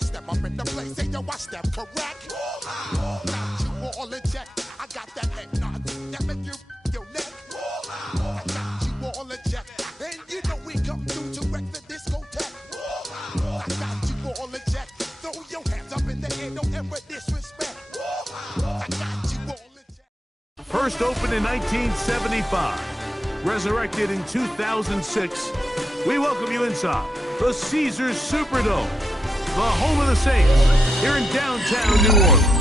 step up in the place, say yo, I step correct. Got you all in check. I got that eggnog that make you your neck. I got you all in check, and you know we come through to wreck the discotheque. I got you all in check. Throw your hands up in the air, don't ever disrespect. I got you all in check. First opened in 1975, resurrected in 2006. We welcome you inside the Caesars Superdome, the home of the Saints, here in downtown New Orleans.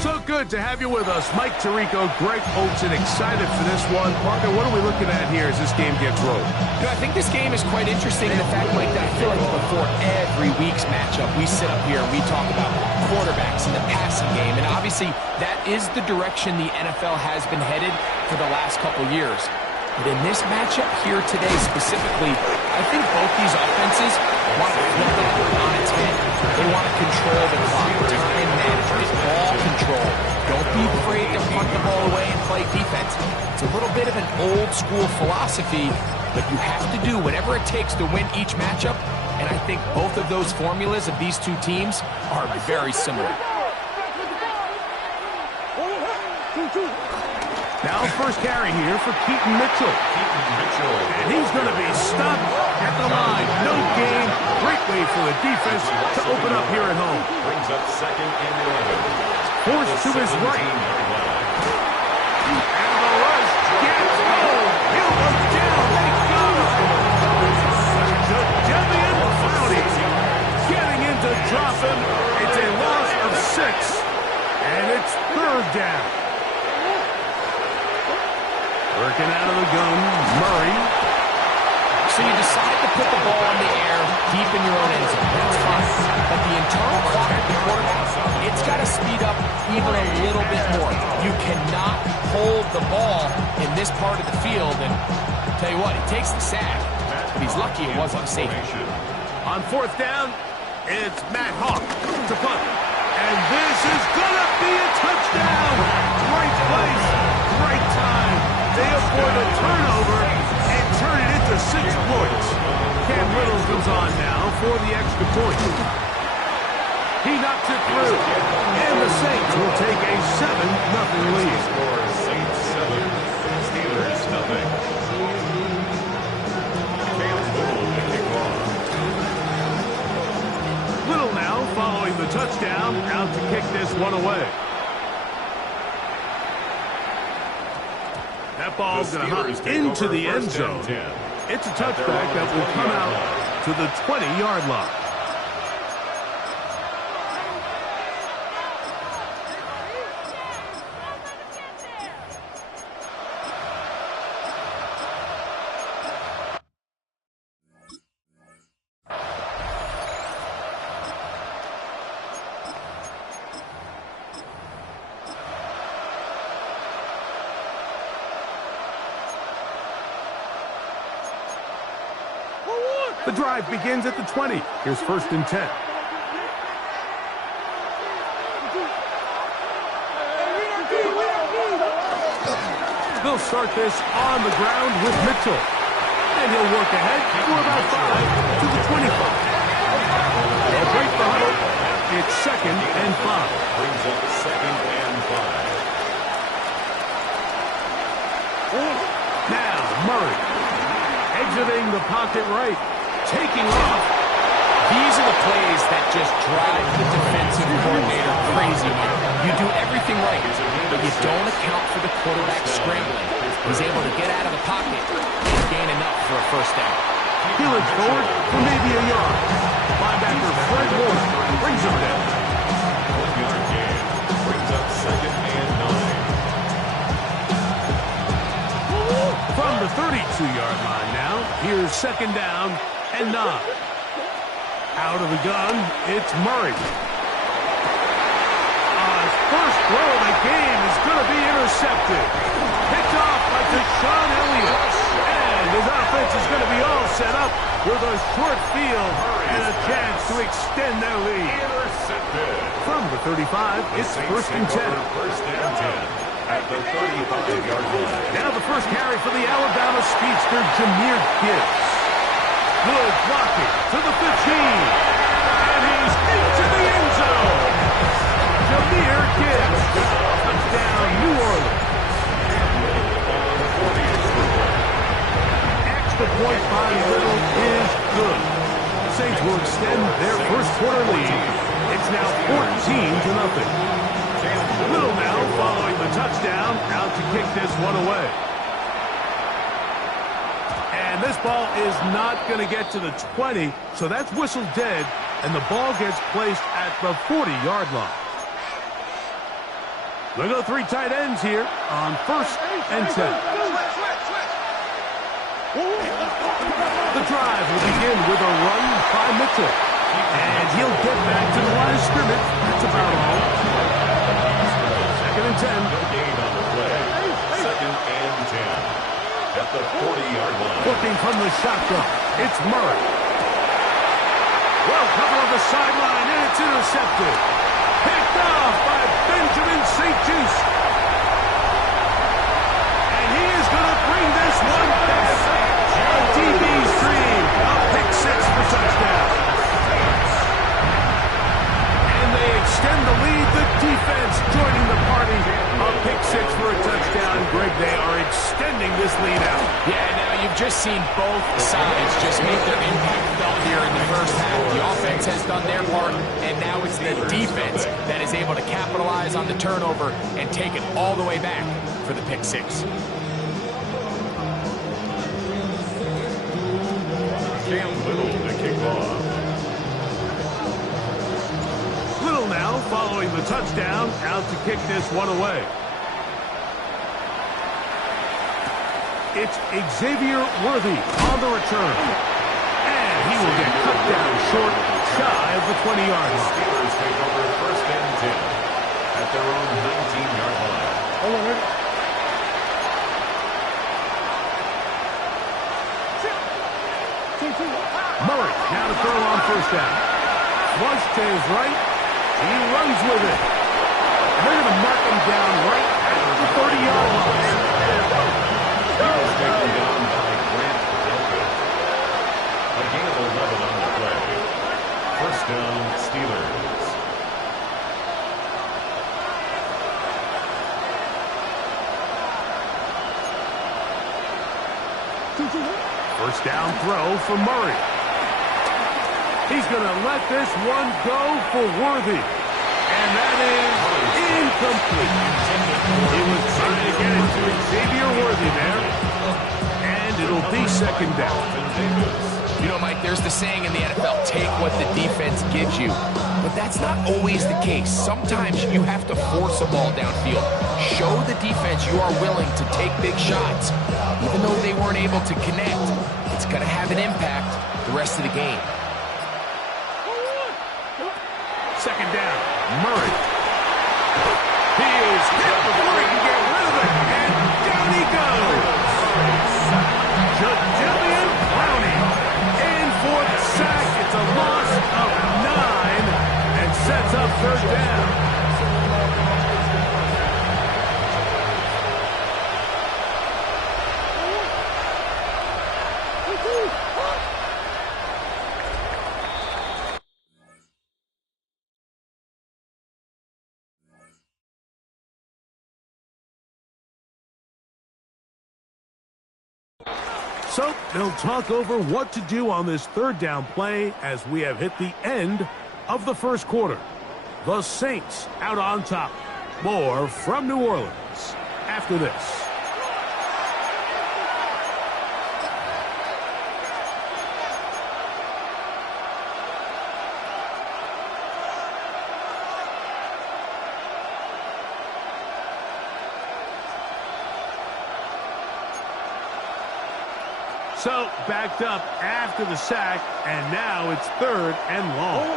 So good to have you with us. Mike Tirico, Greg Olsen, excited for this one. Partner, what are we looking at here as this game gets rolling? You know, I think this game is quite interesting in the fact, Mike, that I feel like before every week's matchup, we sit up here and we talk about quarterbacks in the passing game. And obviously, that is the direction the NFL has been headed for the last couple years. But in this matchup here today specifically, I think both these offenses want to flip that on its head. They want to control the clock, time management, ball control. Don't be afraid to punt the ball away and play defense. It's a little bit of an old school philosophy, but you have to do whatever it takes to win each matchup. And I think both of those formulas of these two teams are very similar. Now first carry here for Keaton Mitchell. And he's going to be stopped at the line. No gain. Great way for the defense to open up here at home. Brings up second and 11. Forced to his right. And the rush gets home. He'll go down. They got him. To Devian Clowney. Getting in to drop him. It's a loss of 6. And it's third down. Working out of the gun, Murray. So you decide to put the ball in the air deep in your own end zone. That's fine. But the internal clock at the quarterback, it's got to speed up even a little bit more. You cannot hold the ball in this part of the field. And I'll tell you what, he takes the sack, but he's lucky it wasn't a safety. On fourth down, it's Matt Hawk to punt. And this is going to be a touchdown. Right place, right time. They avoid a turnover and turn it into 6 points. Cam Little comes on now for the extra point. He knocks it through. And the Saints will take a 7-0 lead. Score Saints 7, Steelers 0. Cam Little to kick off. Little now following the touchdown, out to kick this one away. That ball's going to hop into the end zone. It's a touchback that will come out to the 20-yard line. The drive begins at the 20. Here's first and 10. They'll start this on the ground with Mitchell. And he'll work ahead for about 5 to the 25. They'll break the huddle. It's second and 5. Brings up second and 5. Now, Murray. Exiting the pocket right. Taking off. These are the plays that just drive the defensive coordinator crazy. You do everything right, but you don't account for the quarterback scrambling. He's able to get out of the pocket and gain enough for a first down. He looks forward for maybe a yard. Linebacker Fred Warner brings him down. 1-yard gain. Brings up second and 9. From the 32-yard line now, here's second down and 9. Out of the gun, it's Murray. His first throw of the game is going to be intercepted. Picked off by Deshaun Elliott. And his offense is going to be all set up with a short field and a chance to extend their lead. Intercepted. From the 35, it's first and 10. First and 10 at the 35-yard line. Now the first carry for the Alabama speedster, Jahmyr Gibbs. Good blocking to the 15. And he's trying to extend their first quarter lead. It's now 14-0. Little now following the touchdown, out to kick this one away. And this ball is not going to get to the 20, so that's whistled dead, and the ball gets placed at the 40-yard line. They go three tight ends here on 1st and 10. The drive will begin with a run by Mitchell. And he'll get back to the line of scrimmage. That's about all. 2nd and 10. No gain on the play. 2nd and 10. At the 40-yard line. Looking from the shotgun, it's Murray. Well covered on the sideline, and it's intercepted. Picked off by Benjamin St-Juste. And he is going to bring this one back. A DB's dream. A pick 6 for touchdown. And they extend the lead. The defense joining the party. A pick 6 for a touchdown. Greg, they are extending this lead out. Yeah, now you've just seen both sides just make their impact felt here in the first half. The offense has done their part, and now it's the defense that is able to capitalize on the turnover and take it all the way back for the pick 6. Cam Little to kick off. Little now following the touchdown, out to kick this one away. It's Xavier Worthy on the return. And he will get cut down short, shy of the 20-yard line. Steelers take over 1st and 10 at their own 19-yard line. Murray now to throw on 1st down. Flush to his right. He runs with it. And they're going to mark him down right at the 30-yard line. Steelers taken down by Grant Delpit. A gain of 11 on the play. 1st down, Steelers. First down throw for Murray. He's going to let this one go for Worthy. And that is incomplete. He was trying to get it to Xavier Worthy there. And it'll be 2nd down. You know, Mike, there's the saying in the NFL, take what the defense gives you. But that's not always the case. Sometimes you have to force a ball downfield. Show the defense you are willing to take big shots. Even though they weren't able to connect, it's going to have an impact the rest of the game. 2nd down, Murray. He is hit before he can get rid of it. And down he goes. Jadeveon Clowney in for the sack. It's a loss of 9 and sets up 3rd down. So they'll talk over what to do on this 3rd down play as we have hit the end of the 1st quarter. The Saints out on top. More from New Orleans after this. So, backed up after the sack, and now it's 3rd and long.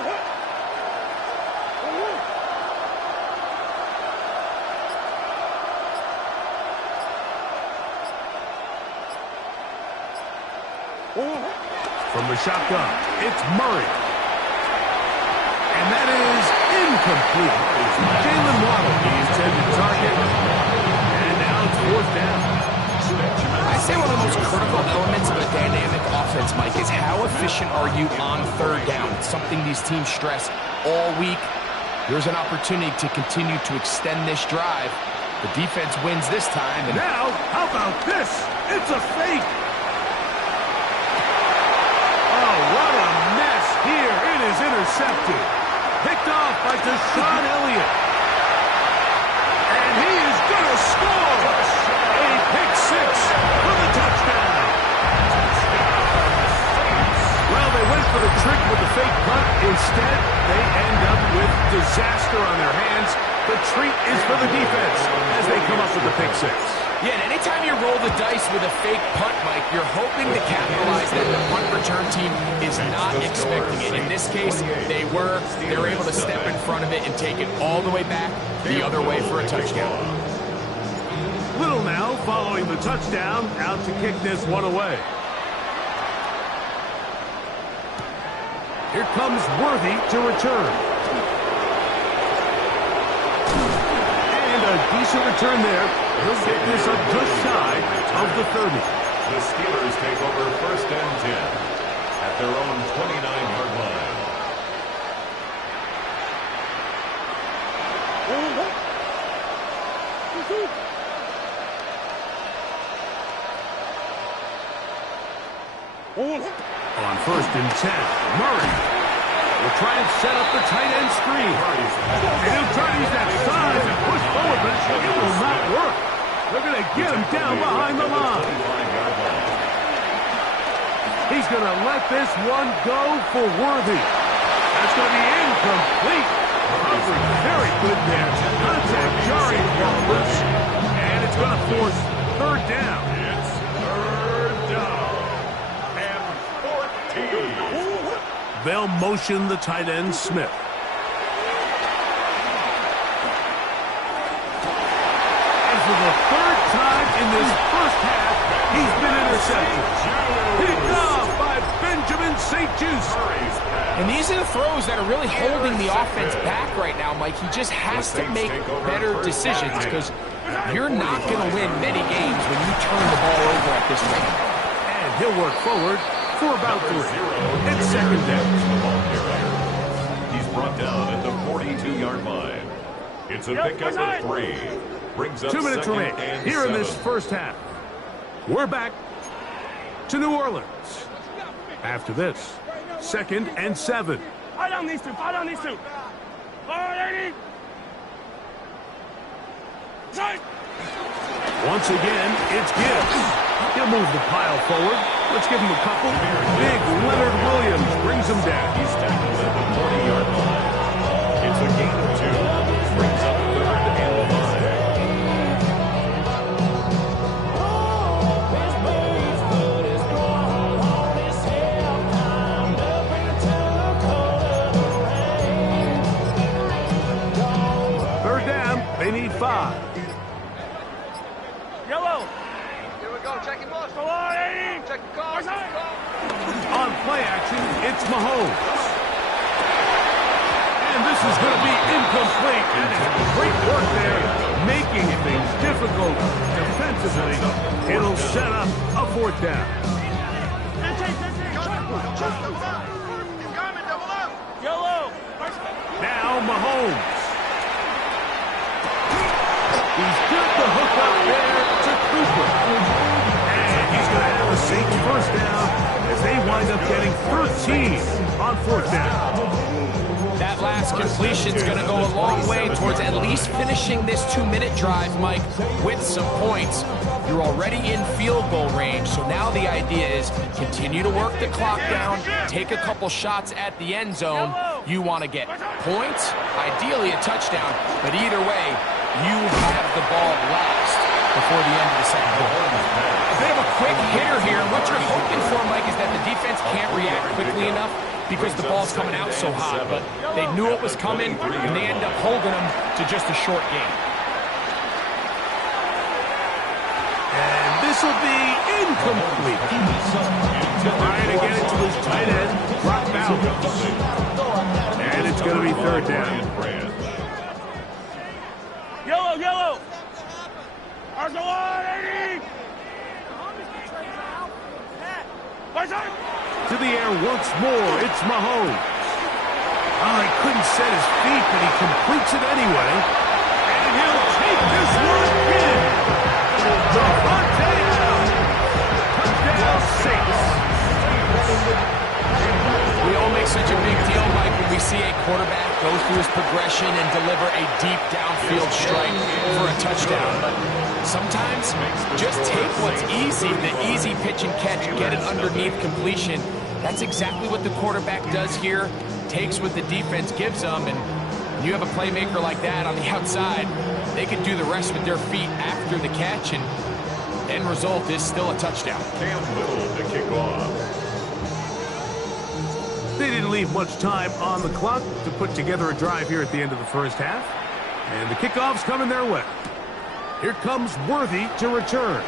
From the shotgun, it's Murray. And that is incomplete. Jalen Waddle, the intended target. And now it's 4th down. I say one of the most critical elements of a dynamic offense, Mike, is how efficient are you on 3rd down? It's something these teams stress all week. There's an opportunity to continue to extend this drive. The defense wins this time. And now, how about this? It's a fake. Oh, what a mess he intercepted. Picked off by Deshaun Elliott. And he is going to score. A pick six for the touchdown. Well, they went for the trick with the fake punt. Instead, they end up with disaster on their hands. The treat is for the defense as they come up with the pick six. Yeah, and anytime you roll the dice with a fake punt, Mike, you're hoping to capitalize that the punt return team is not expecting it. In this case, they were. They were able to step in front of it and take it all the way back the other way for a touchdown. Little now following the touchdown, out to kick this one away. Here comes Worthy to return. And a decent return there. He'll get this up just shy of the 30. The Steelers take over 1st and 10 at their own 29-yard line. On 1st and 10, Murray will try and set up the tight end screen. And he'll try to use that size and push forward, but it will not work. They're going to get him down behind the line. He's going to let this one go for Worthy. That's going to be incomplete. Coverage very good there. Contact jarring forwards. And it's going to force 3rd down. It's 3rd down and 14. They'll motion the tight end, Smith. And for the 3rd time in this first half, he's been intercepted. Picked off by Benjamin St-Juste. And these are the throws that are really holding the offense back right now, Mike. He just has to make better decisions because you're not going to win many games when you turn the ball over at this rate. And he'll work forward for about 3. It's 2nd down. He's brought down at the 42-yard line. It's a pickup of 3. Brings up 2 minutes remain here in this first half. We're back to New Orleans. After this, 2nd and 7. Fire down these two. Fire down these two. Once again, it's Gibbs. He'll move the pile forward. Let's give him a couple. Big Leonard Williams brings him down. He's tackled at the 40-yard line. It's a gain of 2. Brings up 3rd and 5. 3rd down. They need 5. Yellow. Here we go. Check your boss. Go on, 80. Check your car. On play action, it's Mahomes. And this is going to be incomplete. And it's great work there, making things difficult defensively. It'll set up a 4th down. Yellow. Now Mahomes. He's got the hook up there to Cooper. And he's going to have a Saints 1st down as they wind up getting 13 on 4th down. That last completion's going to go a long way towards at least finishing this 2-minute drive, Mike, with some points. You're already in field goal range, so now the idea is continue to work the clock down, take a couple shots at the end zone. You want to get points, ideally a touchdown, but either way, you have the ball last before the end of the 2nd quarter. A bit of a quick hitter here. What you're hoping for, Mike, is that the defense can't react quickly enough because the ball's coming out so hot. But they knew it was coming, and they end up holding them to just a short game. And this will be incomplete. Trying to get it to his tight end. Drop out. And it's going to be 3rd down. Yellow, yellow. Arsenal 80. To the air once more, it's Mahomes. Oh, he couldn't set his feet, but he completes it anyway. And he'll take this one in. Devontae Adams. Touchdown, Saints. We all make such a big deal, Mike, when we see a quarterback go through his progression and deliver a deep downfield strike for a touchdown. But sometimes just take what's easy, the easy pitch and catch, get it underneath completion. That's exactly what the quarterback does here. Takes what the defense gives them, and when you have a playmaker like that on the outside, they can do the rest with their feet after the catch, and end result is still a touchdown. Cam Little to kick off. They didn't leave much time on the clock to put together a drive here at the end of the first half. And the kickoff's coming their way. Here comes Worthy to return.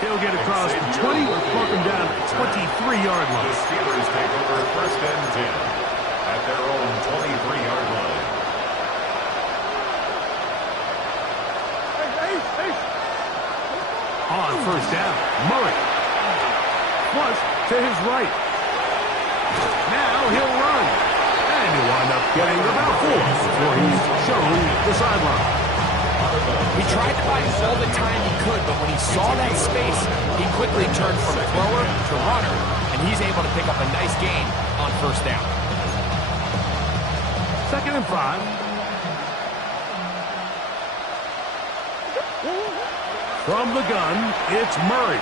He'll get across the 20, mark him down at the 23-yard line. The Steelers take over first and 10 at their own 23-yard line. On first down, Murray. Flush to his right. Now he'll run. And he'll wind up getting about 4 before he's shown the sideline. He tried to buy all the time he could, but when he saw that space, he quickly turned from thrower to runner, and he's able to pick up a nice gain on first down. 2nd and 5. From the gun, it's Murray.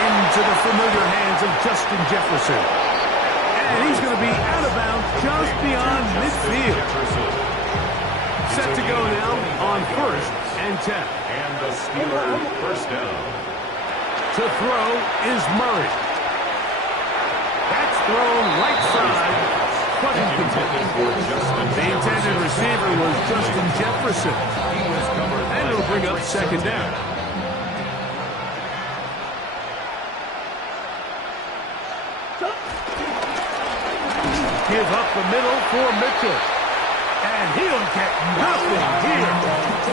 Into the familiar hands of Justin Jefferson. And he's going to be out of bounds just beyond midfield. Set to go now on 1st and 10. And the Steelers first down. To throw is Murray. That's thrown right side, but incomplete. The intended receiver was Justin Jefferson. And it'll bring up 2nd down. Give up the middle for Mitchell. And he'll get nothing here.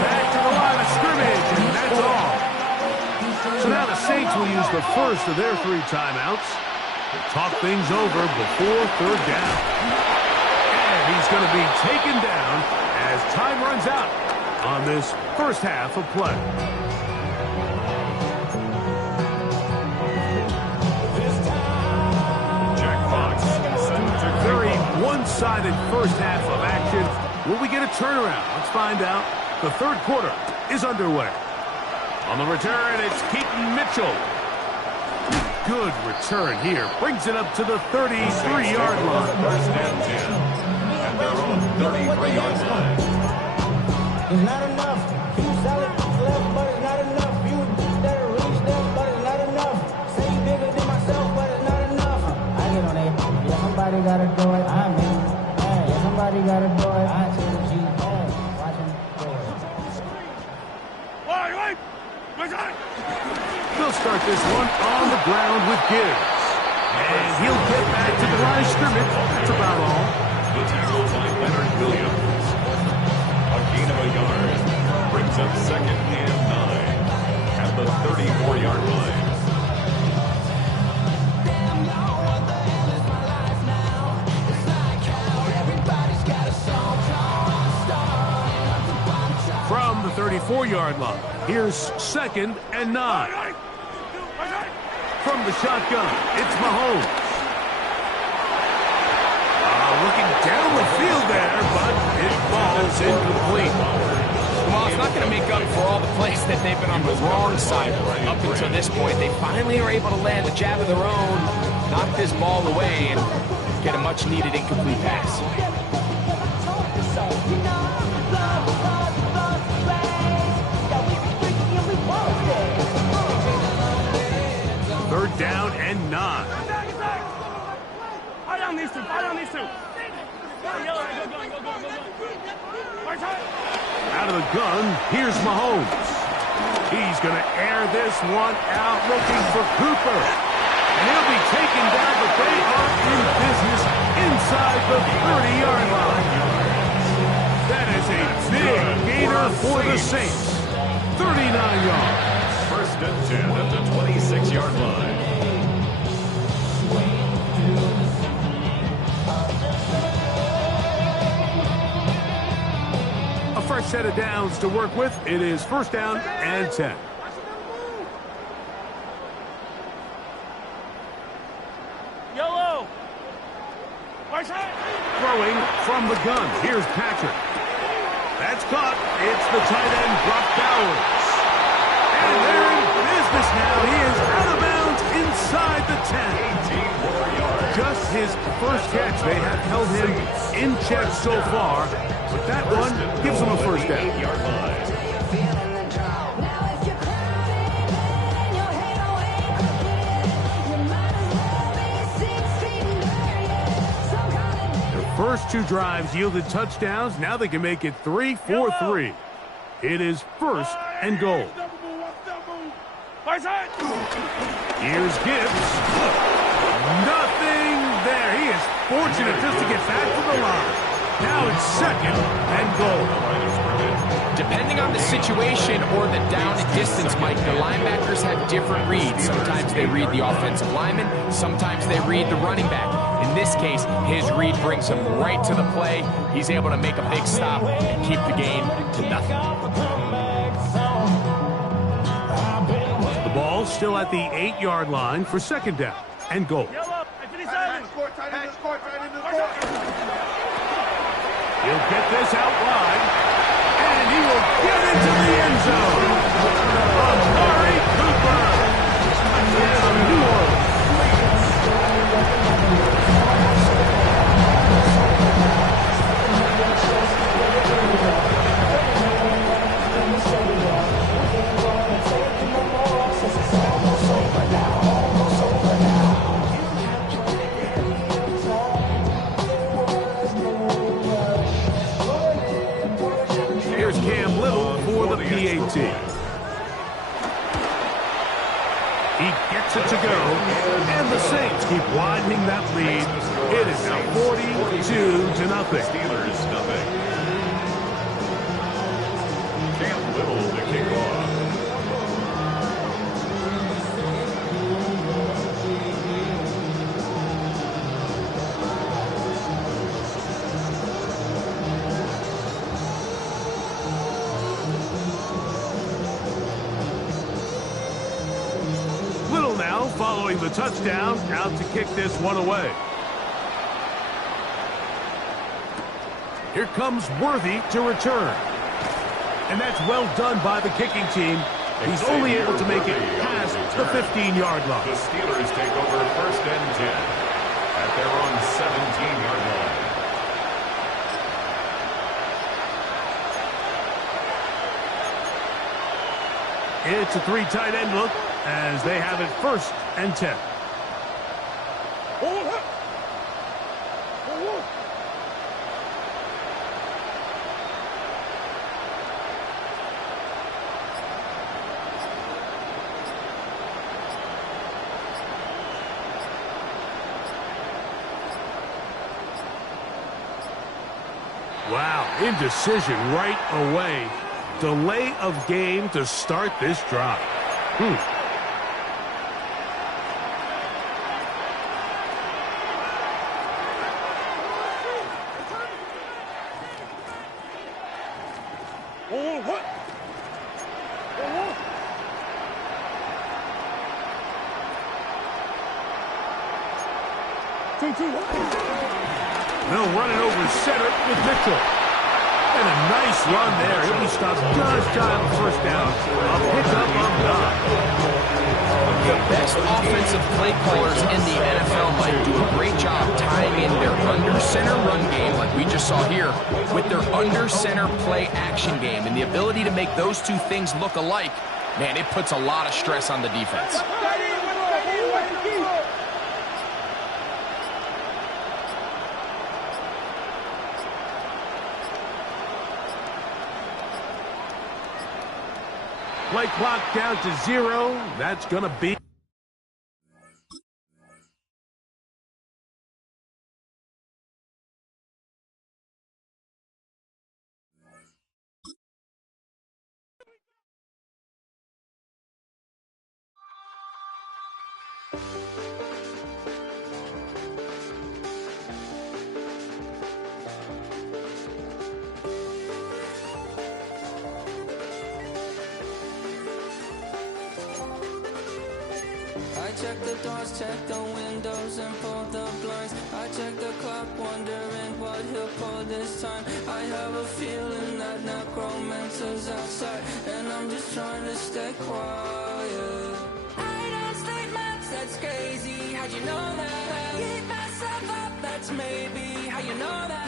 Back to the line of scrimmage, and that's all. So now the Saints will use the first of their 3 timeouts to talk things over before 3rd down. And he's going to be taken down as time runs out on this first half of play. Jack Fox. Very one-sided first half of action. Will we get a turnaround? Let's find out. The 3rd quarter is underway. On the return, it's Keaton Mitchell. Good return here. Brings it up to the 33-yard line. First and 10 at their own 33-yard line. It's not enough. You solid left, but it's not enough. You that reach them, but it's not enough. Say you bigger than myself, but it's not enough. I get on it. Yeah, somebody gotta do it. I'm in. Yeah, somebody gotta do it. I tell the G. Watch him do it. They'll start this one on the ground with Gibbs. And he'll get back to the line of scrimmage. That's about all. The tackle by Leonard Williams. A gain of a yard. Brings up 2nd and 9 at the 34-yard line. From the 34-yard line, here's 2nd and 9. From the shotgun, it's Mahomes. Looking down the field there, but it falls incomplete. Well, it's not going to make up for all the plays that they've been on the wrong side up until this point. They finally are able to land a jab of their own, knock this ball away, and get a much-needed incomplete pass. 3rd down and 9. Fight on these two. Out of the gun, here's Mahomes. He's going to air this one out looking for Cooper. And he'll be taken down, but they are in business inside the 30-yard line. That is a big gainer for the Saints. 39 yards. First and 10 at the 26-yard line. A fresh set of downs to work with. It is 1st down and 10. Yellow. Throwing from the gun. Here's Patrick. That's caught. It's the tight end, Brock Bowers. And they're in business now. He is out of bounds inside the 10. Just his first catch. They have held him in check so far, but that one gives him a first down. First two drives yielded touchdowns. Now they can make it 3-4-3. It is first and goal. Here's Gibbs. Nothing there. He is fortunate just to get back to the line. Now it's second and goal. Depending on the situation or the down and distance, Mike, the linebackers have different reads. Sometimes they read the offensive lineman. Sometimes they read the running back. In this case, his read brings him right to the play. He's able to make a big stop and keep the gain to nothing. The ball's still at the 8-yard line for second down and goal. He'll get this out wide, and he will get into the end zone. Amari Cooper. New Orleans. PAT. He gets it to go, and the Saints keep widening that lead. It is now 42-0. Steelers nothing. Cam Little to kick off. Following the touchdown, out to kick this one away. Here comes Worthy to return. And that's well done by the kicking team. He's only able to make it past the 15-yard line. The Steelers take over first and 10 at their own 17-yard line. It's a 3 tight end look as they have it first and 10. Wow, indecision right away. Delay of game to start this drive. They'll run it over center with Mitchell. And a nice run there. He'll be stopped just shy of the first down. A pickup on 9. The best offensive play callers in the NFL might do a great job tying in their under-center run game, like we just saw here, with their under-center play action game. And the ability to make those two things look alike, man, it puts a lot of stress on the defense. Play clock down to 0. That's going to be... Check the doors, check the windows, and pull the blinds. I check the clock. clock, wondering what he'll pull this time. I have a feeling that necromancer's outside, and I'm just trying to stay quiet. I don't state maps, that's crazy. How'd you know that? Keep myself up, that's maybe how you know that.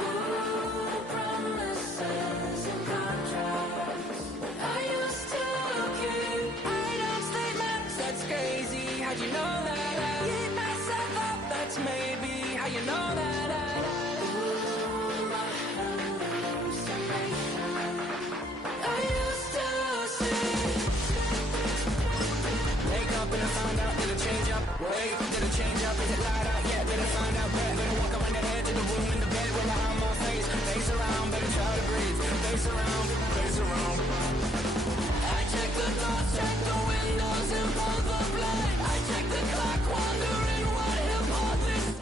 Ooh, promises and contracts I used to keep. I don't state maps, that's crazy. How'd you know that? Keep myself up, that's maybe how you know that. Ooh, my hallucination I used to see. Wake up and I found out, did it change up? Wait, did it change up? Is it light out? Yeah, did it find out? Better walk around the edge of the room in the bed with my arm on face. Face around, better try to breathe. Face around, face around. I check the doors, check the windows and pull the blind. I check the clock, wondering what he'll pull this.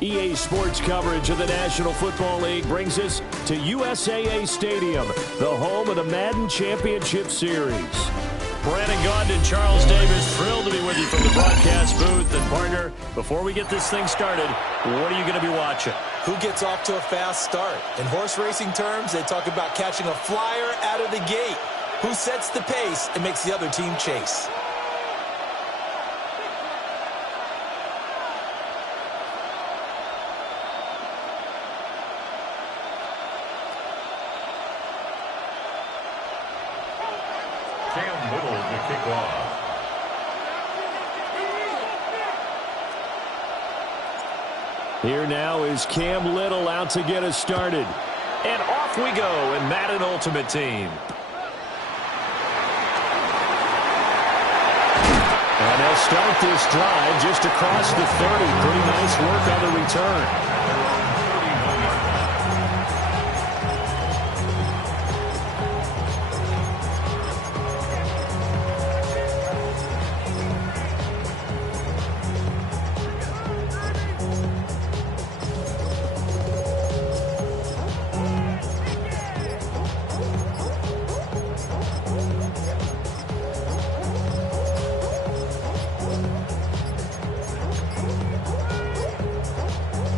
EA Sports coverage of the National Football League brings us to USAA Stadium, the home of the Madden Championship Series. Brandon Gaudin and Charles Davis, thrilled to be with you from the broadcast booth. And partner, before we get this thing started, what are you going to be watching? Who gets off to a fast start? In horse racing terms, they talk about catching a flyer out of the gate. Who sets the pace and makes the other team chase? Cam Little to kick off. Here now is Cam Little out to get us started. And off we go in Madden Ultimate Team. And they'll start this drive just across the 30. Pretty nice work on the return.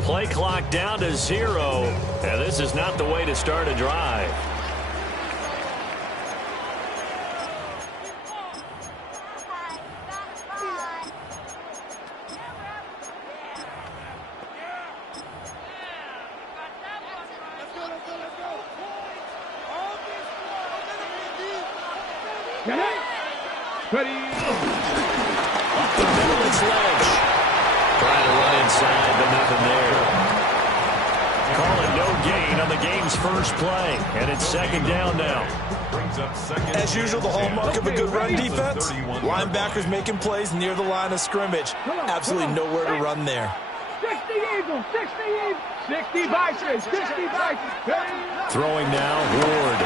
Play clock down to 0, and this is not the way to start a drive. Ready? Up the middle, it's Ledge. Trying to run inside, but nothing there. Call it no gain on the game's first play, and it's second down now. As usual, the hallmark of a good run defense, linebackers making plays near the line of scrimmage. Absolutely nowhere to run there. 60 Eagles, 60 Eagles, 60 Vikings, 60 Vikings. Throwing now, Ward.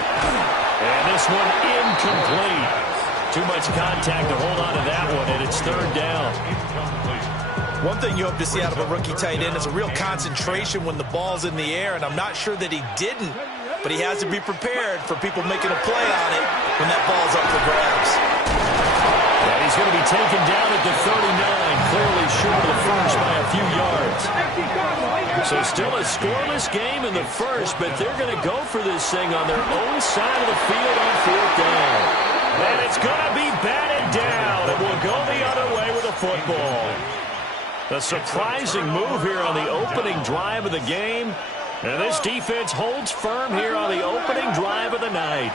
And this one incomplete. Too much contact to hold on to that one, and it's third down. One thing you hope to see out of a rookie tight end is a real concentration when the ball's in the air, and I'm not sure that he didn't, but he has to be prepared for people making a play on it when that ball's up for grabs. And he's going to be taken down at the 39, clearly short of the first by a few yards. So still a scoreless game in the first, but they're going to go for this thing on their own side of the field on fourth down. And it's going to be batted down, and we'll go the other way with the football. A surprising move here on the opening drive of the game. And this defense holds firm here on the opening drive of the night.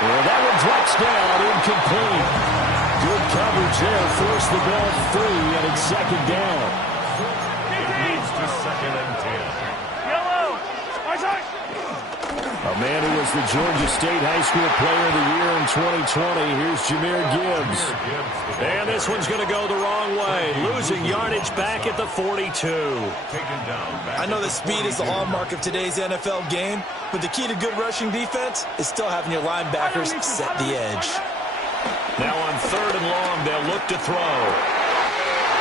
Well, that one drops down, incomplete. Good coverage there, forced the ball free, and it's second down. It leads to 2nd and 10. Yellow! A man who was the Georgia State High School Player of the Year in 2020. Here's Jahmyr Gibbs. And this one's going to go the wrong way. Losing yardage back at the 42. I know that speed is the hallmark of today's NFL game, but the key to good rushing defense is still having your linebackers set the edge. Now on third and long, they'll look to throw.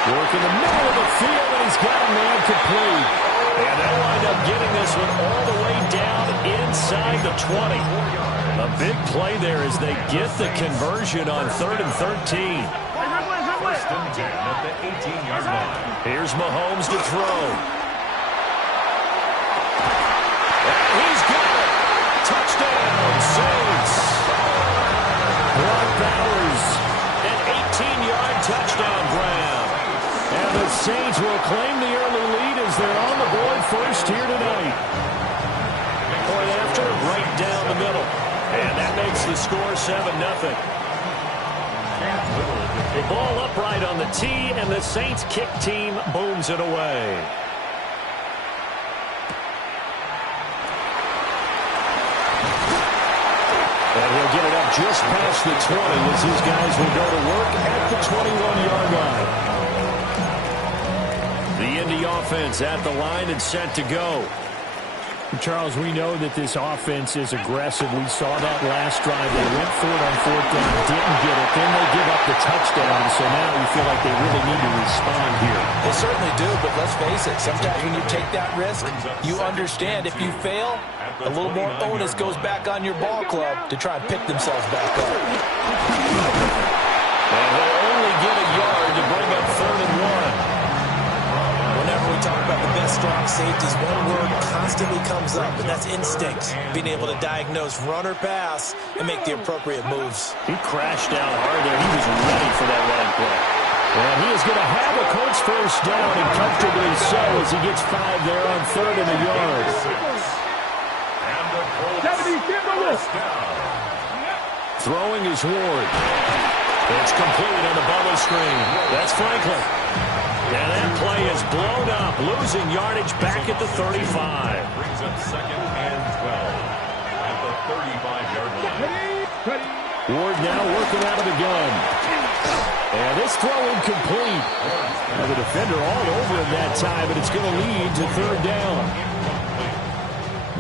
Work in the middle of the field, and he's got a man complete. And they'll wind up getting this one all the way down inside the 20. A big play there as they get the conversion on 3rd and 13. First and 10 at the 18-yard line. Here's Mahomes to throw. And he's got it. Touchdown, Saints. Brock Bowers, an 18-yard touchdown grab. And the Saints will claim the early lead as they're on the board first here tonight. Point after, right down the middle. And that makes the score 7-0. The ball upright on the tee, and the Saints kick team booms it away. And he'll get it up just past the 20 as his guys will go to work at the 21-yard line. The Indy offense at the line and set to go. Charles, we know that this offense is aggressive. We saw that last drive. They went for it on fourth down, didn't get it. Then they give up the touchdown. So now you feel like they really need to respond here. They certainly do, but let's face it. Sometimes when you take that risk, you understand if you fail, a little more onus goes back on your ball club to try and pick themselves back up. And they'll only get a yard to bring up 3rd and 1. Whenever we talk about the best strong safeties, one word constantly comes up, and that's instinct. Being able to diagnose run or pass and make the appropriate moves. He crashed down hard there. He was ready for that running play. And he is going to have a Colts first down, and comfortably so as he gets 5 there on 3rd and a yard. And the Colts first down. Throwing is Ward. It's complete on the bubble screen. That's Franklin. And that play is blown up, losing yardage back at the 35. Brings up 2nd and 12 at the 35-yard line. Ward now working out of the gun. And this throw incomplete. Now the defender all over him that time, but it's going to lead to 3rd down.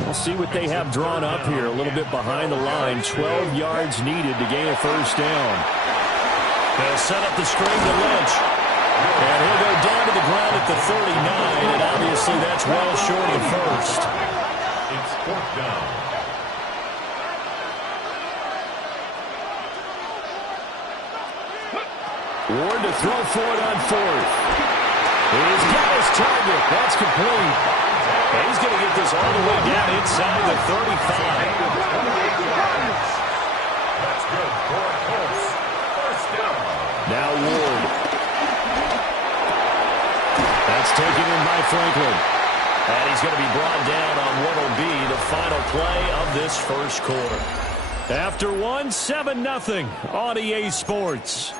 We'll see what they have drawn up here. A little bit behind the line. 12 yards needed to gain a first down. They'll set up the screen to Lynch. And he'll go down to the ground at the 39, and obviously that's well short of first. It's 4th down. Ward to throw for it on 4th. He's got his target. That's complete. And he's going to get this all the way down inside the 35. That's good for Colts. First down. Now Ward. That's taken in by Franklin. And he's going to be brought down on what will be the final play of this first quarter. After 1, 7-0 on EA Sports.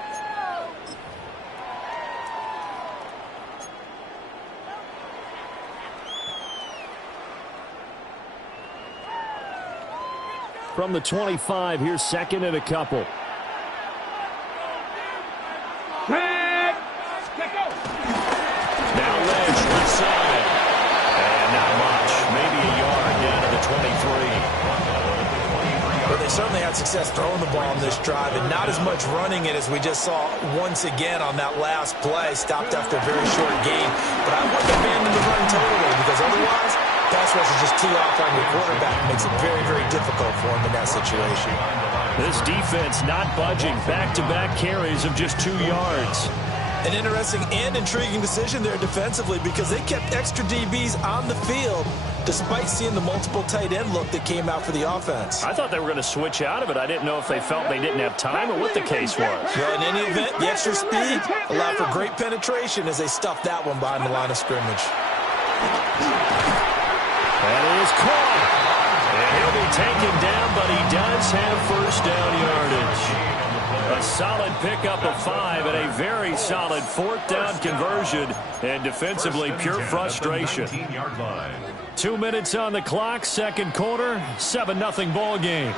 From the 25, here's 2nd and a couple. Now Lynch, left side. And not much. Maybe a yard down to the 23. But they certainly had success throwing the ball on this drive, and not as much running it as we just saw once again on that last play. Stopped after a very short gain. But I wouldn't abandon the run totally, because otherwise, pass rush will just tee off on your quarterback. Makes it very, very difficult for him in that situation. This defense not budging. Back-to-back carries of just 2 yards. An interesting and intriguing decision there defensively, because they kept extra DBs on the field despite seeing the multiple tight end look that came out for the offense. I thought they were going to switch out of it. I didn't know if they felt they didn't have time or what the case was. Well, in any event, the extra speed allowed for great penetration as they stuffed that one behind the line of scrimmage. That is caught. And he'll be taken down, but he does have first down yardage. A solid pickup of 5 and a very solid 4th down conversion. And defensively, pure frustration. 2 minutes on the clock, 2nd quarter, 7-0 ball game.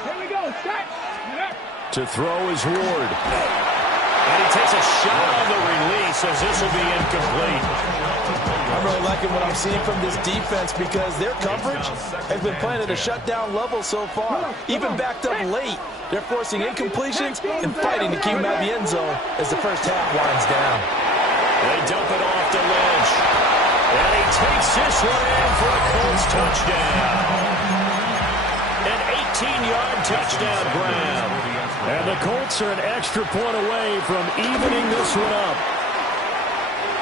To throw is Ward. And he takes a shot on the release as this will be incomplete. I'm really liking what I'm seeing from this defense, because their coverage has been playing at a shutdown level so far. Even backed up late, they're forcing incompletions and fighting to keep them out of the end zone as the first half winds down. They dump it off to Lynch. And he takes this one in for a Colts touchdown. An 18-yard touchdown grab. And the Colts are an extra point away from evening this one up.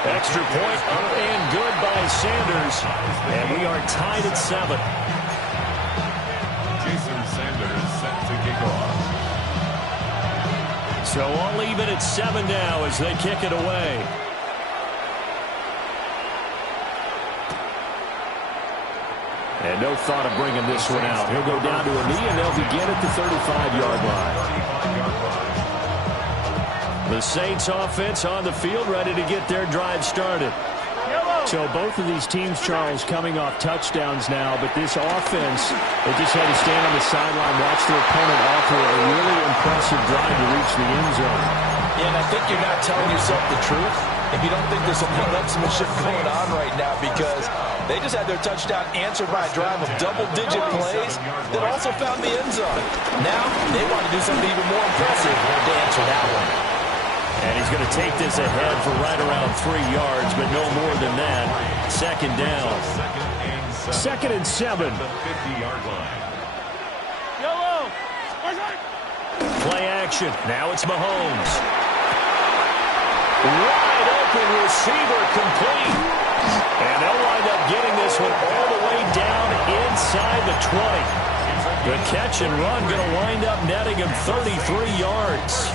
Extra point up and good by Sanders. And we are tied at 7. Jason Sanders set to kick off. So all even at 7 now as they kick it away. And no thought of bringing this one out. He'll go down to a knee, and they'll begin at the 35-yard line. The Saints offense on the field, ready to get their drive started. So both of these teams, Charles, coming off touchdowns now, but this offense, they just had to stand on the sideline, watch their opponent offer a really impressive drive to reach the end zone. Yeah, and I think you're not telling yourself the truth if you don't think there's some one-upsmanship going on right now, because they just had their touchdown answered by a drive of double-digit plays that also found the end zone. Now they want to do something even more impressive to answer that one. And he's going to take this ahead for right around 3 yards, but no more than that. Second down. Second and 7. The 50-yard line. Play action. Now it's Mahomes. Wide open receiver complete. And they'll wind up getting this one all the way down inside the 20. The catch and run going to wind up netting him 33 yards.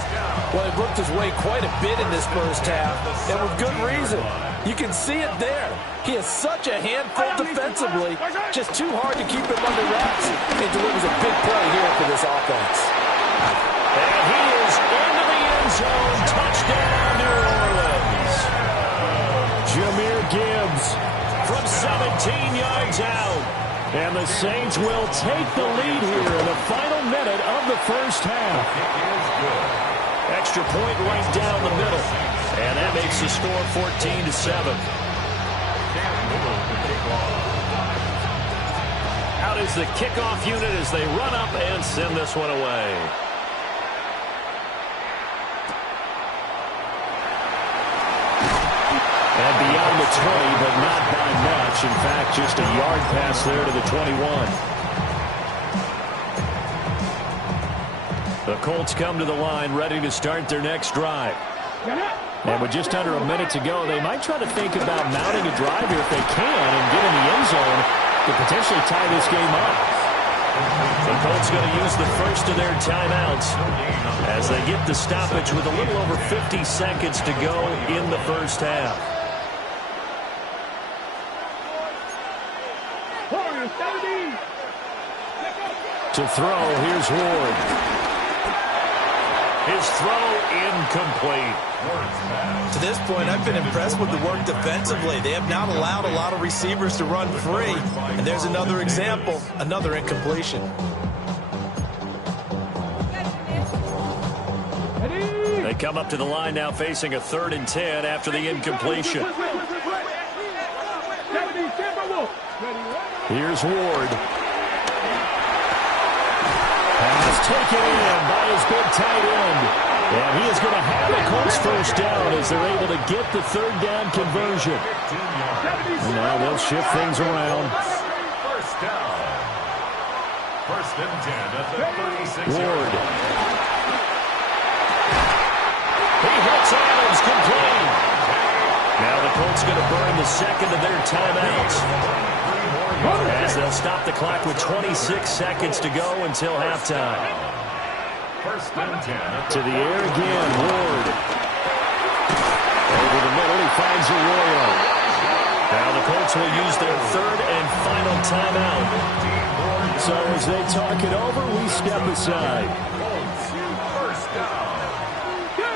Well, he worked his way quite a bit in this first half, and with good reason. You can see it there. He is such a handful defensively, just too hard to keep him under wraps. It delivers a big play here for this offense. And he is into the end zone. Touchdown, New Orleans. Jahmyr Gibbs from 17 yards out. And the Saints will take the lead here in the final minute of the first half. Extra point right down the middle. And that makes the score 14-7. Out is the kickoff unit as they run up and send this one away. And beyond the 20, but not by much. In fact, just a yard pass there to the 21. The Colts come to the line, ready to start their next drive. And with just under a minute to go, they might try to think about mounting a drive here if they can and get in the end zone to potentially tie this game up. The Colts going to use the first of their timeouts as they get the stoppage with a little over 50 seconds to go in the first half. To throw, here's Ward. His throw incomplete. To this point, I've been impressed with the work defensively. They have not allowed a lot of receivers to run free. And there's another example, another incompletion. They come up to the line now facing a 3rd and 10 after the incompletion. Here's Ward. Pass taken in by his big tight end. And he is going to have the Colts first down as they're able to get the 3rd down conversion. Now they'll shift things around. First down. 1st and 10 at the 36. Ward. He hits Adams complete. Now the Colts going to burn the second of their timeouts, as they'll stop the clock with 26 seconds to go until halftime. 1st and 10. To the air again, Ward. Over the middle, he finds Arroyo. Now the Colts will use their 3rd and final timeout. So as they talk it over, we step aside. First down.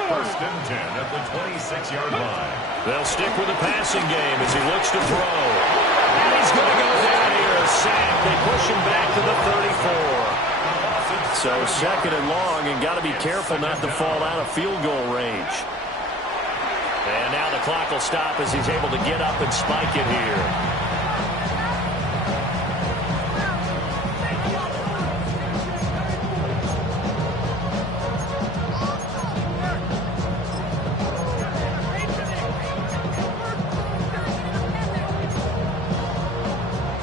1st and 10 at the 26-yard line. They'll stick with the passing game as he looks to throw. And he's going to go down here, a sack. They push him back to the 34. So 2nd and long, and got to be careful not to fall out of field goal range. And now the clock will stop as he's able to get up and spike it here.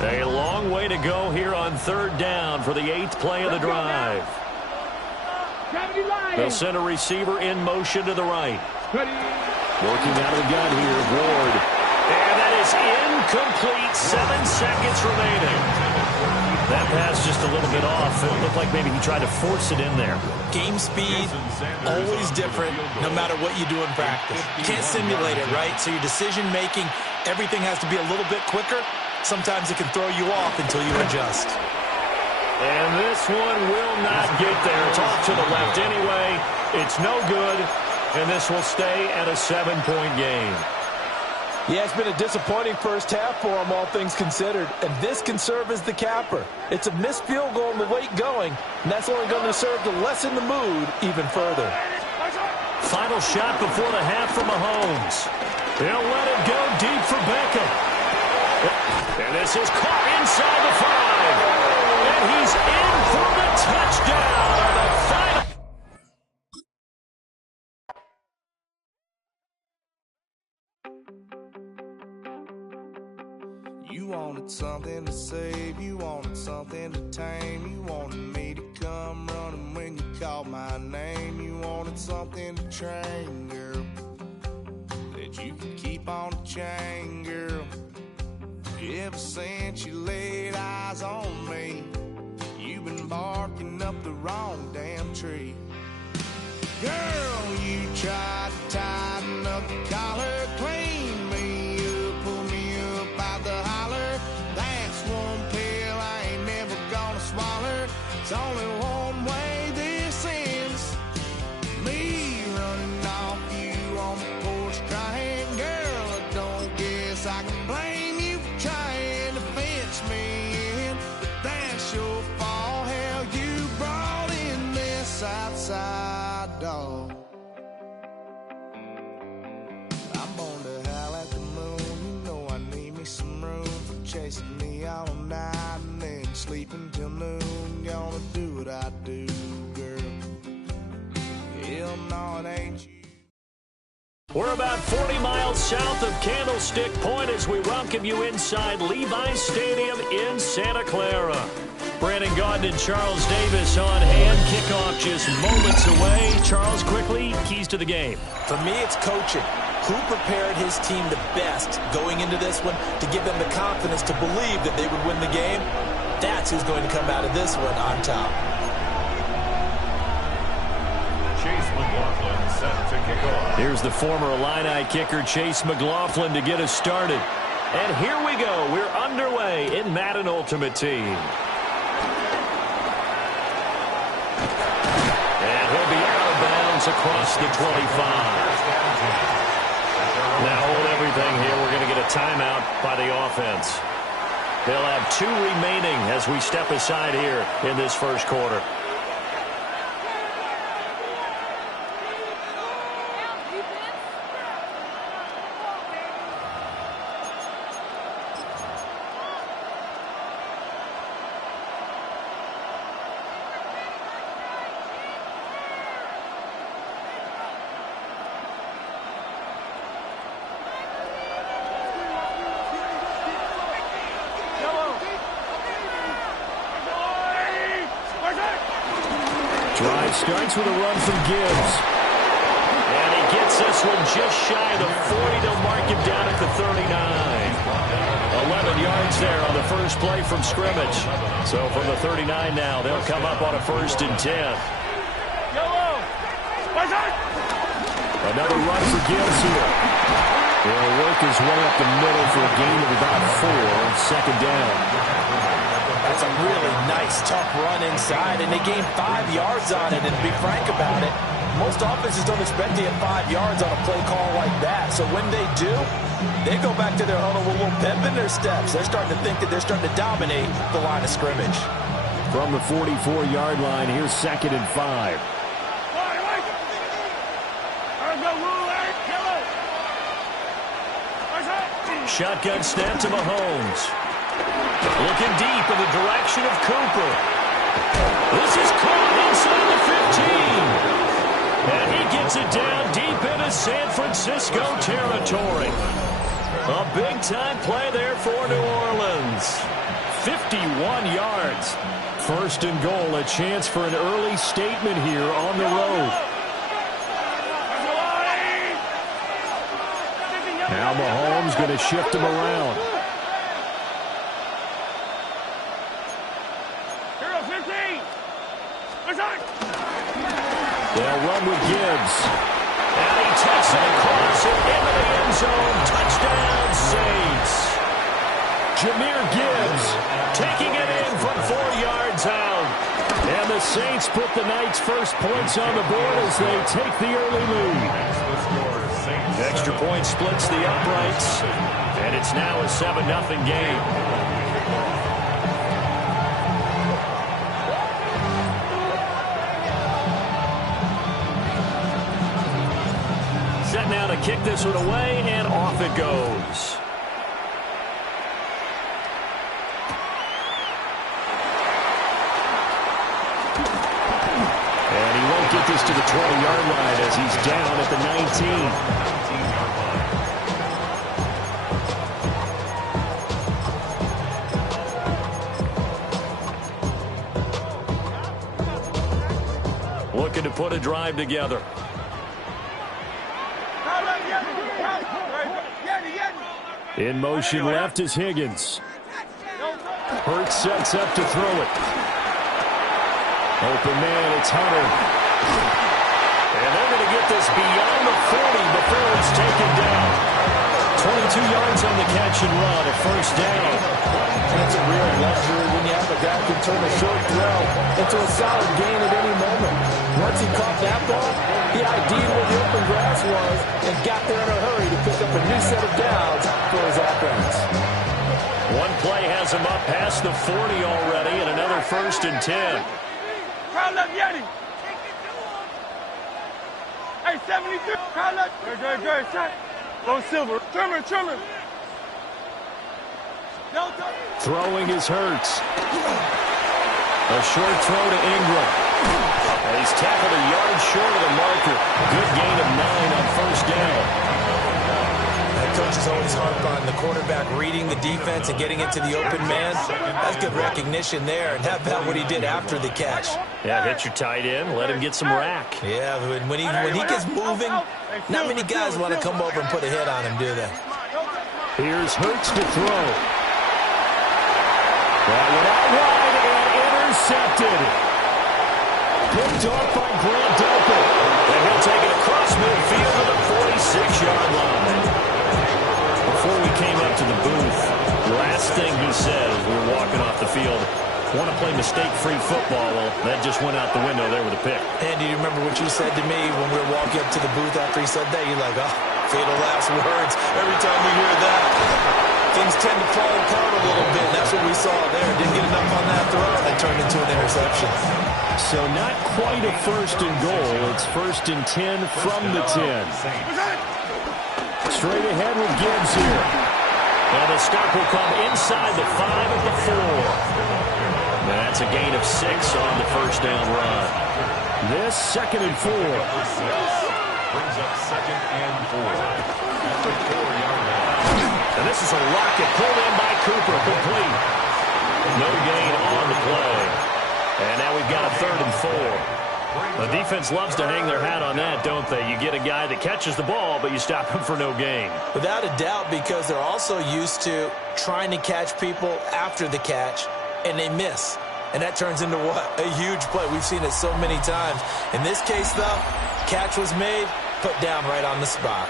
A long way to go here on 3rd down for the 8th play of the drive. They'll send a receiver in motion to the right. Working out of the gun here, Ward. And that is incomplete. 7 seconds remaining. That pass just a little bit off. It looked like maybe he tried to force it in there. Game speed, always different, no matter what you do in practice. You can't simulate it, right? So your decision-making, everything has to be a little bit quicker. Sometimes it can throw you off until you adjust. And this one will not get there. It's off to the left anyway. It's no good, and this will stay at a 7-point game. Yeah, it's been a disappointing first half for him, all things considered. And this can serve as the capper. It's a missed field goal in the late going, and that's only going to serve to lessen the mood even further. Final shot before the half from Mahomes. They'll let it go deep for Beckham. And this is caught inside the 5. And he's in for the touchdown. The final. You wanted something to save, you wanted something to tame, you wanted me to come running when you called my name, you wanted something to train, girl, that you could keep on the chain, girl. Ever since you laid eyes on me, you've been barking up the wrong damn tree. Girl, you tried to tighten up the collar, clean me up, pull me up out the holler. That's one pill I ain't never gonna swallow. It's only one way this ends. Me running off you on the porch crying. Girl, I don't guess I can blame you for trying to fence me in. But that's your fault, hell, you brought in this outside dog. I'm born to howl at the moon. You know I need me some room for chasing me all night and then sleeping till noon. Gonna do what I do, girl. Hell no, it ain't you. We're about 40 miles south of Candlestick Point as we welcome you inside Levi's Stadium in Santa Clara. Brandon Gaudin and Charles Davis on hand. Kickoff just moments away. Charles, quickly, keys to the game. For me, it's coaching. Who prepared his team the best going into this one to give them the confidence to believe that they would win the game? That's who's going to come out of this one on top. Chase McLaughlin set to kick off. Here's the former Illini kicker, Chase McLaughlin, to get us started. And here we go. We're underway in Madden Ultimate Team. And he'll be out of bounds across the 25. Now hold everything here. We're going to get a timeout by the offense. They'll have 2 remaining as we step aside here in this first quarter. Drive starts with a run from Gibbs. And he gets this one just shy of the 40. They'll mark him down at the 39. 11 yards there on the first play from scrimmage. So from the 39 now, they'll come up on a 1st and 10. Another run for Gibbs here. He'll work his way up the middle for a gain of about 4. 2nd down. That's a really nice, tough run inside, and they gained 5 yards on it. And to be frank about it, most offenses don't expect to get 5 yards on a play call like that. So when they do, they go back to their huddle with a little pep in their steps. They're starting to think that they're starting to dominate the line of scrimmage. From the 44-yard line, here's 2nd and 5. Shotgun snap to Mahomes. Looking deep in the direction of Cooper. This is caught inside the 15. And he gets it down deep into San Francisco territory. A big-time play there for New Orleans. 51 yards. First and goal, a chance for an early statement here on the road. Now Mahomes going to shift him around. They'll run with Gibbs. And he takes it across it into the end zone. Touchdown, Saints. Jahmyr Gibbs taking it in from 4 yards out. And the Saints put the Knights' first points on the board as they take the early lead. Extra point splits the uprights, and it's now a 7-0 game. Set now to kick this one away, and off it goes. And he won't get this to the 20-yard line as he's down at the 19. Looking to put a drive together. In motion left is Higgins. Hurts sets up to throw it. Open man, it's Hunter. And they're going to get this beyond the 40 before it's taken down. 22 yards on the catch and run, a first down. That's a real luxury when you have a guy who can turn a short throw into a solid gain at any moment. Once he caught that ball, he ID'd where the open grass was and got there in a hurry to pick up a new set of downs for his offense. One play has him up past the 40 already, and another 1st and 10. Crowd left Yeti. Hey, 72. Crowd left. Good. Shot. Go Silver. Trimmer. Throwing is Hurts. A short throw to Ingram. And he's tackled a yard short of the marker. Good gain of 9 on first down. Coaches always harp on the quarterback reading the defense and getting into the open man. That's good recognition there. And how about what he did after the catch? Yeah, hit your tight end, let him get some rack. Yeah, when he gets moving, not many guys want to come over and put a hit on him, do they? Here's Hurts to throw. That went out wide and intercepted. Picked off by Grant Delpit. And he'll take it across midfield to the 46-yard line. Before we came up to the booth, the last thing he said as we were walking off the field, want to play mistake-free football. Well, that just went out the window there with a pick. And do you remember what you said to me when we were walking up to the booth after he said that? You're like, oh, fatal last words. Every time we hear that, things tend to fall apart a little bit. And that's what we saw there. Didn't get enough on that throw, and it turned into an interception. So not quite a 1st and goal. It's 1st and 10 from the 10. Straight ahead with Gibbs here. And the stop will come inside the 5 at the 4. That's a gain of 6 on the first down run. This 2nd and 4. Brings up 2nd and 4. And this is a rocket pulled in by Cooper, complete. No gain on the play. And now we've got a 3rd and 4. The defense loves to hang their hat on that, don't they? You get a guy that catches the ball, but you stop him for no gain. Without a doubt, because they're also used to trying to catch people after the catch, and they miss. And that turns into what? A huge play. We've seen it so many times. In this case, though, catch was made, put down right on the spot.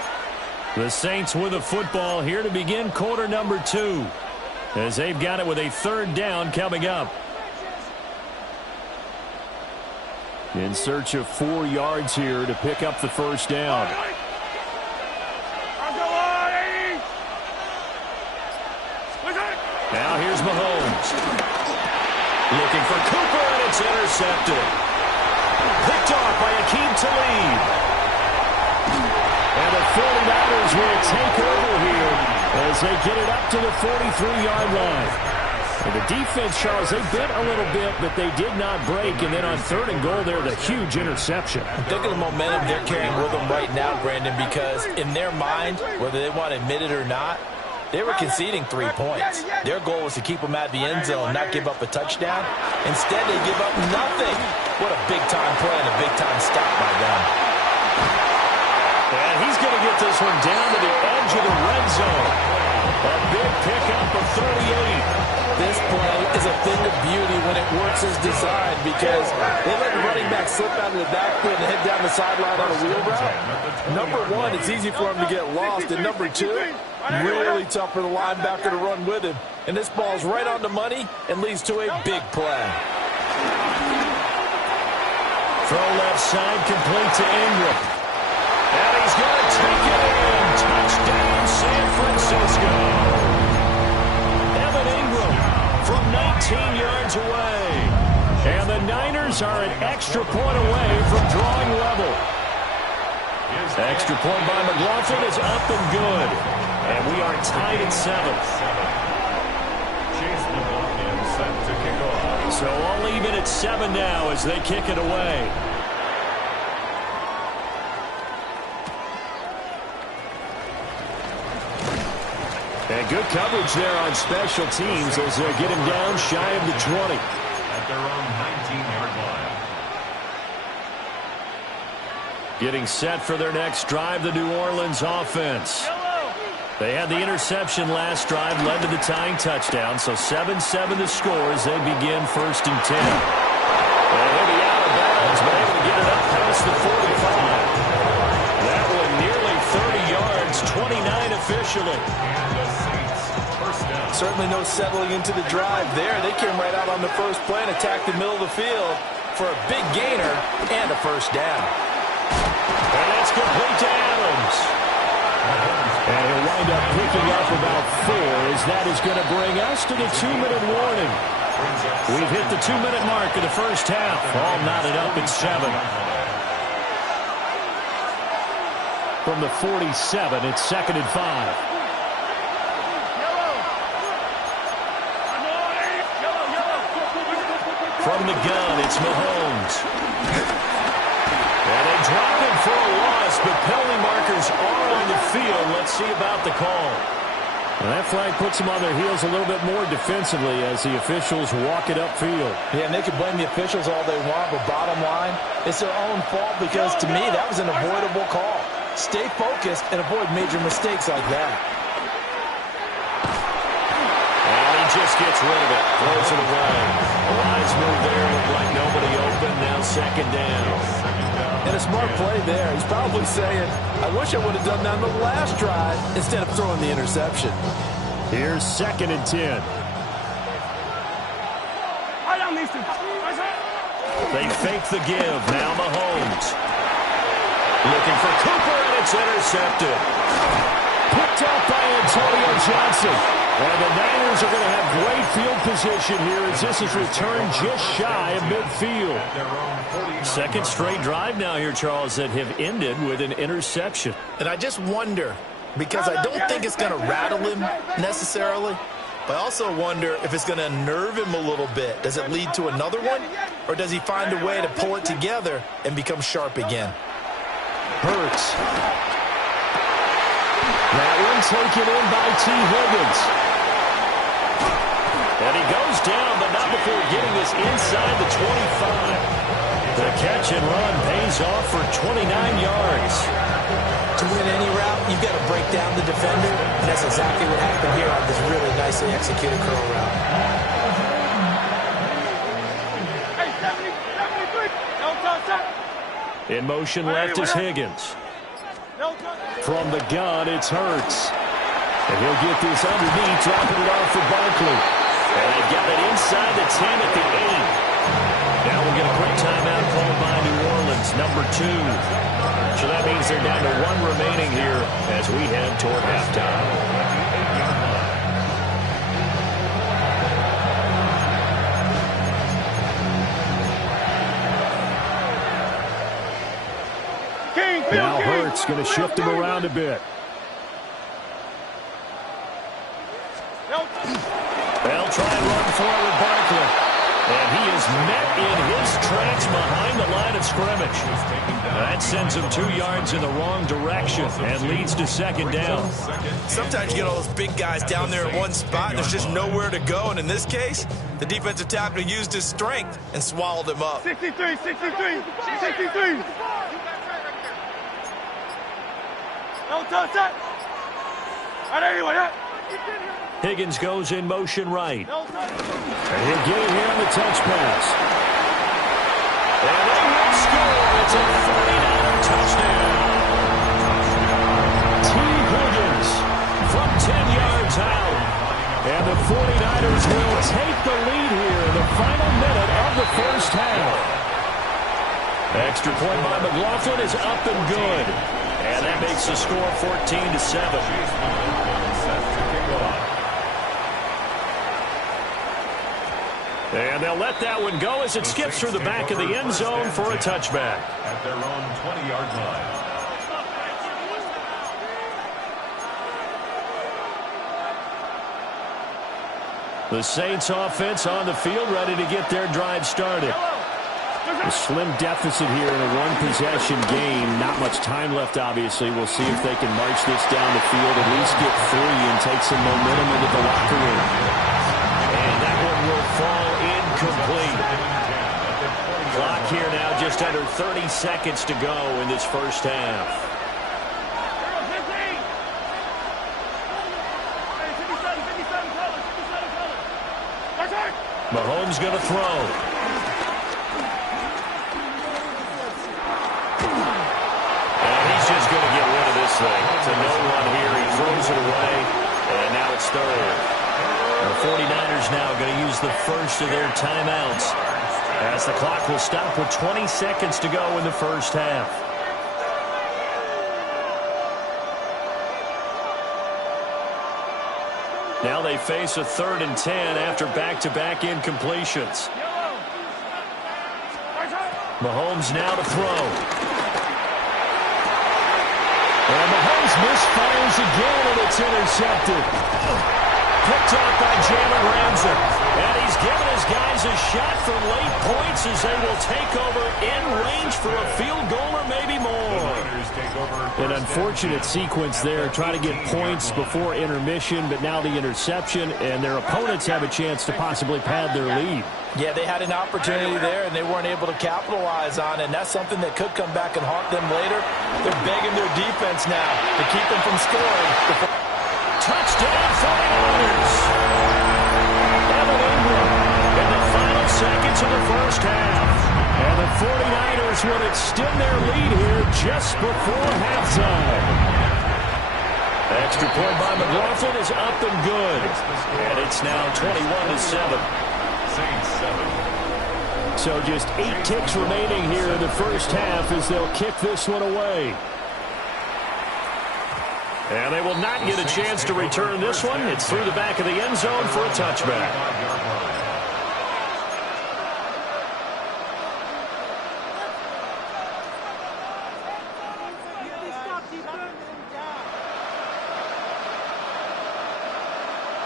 The Saints with the football here to begin quarter number 2, as they've got it with a 3rd down coming up. In search of 4 yards here to pick up the first down. Now here's Mahomes. Looking for Cooper, and it's intercepted. Picked off by Aqib Talib. And the 49ers will take over here as they get it up to the 43-yard line. And the defense, Charles, they bit a little bit, but they did not break. And then on 3rd and goal there, the huge interception. Think of the momentum they're carrying with them right now, Brandon, because in their mind, whether they want to admit it or not, They were conceding 3 points. Their goal was to keep them at the end zone, not give up a touchdown. Instead, they give up nothing. What a big-time play and a big-time stop by them. And he's going to get this one down to the edge of the red zone. A big pickup of 38. This play is a thing of beauty when it works as designed because they let the running back slip out of the backfield and head down the sideline on a wheel route. Number one, it's easy for him to get lost. And number two, really tough for the linebacker to run with him. And this ball's right on the money and leads to a big play. Throw left side, complete to Ingram. And he's going to take it in. Touchdown, San Francisco. Evan Ingram from 19 yards away. And the Niners are an extra point away from drawing level. Extra point by McLaughlin is up and good. And we are tied at 7. Chase McLaughlin set to kick off. So all even at 7 now as they kick it away. And good coverage there on special teams as they get him down shy of the 20. At their own 19-yard line. Getting set for their next drive, the New Orleans offense. They had the interception last drive, led to the tying touchdown, so 7-7 the score as they begin 1st and 10. And he'll be out of bounds, but able to get it up past the 45. That one nearly 30 yards, 29 officially. Certainly no settling into the drive there. They came right out on the first play and attacked the middle of the field for a big gainer and a first down. And that's complete to Adams. And he'll wind up picking up about 4 as that is going to bring us to the 2-minute warning. We've hit the 2-minute mark of the first half. All knotted up at 7. From the 47, it's 2nd and 5. From the gun, it's Mahomes. And they drop him for a loss, but penalty markers are on the field. Let's see about the call. And that flag puts them on their heels a little bit more defensively as the officials walk it upfield. Yeah, and they can blame the officials all they want, but bottom line, it's their own fault because, to me, that was an avoidable call. Stay focused and avoid major mistakes like that. Just gets rid of it, throws it away. A wise move there, looked like nobody open, now 2nd down. And a smart play there. He's probably saying, I wish I would have done that on the last drive instead of throwing the interception. Here's 2nd and 10. They fake the give, now Mahomes. Looking for Cooper, and it's intercepted. Picked out by Antonio Johnson. And the Niners are going to have great field position here as this is returned just shy of midfield. Second straight drive now here, Charles, that have ended with an interception. And I just wonder, because I don't think it's going to rattle him necessarily, but I also wonder if it's going to unnerve him a little bit. Does it lead to another one? Or does he find a way to pull it together and become sharp again? Hurts. That one taken in by T. Higgins. And he goes down, but not before getting this inside the 25. The catch and run pays off for 29 yards. To win any route, you've got to break down the defender, and that's exactly what happened here on this really nicely executed curl route. In motion left is Higgins. From the gun, it's Hurts. And he'll get this underneath, dropping it off for Barkley. And they've got it inside the 10 at the 8. Now we'll get a quick timeout called by New Orleans, number 2. So that means they're down to 1 remaining here as we head toward halftime. Now Hurts going to shift him around a bit. They'll try and run forward Barkley. And he is met in his tracks behind the line of scrimmage. That sends him 2 yards in the wrong direction and leads to second down. Sometimes you get all those big guys down there in one spot, and there's just nowhere to go. And in this case, the defensive tackle used his strength and swallowed him up. 63, 63, 63. No touch that. Anyway, Higgins goes in motion right. And he'll get it here on the touch pass. And they will score. It's a 49er touchdown. T. Higgins from 10 yards out. And the 49ers will take the lead here in the final minute of the first half. Extra point by McLaughlin is up and good. And that makes the score 14-7. And they'll let that one go as it skips through the back of the end zone for a touchback. At their own 20-yard line. The Saints offense on the field, ready to get their drive started. A slim deficit here in a one-possession game. Not much time left, obviously. We'll see if they can march this down the field, at least get 3 and take some momentum into the locker room. And that one will fall incomplete. Clock here now just under 30 seconds to go in this first half. Mahomes going to throw. And he's just going to get rid of this thing. It's a no run here. He throws it away. And now it's third. The 49ers now going to use the first of their timeouts, as the clock will stop with 20 seconds to go in the first half. Now they face a 3rd and 10 after back-to-back incompletions. Mahomes now to throw. And Mahomes misfires again, and it's intercepted. Picked off by Jalen Ramsey. And he's given his guys a shot for late points as they will take over in range for a field goal or maybe more. An unfortunate sequence there. Try to get points before intermission, but now the interception, and their opponents have a chance to possibly pad their lead. Yeah, they had an opportunity there, and they weren't able to capitalize on it. And that's something that could come back and haunt them later. They're begging their defense now to keep them from scoring. Touchdown 49ers. Evan Ingram in the final seconds of the first half. And the 49ers would extend their lead here just before halftime. Extra point by McLaughlin is up and good. And it's now 21-7. So just 8 ticks remaining here in the first half as they'll kick this one away. And they will not get a chance to return this one. It's through the back of the end zone for a touchback.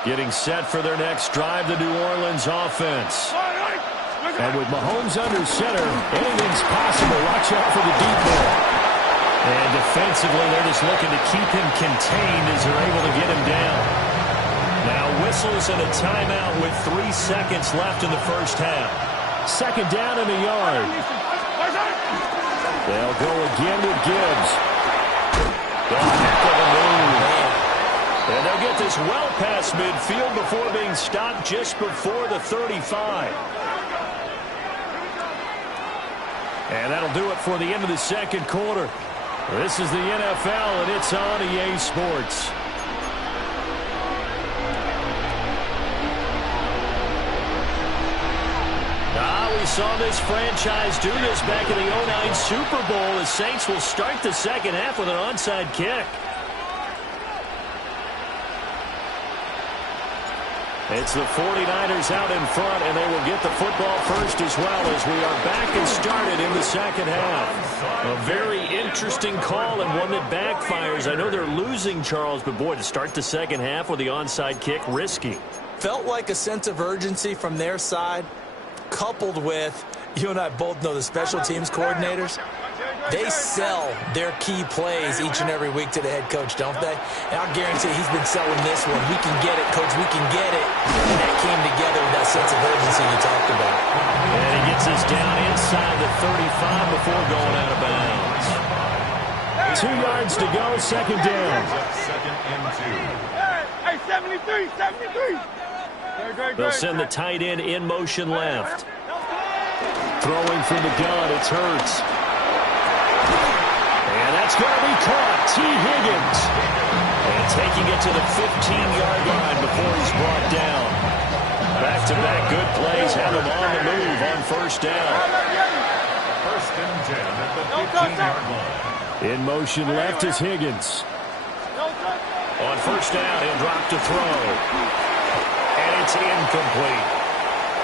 Getting set for their next drive, the New Orleans offense. And with Mahomes under center, anything's possible. Watch out for the deep ball. And defensively, they're just looking to keep him contained as they're able to get him down. Now whistles and a timeout with 3 seconds left in the first half. Second down in the yard. They'll go again with Gibbs. The heck of a move. And they'll get this well past midfield before being stopped just before the 35. And that'll do it for the end of the second quarter. This is the NFL, and it's on EA Sports. We saw this franchise do this back in the 2009 Super Bowl. The Saints will start the second half with an onside kick. It's the 49ers out in front, and they will get the football first as well as we are back and started in the second half. A very interesting call and one that backfires. I know they're losing, Charles, but boy, to start the second half with the onside kick, risky. Felt like a sense of urgency from their side. coupled with, you and I both know the special teams coordinators, they sell their key plays each and every week to the head coach, don't they? And I'll guarantee he's been selling this one. We can get it, coach, we can get it. And that came together with that sense of urgency you talked about. And he gets us down inside the 35 before going out of bounds. 2 yards to go, second down. Second and 2. Hey, 73, 73. They'll send the tight end in motion left. Throwing from the gun, it's Hurts. And that's going to be caught. T. Higgins. And taking it to the 15-yard line before he's brought down. Back-to-back good plays have him on the move on first down. First and 10 at the 15-yard line. In motion left is Higgins. On first down, he'll drop to throw. And it's incomplete.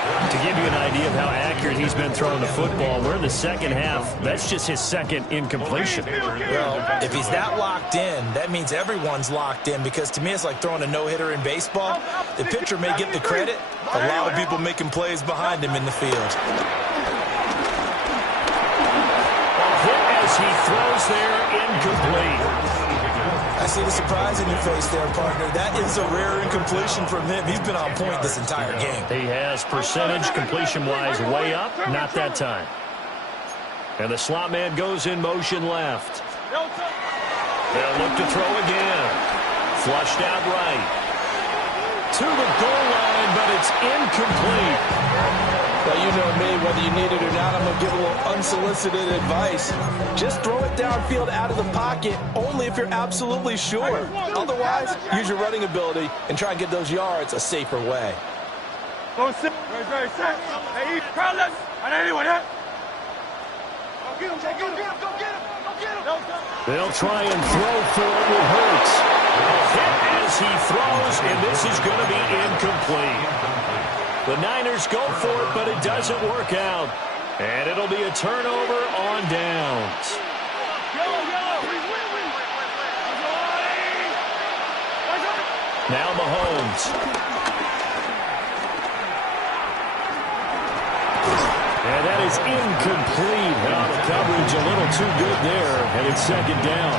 To give you an idea of how accurate he's been throwing the football, we're in the second half. That's just his second incompletion. Well, if he's that locked in, that means everyone's locked in, because to me it's like throwing a no-hitter in baseball. The pitcher may get the credit, a lot of people making plays behind him in the field. Hit as he throws there, incomplete. I see the surprise in your face there, partner. That is a rare incompletion from him. He's been on point this entire game. He has percentage completion-wise way up, not that time. And the slot man goes in motion left. They'll look to throw again. Flushed out right. To the goal line, but it's incomplete. Well, you know me, whether you need it or not, I'm going to give a little unsolicited advice. Just throw it downfield out of the pocket, only if you're absolutely sure. Otherwise, use your running ability and try and get those yards a safer way. Go sit. Very set. Hey, Carlos. And anyone, yeah? Go get him, go get him, go get him, go get him. They'll try and throw for it with Hurts. Hit as he throws, and this is going to be incomplete. The Niners go for it, but it doesn't work out. And it'll be a turnover on downs. Now Mahomes. And that is incomplete. Well, the coverage a little too good there, and it's second down.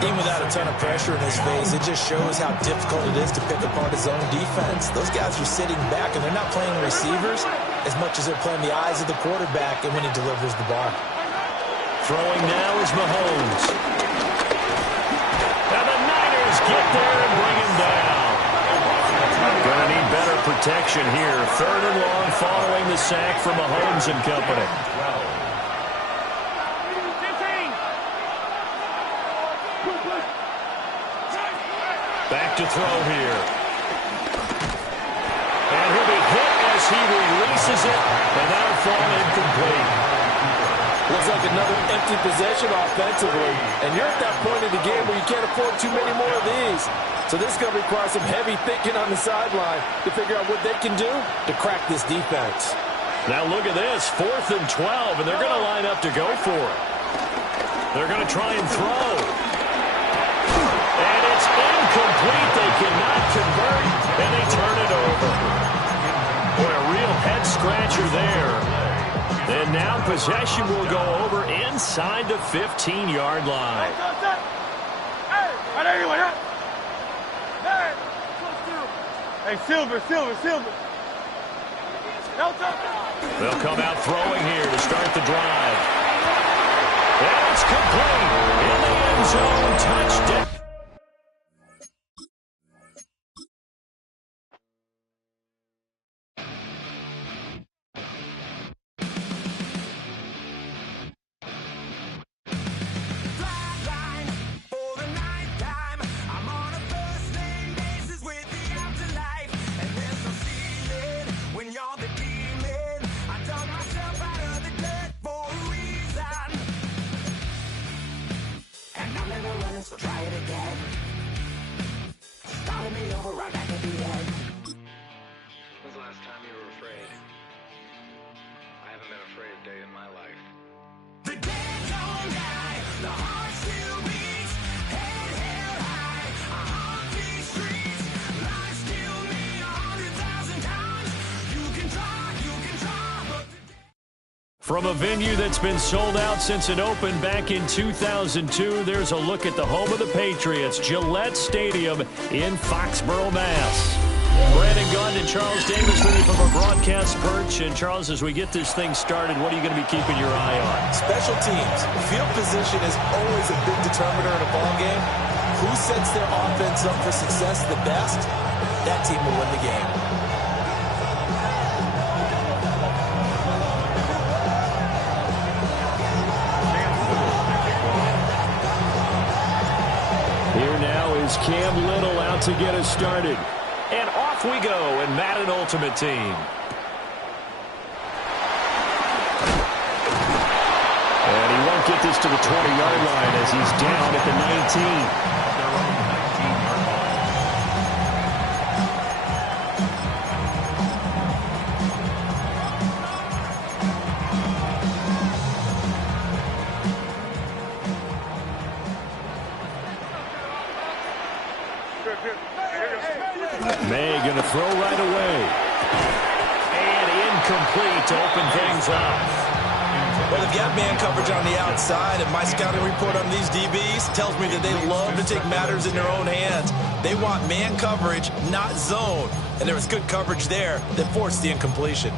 Even without a ton of pressure in his face, it just shows how difficult it is to pick apart his own defense. Those guys are sitting back, and they're not playing receivers as much as they're playing the eyes of the quarterback and when he delivers the ball. Throwing now is Mahomes. And the Niners get there and bring him down. Going to need better protection here. Third and long following the sack from Mahomes and company. Back to throw here. And he'll be hit as he releases it, and that'll fall incomplete. Looks like another empty possession offensively. And you're at that point in the game where you can't afford too many more of these. So this is going to require some heavy thinking on the sideline to figure out what they can do to crack this defense. Now look at this, 4th and 12, and they're going to line up to go for it. They're going to try and throw. And it's incomplete. They cannot convert, and they turn it over. Boy, a real head-scratcher there. And now possession will go over inside the 15-yard line. Hey, Silver. They'll come out throwing here to start the drive. And it's complete. In the end zone, touchdown. So try it again. From a venue that's been sold out since it opened back in 2002, there's a look at the home of the Patriots, Gillette Stadium in Foxborough, Mass. Brandon Gaudin and Charles Davis with you from our broadcast perch. And Charles, as we get this thing started, what are you going to be keeping your eye on? Special teams. Field position is always a big determiner in a ball game. Who sets their offense up for success the best, that team will win the game. Here now is Cam Little out to get us started. And off we go in Madden Ultimate Team. And he won't get this to the 20-yard line as he's down at the 19. May going to throw right away. And incomplete to open things up. Well, they've got man coverage on the outside, and my scouting report on these DBs tells me that they love to take matters in their own hands. They want man coverage, not zone. And there was good coverage there that forced the incompletion.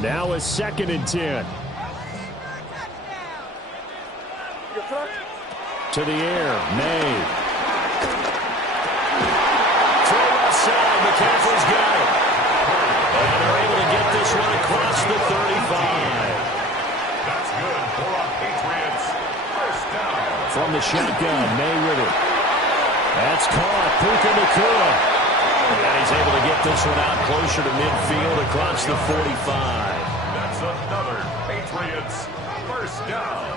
Now a 2nd and 10. To the air, May. Throw left side, McCaffrey's got it. And they're able to get this one across the 35. That's good for our Patriots. First down. From the shotgun, May with it. That's caught, Puka Nacua. And he's able to get this one out closer to midfield across the 45. That's another Patriots first down.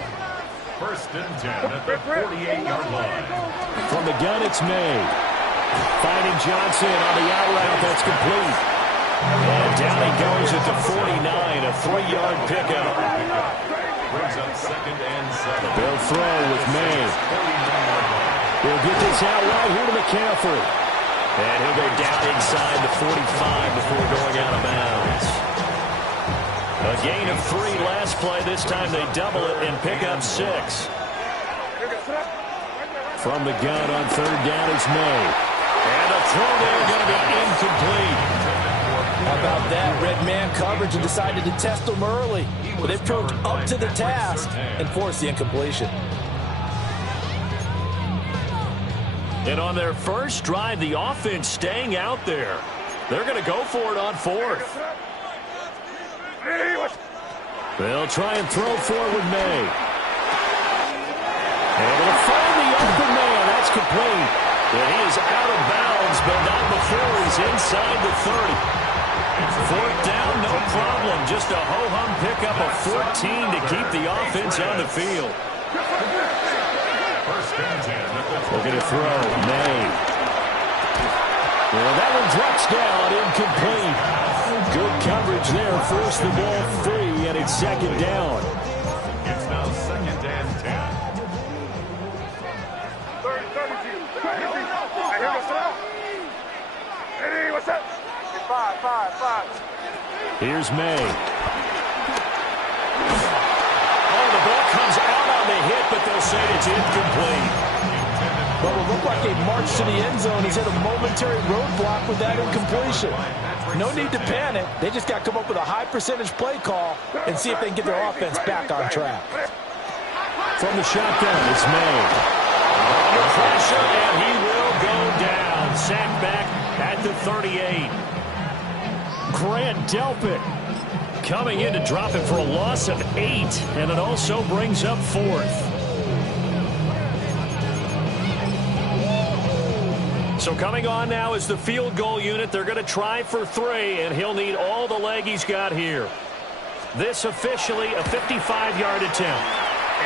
1st and 10 at the 48-yard line. From the gun, it's May. Finding Johnson on the out route. That's complete. And down he goes at the 49, a 3-yard pickup. Brings up 2nd and 7. They'll throw with May. He'll get this out right here to McCaffrey. And he'll go down inside the 45 before going out of bounds. A gain of 3 last play. This time they double it and pick up 6. From the gun on 3rd down is May. And the throw there going to be incomplete. How about that? Red man coverage and decided to test them early. But they proved up to the task and forced the incompletion. And on their first drive, the offense staying out there. They're going to go for it on 4th. They'll try and throw forward with May. Able to find the open man. That's complete. And he is out of bounds, but not before he's inside the 30. 4th down, no problem. Just a ho-hum pickup of 14 to keep the offense on the field. 1st and 10. They're going to throw May. Well, that one drops down, incomplete. Good coverage there. Forced the ball free, and it's 2nd down. It's now 2nd and 10. Here's May. Oh, the ball comes out on the hit, but they'll say it's incomplete. Well, it looked like a march to the end zone. He's hit a momentary roadblock with that incompletion. No need to panic. They just got to come up with a high percentage play call and see if they can get their offense back on track. From the shotgun, it's May. Under pressure, and he will go down. Sacked back at the 38. Grant Delpit coming in to drop it for a loss of 8, and it also brings up 4th. So coming on now is the field goal unit. They're going to try for 3, and he'll need all the leg he's got here. This officially a 55-yard attempt.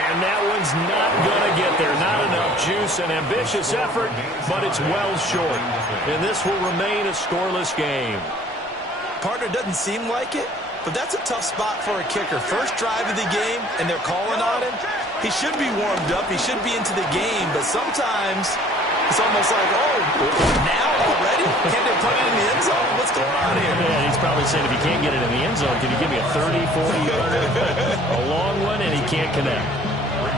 And that one's not going to get there. Not enough juice, an ambitious effort, but it's well short. And this will remain a scoreless game. Partner, doesn't seem like it, but that's a tough spot for a kicker. First drive of the game, and they're calling on him. He should be warmed up. He should be into the game, but sometimes it's almost like, oh, now Can't they put it in the end zone? What's going on here? Yeah, he's probably saying, if you can't get it in the end zone, can you give me a 30, 40-yarder? A long one, and he can't connect.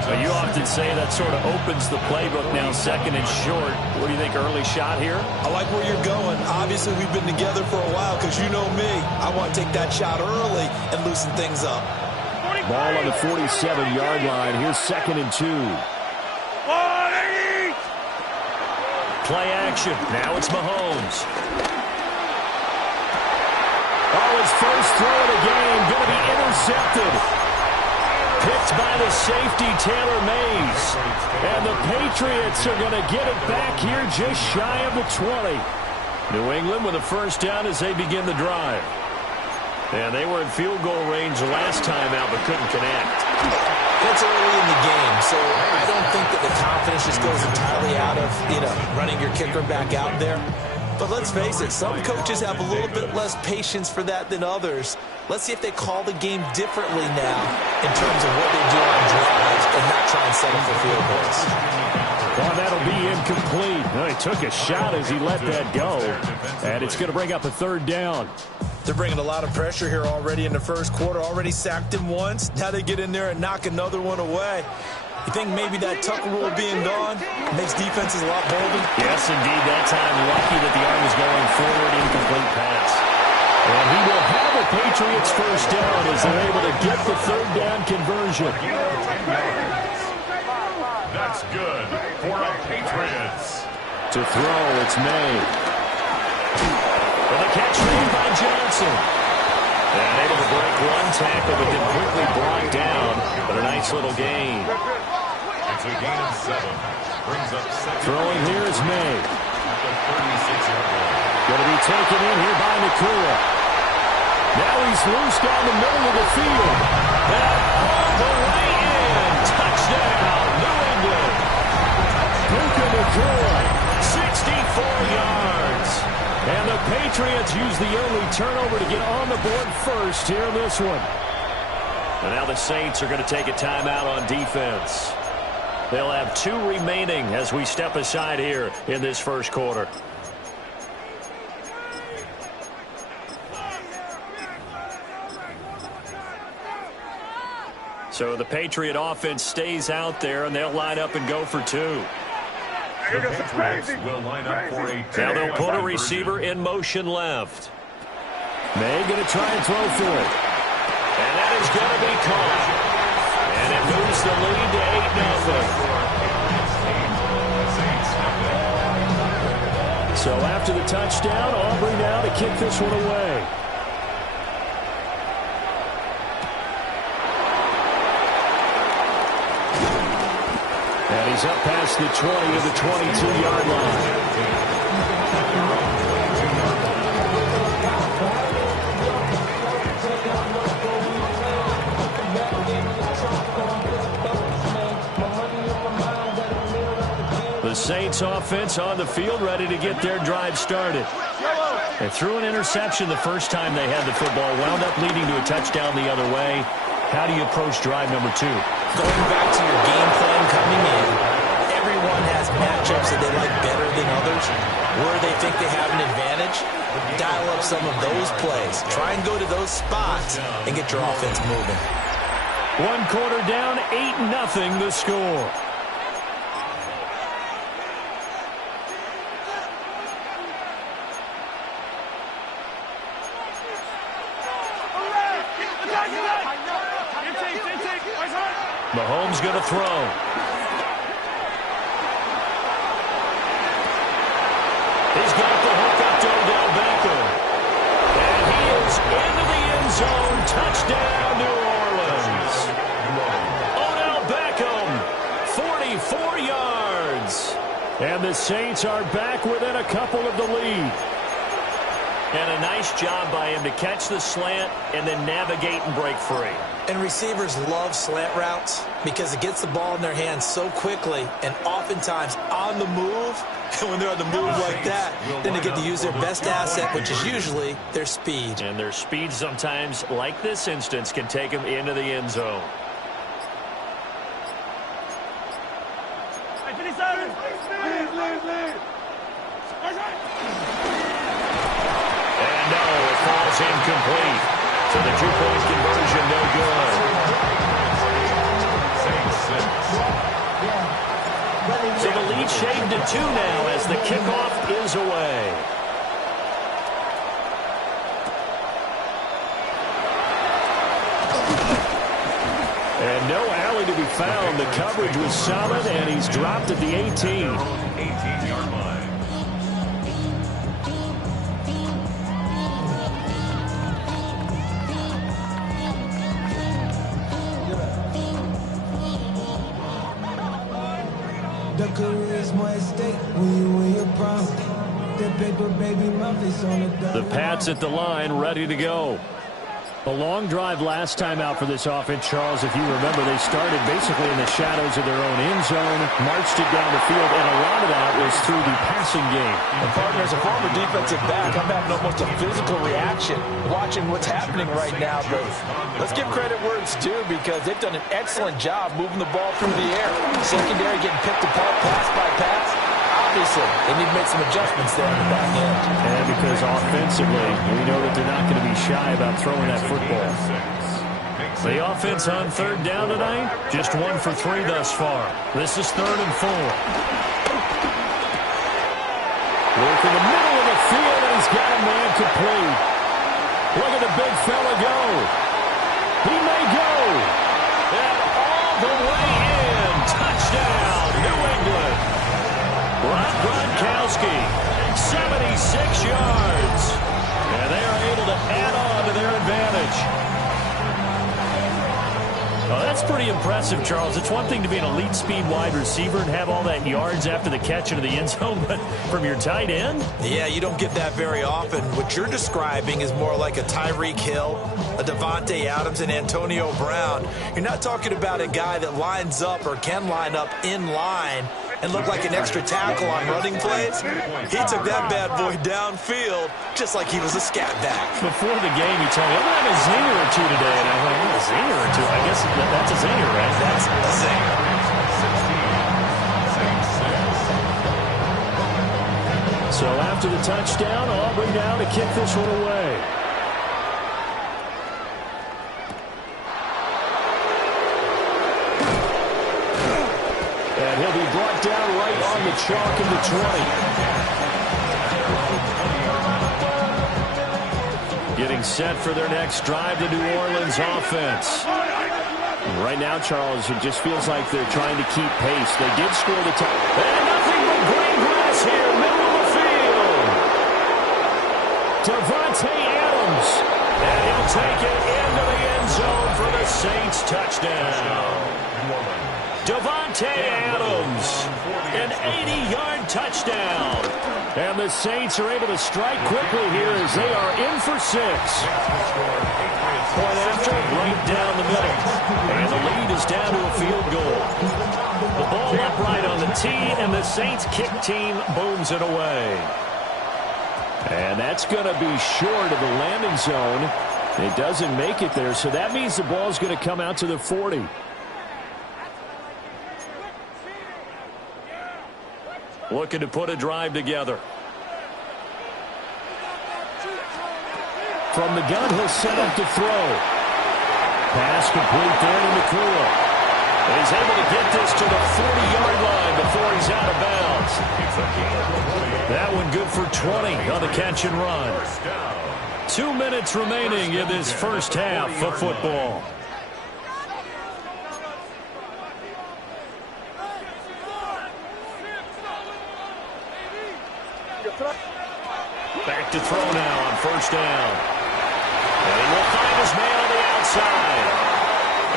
But you often say that sort of opens the playbook now, second and short. What do you think, early shot here? I like where you're going. Obviously, we've been together for a while because you know me. I want to take that shot early and loosen things up. Ball on the 47-yard line. Here's second and 2. Play action. Now it's Mahomes. Oh, his first throw of the game going to be intercepted. Picked by the safety, Taylor Mays. And the Patriots are going to get it back here just shy of the 20. New England with a first down as they begin the drive. And they were in field goal range last time out but couldn't connect. It's early in the game, so I don't think that the confidence just goes entirely out of, running your kicker back out there. But let's face it, some coaches have a little bit less patience for that than others. Let's see if they call the game differently now in terms of what they do on drives and not try and settle for field goals. Well, that'll be incomplete. Well, he took a shot as he let that go, and it's going to bring up a third down. They're bringing a lot of pressure here already in the first quarter. Already sacked him once. Now they get in there and knock another one away. You think maybe that tuck rule being gone makes defenses a lot bolder? Yes, indeed. That time, lucky that the arm was going forward, incomplete pass. And he will have a Patriots first down as they're able to get the third down conversion. That's good for the Patriots. To throw, it's May. Well, the catch made by Johnson. And able to break one tackle, but then quickly brought down. But a nice little gain. It's a gain of 7. Brings up second. Throwing here is May. At the 36-yard line. Going to be taken in here by Nakua. Now he's loose down the middle of the field. And all the way in. Touchdown, New England. Puka Nakua. 64 yards. And the Patriots use the early turnover to get on the board first here in this one. And now the Saints are going to take a timeout on defense. They'll have 2 remaining as we step aside here in this first quarter. So the Patriot offense stays out there, and they'll line up and go for 2. The Patriots will line up for a now they'll put a receiver in motion left. May going to try and throw for it. And that is going to be caught. And it moves the lead to 8-0. So after the touchdown, Aubrey now to kick this one away. And he's up past the 20 to the 22-yard line. The Saints offense on the field, ready to get their drive started. They threw an interception the first time they had the football, wound up leading to a touchdown the other way. How do you approach drive number 2? Going back to your game plan coming in, everyone has matchups that they like better than others. Where they think they have an advantage, dial up some of those plays. Try and go to those spots and get your offense moving. 1 quarter down, 8-0 the score. Mahomes going to throw. He's got the hook up to Odell Beckham. And he is into the end zone. Touchdown, New Orleans. Odell Beckham, 44 yards. And the Saints are back within a couple of the lead. And a nice job by him to catch the slant and then navigate and break free. And receivers love slant routes because it gets the ball in their hands so quickly and oftentimes on the move. And when they're on the move like that, then they get to use their best asset, which is usually their speed. And their speed sometimes, like this instance, can take them into the end zone. And no, it falls incomplete. So the two-point conversion, no good. So the lead shaved to 2 now as the kickoff is away. And no alley to be found. The coverage was solid, and he's dropped at the 18. 18-yard line. The career is more at stake when you win your prom. That paper, baby, my face on the Pats at the line, ready to go. A long drive last time out for this offense, Charles. If you remember, they started basically in the shadows of their own end zone, marched it down the field, and a lot of that was through the passing game. And partner, as a former defensive back, I'm having almost a physical reaction watching what's happening right now. But let's give credit where it's due because they've done an excellent job moving the ball through the air. Secondary getting picked apart pass by pass. Obviously, they need to make some adjustments there on the back end. And because offensively, we know that they're not going to be shy about throwing that football. The offense on third down tonight, just 1 for 3 thus far. This is 3rd and 4. Work in the middle of the field, and he's got a man complete. Look at the big fella go. He may go. And all the way in. Touchdown, New England. Rob Gronkowski, 76 yards. And they are able to add on to their advantage. Oh, that's pretty impressive, Charles. It's one thing to be an elite speed wide receiver and have all that yards after the catch into the end zone, but from your tight end? Yeah, you don't get that very often. What you're describing is more like a Tyreek Hill, a Devontae Adams, and Antonio Brown. You're not talking about a guy that lines up or can line up in line and look like an extra tackle on running plays. He took that bad boy downfield just like he was a scat back. Before the game, he told me, I'm going to have a zinger or two today. And I went, a zinger or two? I guess that's a zinger, right? That's a zinger. 16. So after the touchdown, Auburn now to kick this one away. And he'll be brought down right on the chalk in the 20. Getting set for their next drive, the New Orleans offense. Right now, Charles, it just feels like they're trying to keep pace. They did score the touchdown. And nothing but green grass here, middle of the field. Davante Adams. And he'll take it into the end zone for the Saints touchdown. Davante Adams, an 80-yard touchdown. And the Saints are able to strike quickly here as they are in for 6. Point after, right down the middle. And the lead is down to a field goal. The ball upright on the tee, and the Saints kick team booms it away. And that's going to be short of the landing zone. It doesn't make it there, so that means the ball's going to come out to the 40. Looking to put a drive together. From the gun, he'll set up to throw. Pass complete there to Nakua. He's able to get this to the 40-yard line before he's out of bounds. That one good for 20 on the catch and run. 2 minutes remaining in this first half of football. Back to throw now on first down. And he will find his man on the outside.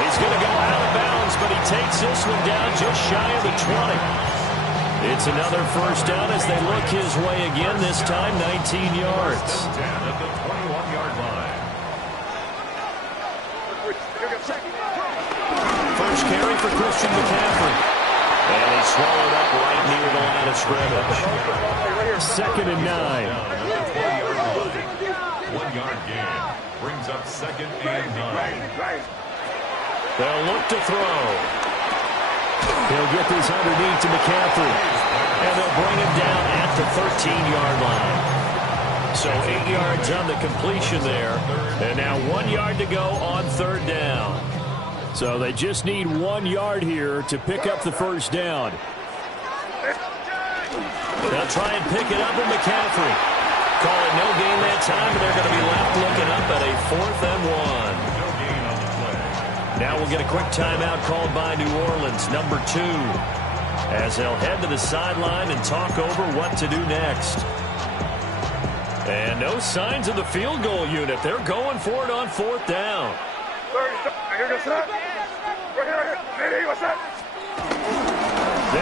He's going to go out of bounds, but he takes this one down just shy of the 20. It's another first down as they look his way again, this time 19 yards. Down at the 21-yard line. First carry for Christian McCaffrey. And he's swallowed up right near the line of scrimmage. 2nd and 9. 1-yard gain. Brings up 2nd and 9. They'll look to throw. He'll get this underneath to McCaffrey. And they'll bring him down at the 13-yard line. So 8 yards on the completion there. And now 1 yard to go on third down. So they just need 1 yard here to pick up the first down. They'll try and pick it up with McCaffrey. Call it no gain that time, but they're going to be left looking up at a 4th and 1. Now we'll get a quick timeout called by New Orleans, number 2, as they'll head to the sideline and talk over what to do next. And no signs of the field goal unit. They're going for it on 4th down. They'll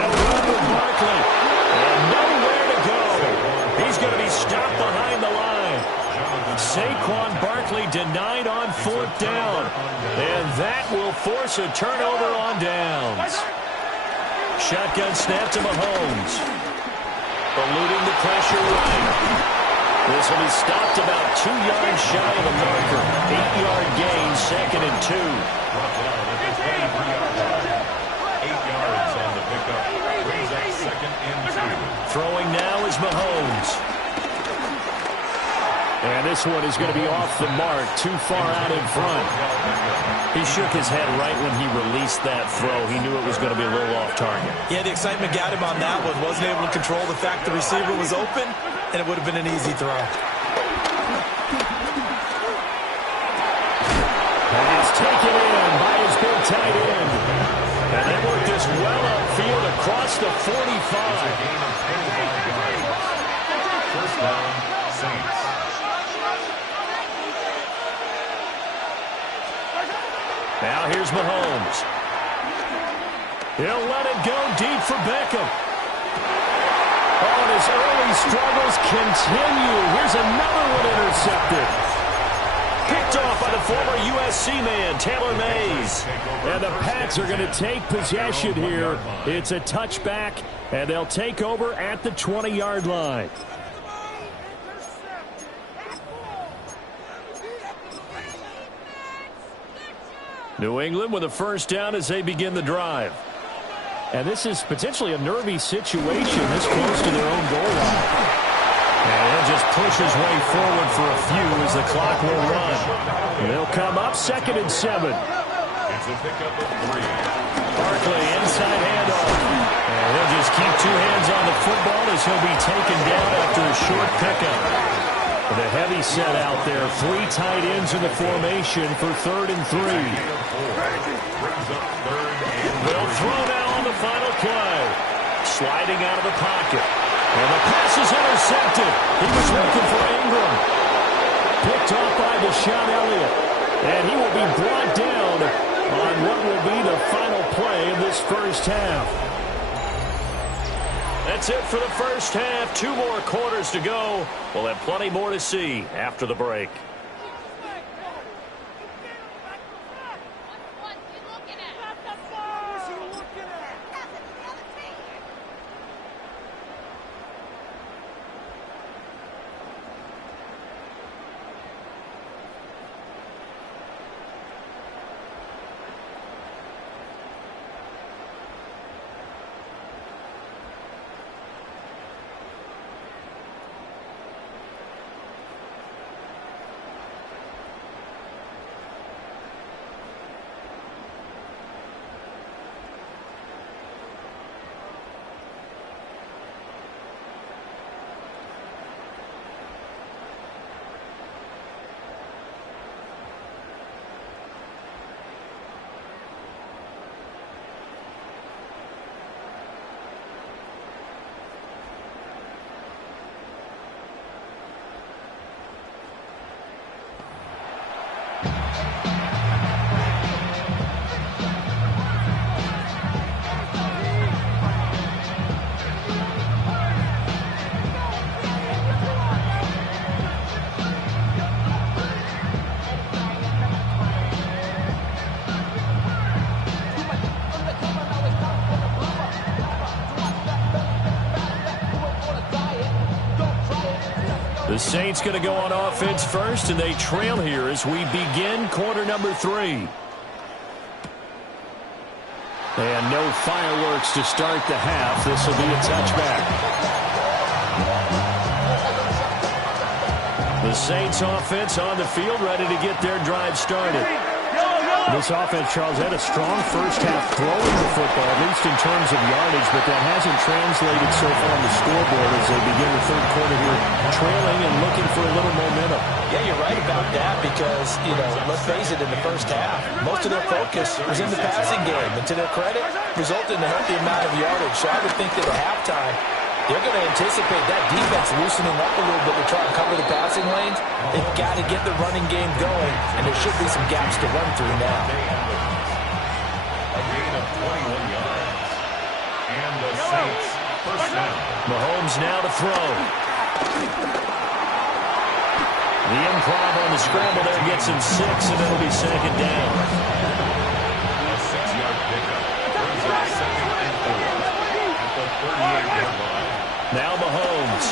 run with Barkley. And nowhere to go. He's going to be stopped behind the line. Saquon Barkley denied on 4th down. And that will force a turnover on downs. Shotgun snap to Mahomes. Eluding the pressure right. This will be stopped about 2 yards shy of the marker. 8-yard gain, 2nd and 2. 8 yards on the pickup. Brings up 2nd and 2. Throwing now is Mahomes. And this one is going to be off the mark, too far out in front. He shook his head right when he released that throw. He knew it was going to be a little off target. Yeah, the excitement got him on that one. Wasn't able to control the fact the receiver was open, and it would have been an easy throw. And it's taken in by his big tight end. And they work this well upfield across the 45. First down, Saints. Now here's Mahomes. He'll let it go deep for Beckham. Oh, and his early struggles continue. Here's another one intercepted. Picked off by the former USC man, Taylor Mays. And the Pats are going to take possession here. It's a touchback, and they'll take over at the 20-yard line. New England with a first down as they begin the drive. And this is potentially a nervy situation this close to their own goal line. And he'll just push his way forward for a few as the clock will run. They'll come up 2nd and 7. It's a pickup of 3. Barkley inside handoff. And he'll just keep 2 hands on the football as he'll be taken down after a short pickup. The heavy set out there. 3 tight ends in the formation for 3rd and 3. They'll throw now on the final play. Sliding out of the pocket. And the pass is intercepted. He was looking for Ingram. Picked off by Deshaun Elliott. And he will be brought down on what will be the final play of this first half. That's it for the first half. 2 more quarters to go. We'll have plenty more to see after the break. The Saints going to go on offense first, and they trail here as we begin quarter number 3. And no fireworks to start the half. This will be a touchback. The Saints offense on the field, ready to get their drive started. This offense, Charles, had a strong first half throwing the football, at least in terms of yardage, but that hasn't translated so far on the scoreboard as they begin the third quarter here, trailing and looking for a little momentum. Yeah, you're right about that because, let's face it, in the first half, most of their focus was in the passing game. And to their credit, resulted in a healthy amount of yardage. So I would think that at halftime, they're going to anticipate that defense loosening up a little bit to try and cover the passing lanes. They've got to get the running game going, and there should be some gaps to run through now. A gain of 21 yards. And the Saints first down. Mahomes now to throw. The improv on the scramble there gets him 6, and it'll be second down. A 6-yard pickup. Brings up second and 4 at the 38-yard line. Now Mahomes.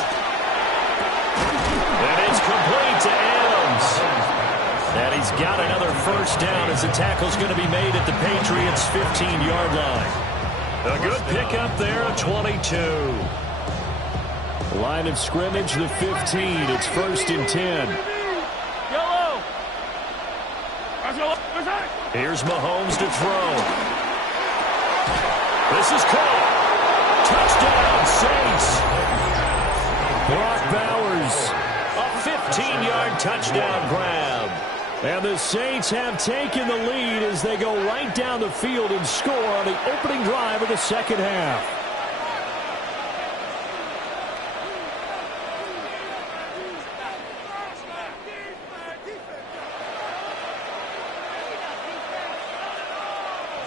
And it's complete to Adams. And he's got another first down as the tackle's going to be made at the Patriots' 15-yard line. A good pickup there at 22. Line of scrimmage, the 15. It's first and 10. Here's Mahomes to throw. This is caught. Touchdown, Saints. Brock Bowers, a 15-yard touchdown grab. And the Saints have taken the lead as they go right down the field and score on the opening drive of the second half.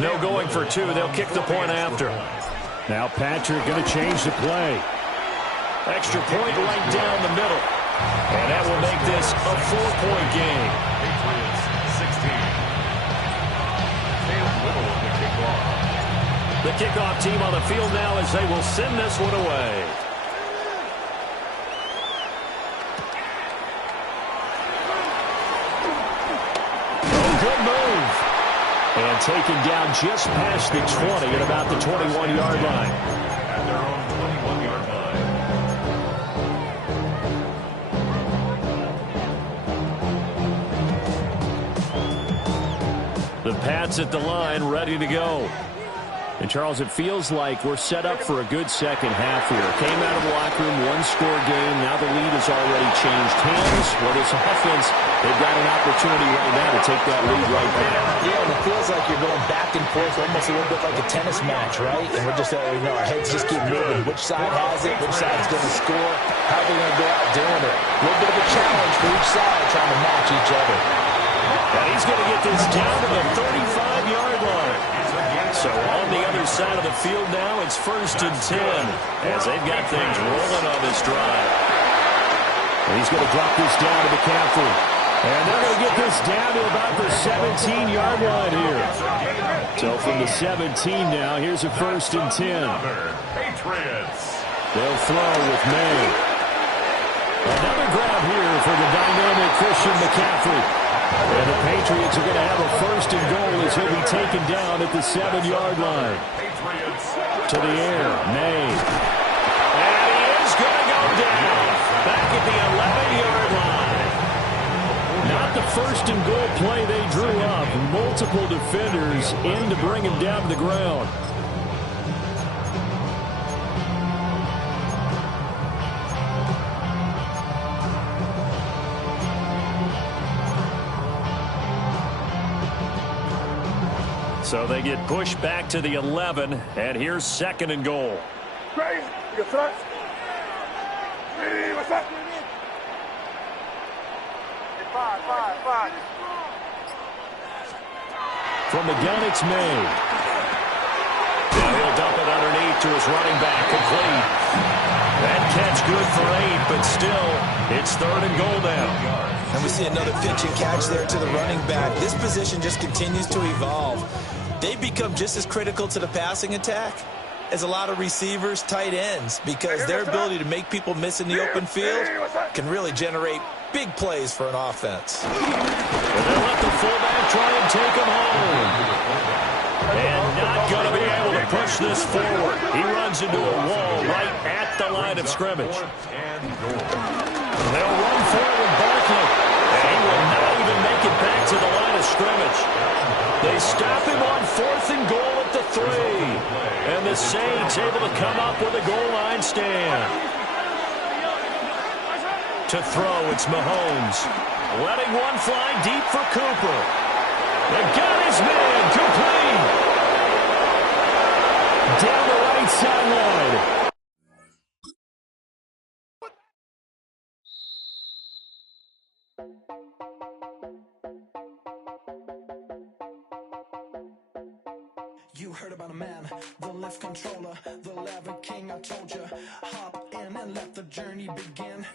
No going for 2. They'll kick the point after. Now Patrick going to change the play. Extra point right down the middle. And that will make this a 4-point game. Patriots 16. Caleb Little on the kickoff. The kickoff team on the field now as they will send this one away. Oh, good move. And taken down just past the 20 at about the 21-yard line. At their own 21-yard line. The Pats at the line, ready to go. And, Charles, it feels like we're set up for a good second half here. Came out of the locker room, one-score game. Now the lead has already changed hands. Well, this offense, they've got an opportunity right now to take that lead right back. Yeah, and it feels like you're going back and forth almost a little bit like a tennis match, right? And we're just, our heads just keep moving. Which side has it? Which side's going to score? How are they going to go out doing it? A little bit of a challenge for each side trying to match each other. And he's going to get this down to the 35-yard line. So on the other side of the field now, it's first and 10 as they've got things rolling on this drive. And he's going to drop this down to McCaffrey. And they're going to get this down to about the 17-yard line here. So from the 17 now, here's a first and 10. Patriots. They'll throw with May. Another grab here for the dynamic Christian McCaffrey. And the Patriots are going to have a first and goal as he'll be taken down at the 7-yard line. To the air, May. And he is going to go down back at the 11-yard line. Not the first and goal play they drew up. Multiple defenders in to bring him down to the ground. So they get pushed back to the 11, and here's second and goal. Great, you front. Hey, what's up? Five. From the gun, it's May. Now he'll dump it underneath to his running back, complete. That catch good for 8, but still, it's third and goal down. And we see another pitch and catch there to the running back. This position just continues to evolve. They become just as critical to the passing attack as a lot of receivers, tight ends, because their ability to make people miss in the open field can really generate big plays for an offense. And they'll let the fullback try and take him home. And not going to be able to push this forward. He runs into a wall right at the line of scrimmage. They'll run forward with Barkley. And he will not even make it back to the line of scrimmage. They stop him on 4th and goal at the 3. And the Saints able to come up with a goal line stand. To throw, it's Mahomes. Letting one fly deep for Cooper. They got his man complete. Down the right sideline. You heard about a man, the lift controller, the lever king. I told you, hop in and let the journey begin.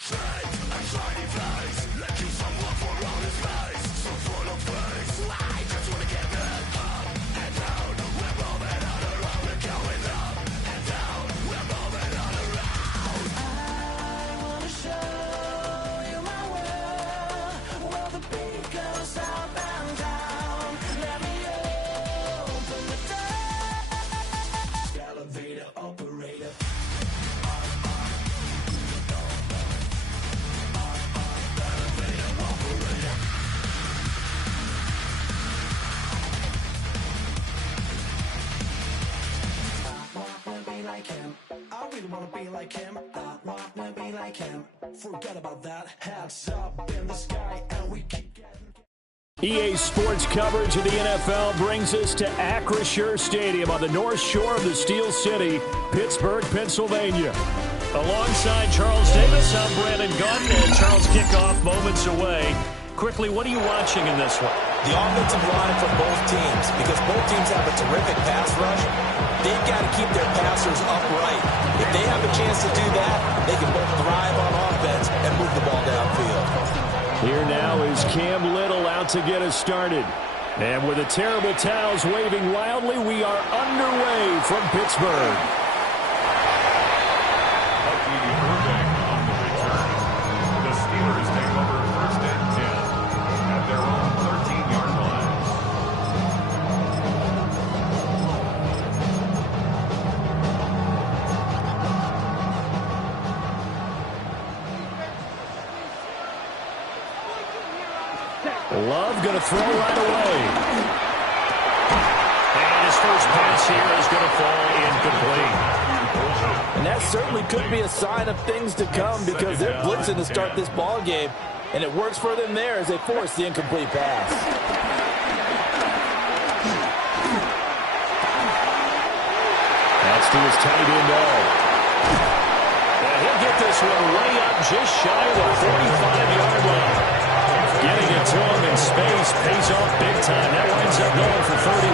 Straight and shiny face, let you suffer for all his face. So full of face, I just wanna get that up and down. We're moving on around, we're going up and down. We're moving on around. I wanna show you my world, where the beat goes up and down. Let me open the door. Elevator operator. Like him. I really wanna be like him. I wanna be like him. Forget about that. Hats up in the sky and we keep getting. EA Sports coverage of the NFL brings us to Acrisure Stadium on the north shore of the Steel City, Pittsburgh, Pennsylvania. Alongside Charles Davis, I'm Brandon Gaudin, and Charles kickoff moments away. Quickly, what are you watching in this one? The offensive line for both teams, because both teams have a terrific pass rush. They've got to keep their passers upright. If they have a chance to do that, they can both thrive on offense and move the ball downfield. Here now is Cam Little out to get us started. And with the terrible towels waving wildly, we are underway from Pittsburgh. On the return, the Steelers take over 1st and 10 at their own 13-yard line. Love going to throw right away. And his first pass here is going to fall incomplete. And that certainly could be a sign of things to come because they're blitzing to start this ball game, and it works for them there as they force the incomplete pass. That's to his tight end all. And he'll get this one way up just shy of the 45-yard line. Getting it to him in space pays off big time. That winds up going for 31.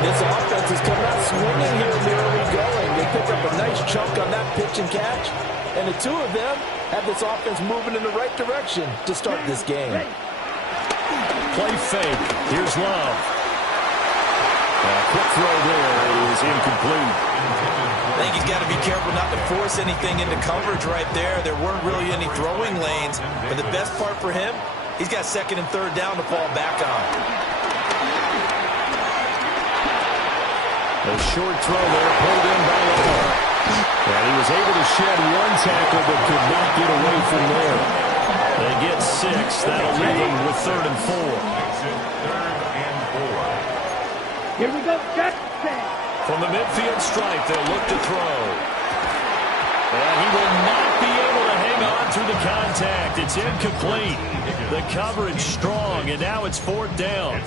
And this offense is coming out swinging here in the early going. They pick up a nice chunk on that pitch and catch. And the two of them have this offense moving in the right direction to start this game. Play fake. Here's Love. A quick throw there is incomplete. I think he's got to be careful not to force anything into coverage right there. There weren't really any throwing lanes. But the best part for him, he's got 2nd and 3rd down to fall back on. A short throw there, pulled in by Lamar. And he was able to shed one tackle, but could not get away from there. They get 6. That'll leave them with 3rd and 4. 3rd and 4. Here we go, Jack. From the midfield stripe, they'll look to throw. And he will not be able to hang on through the contact. It's incomplete. The coverage strong, and now it's 4th down.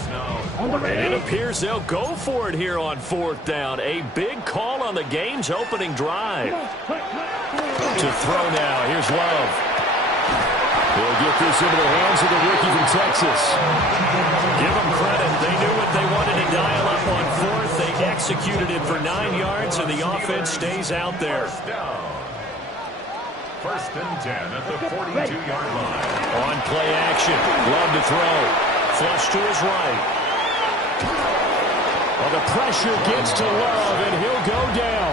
And it appears they'll go for it here on 4th down. A big call on the game's opening drive. To throw now, here's Love. They'll get this into the hands of the rookie from Texas. Give them credit. They knew what they wanted to dial up on 4th. They executed it for 9 yards, and the offense stays out there. 1st and 10 at the 42-yard line. On play action. Love to throw. Flush to his right. Well, the pressure gets to Love, and he'll go down.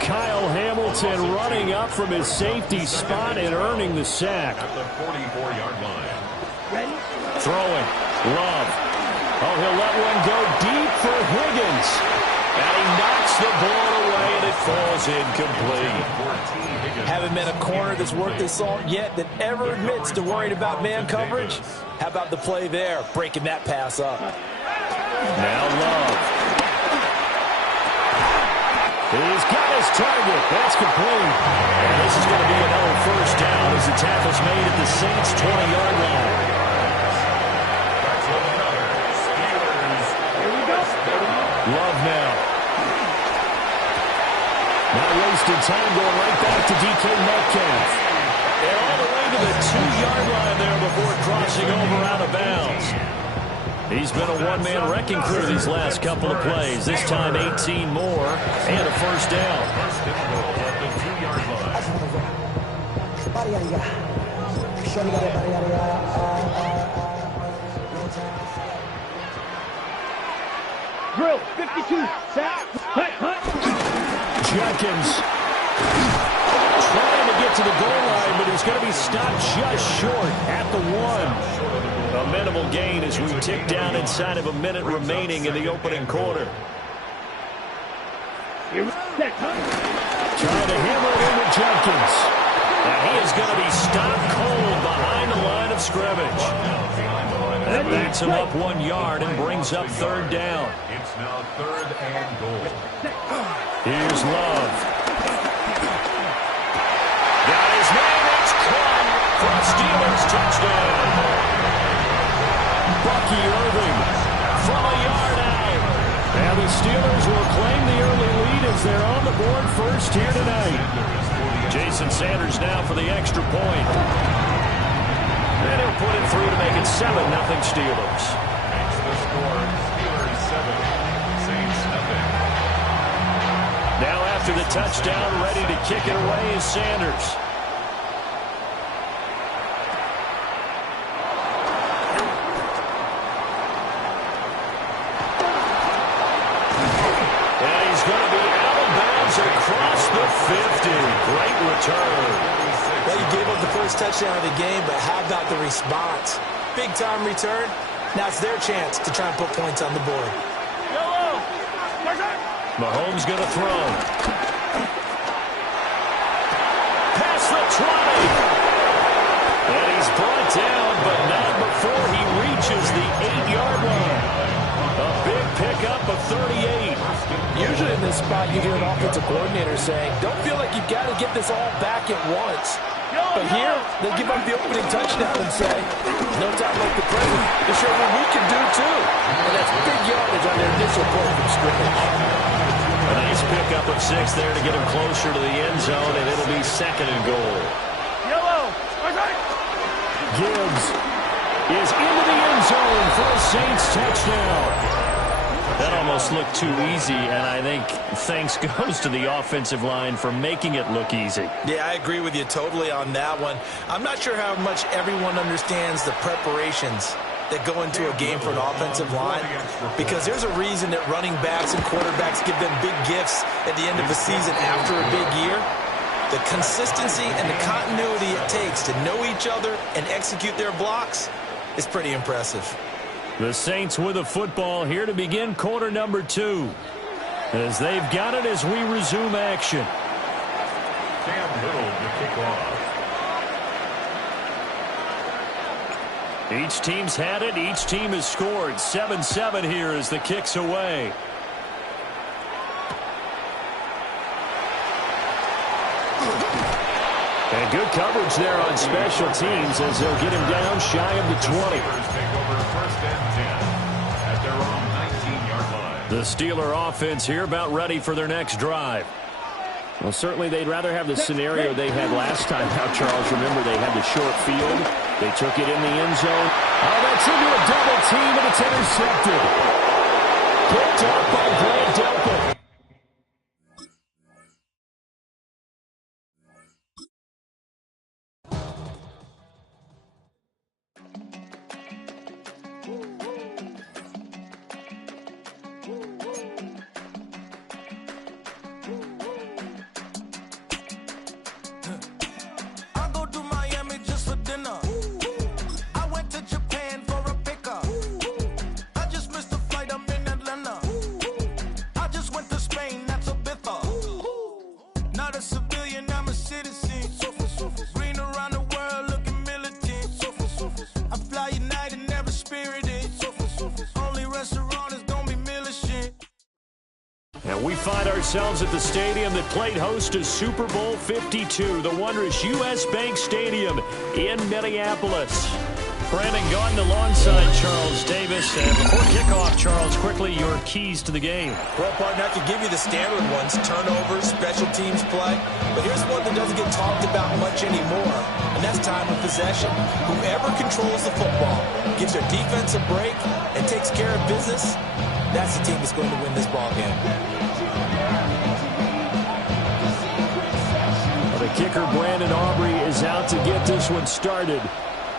Kyle Hamilton running up from his safety spot and earning the sack. At the 44-yard line. Throwing. Love. Oh, he'll let one go deep for Higgins. And he knocks the ball away, and it falls incomplete. Haven't met a corner that's worth his salt yet that ever admits to worrying about man coverage. How about the play there, breaking that pass up? Now Love. He's got his target. That's complete. And this is going to be another first down as the tackle's made at the Saints' 20-yard line. Love now. Not wasting time, going right back to DK Metcalf. And all the way to the 2-yard line there before crossing over out of bounds. He's been a one-man wrecking crew these last couple of plays. This time 18 more and a first down. Drill, 52, sack, hut. Jenkins trying to get to the goal line, but he's going to be stopped just short at the 1. A minimal gain as we tick down inside of a minute remaining in the opening quarter. Trying to hammer it in with Jenkins. And he is going to be stopped cold behind the line of scrimmage. That backs him up 1 yard and brings up third down. It's now 3rd and goal. Here's Love. Got his man, it's caught for a Steelers touchdown. Bucky Irving from a yard out. And the Steelers will claim the early lead as they're on the board first here tonight. Jason Sanders now for the extra point. And he'll put it through to make it 7-0 Steelers. Makes the score Steelers 7, Saints nothing. Now after the touchdown, ready to kick it away is Sanders. And he's going to be out of bounds across the 50. Great return. Well, you gave up the first touchdown of the game, but how about the response? Big-time return. Now it's their chance to try and put points on the board. Mahomes going to throw. Past the 20. And he's brought down, but not before he reaches the 8-yard line. A big pickup of 38. Usually in this spot, you hear an offensive coordinator saying, don't feel like you've got to get this all back at once. But here, they give up the opening touchdown and say, no time like the present to show what we can do too. And that's big yardage on their initial point from scrimmage. A nice pickup of 6 there to get him closer to the end zone, and it'll be 2nd and goal. Gibbs is into the end zone for a Saints touchdown. That almost looked too easy, and I think thanks goes to the offensive line for making it look easy. Yeah, I agree with you totally on that one. I'm not sure how much everyone understands the preparations that go into a game for an offensive line, because there's a reason that running backs and quarterbacks give them big gifts at the end of the season after a big year. The consistency and the continuity it takes to know each other and execute their blocks is pretty impressive. The Saints with a football here to begin quarter number 2. As they've got it as we resume action. Cam Little to kick off. Each team's had it. Each team has scored. 7-7 here as the kick's away. And good coverage there on special teams as they'll get him down shy of the 20. Take over 1st and 10 at their own 19-yard line. The Steeler offense here about ready for their next drive. Well, certainly they'd rather have the scenario they had last time. Now, Charles, remember they had the short field. They took it in the end zone. Oh, that's into a double team, and it's intercepted. Picked up by Grant Delpit. I went to Japan for a pickup. I just And we find ourselves at the stadium that played host to Super Bowl 52, the wondrous U.S. Bank Stadium in Minneapolis. Brandon Gaudin alongside Charles Davis. And before kickoff, Charles, quickly your keys to the game. Well, partner, I could give you the standard ones, turnovers, special teams play. But here's one that doesn't get talked about much anymore, and that's time of possession. Whoever controls the football, gives their defense a break, and takes care of business, that's the team that's going to win this ball game. The kicker, Brandon Aubrey, is out to get this one started.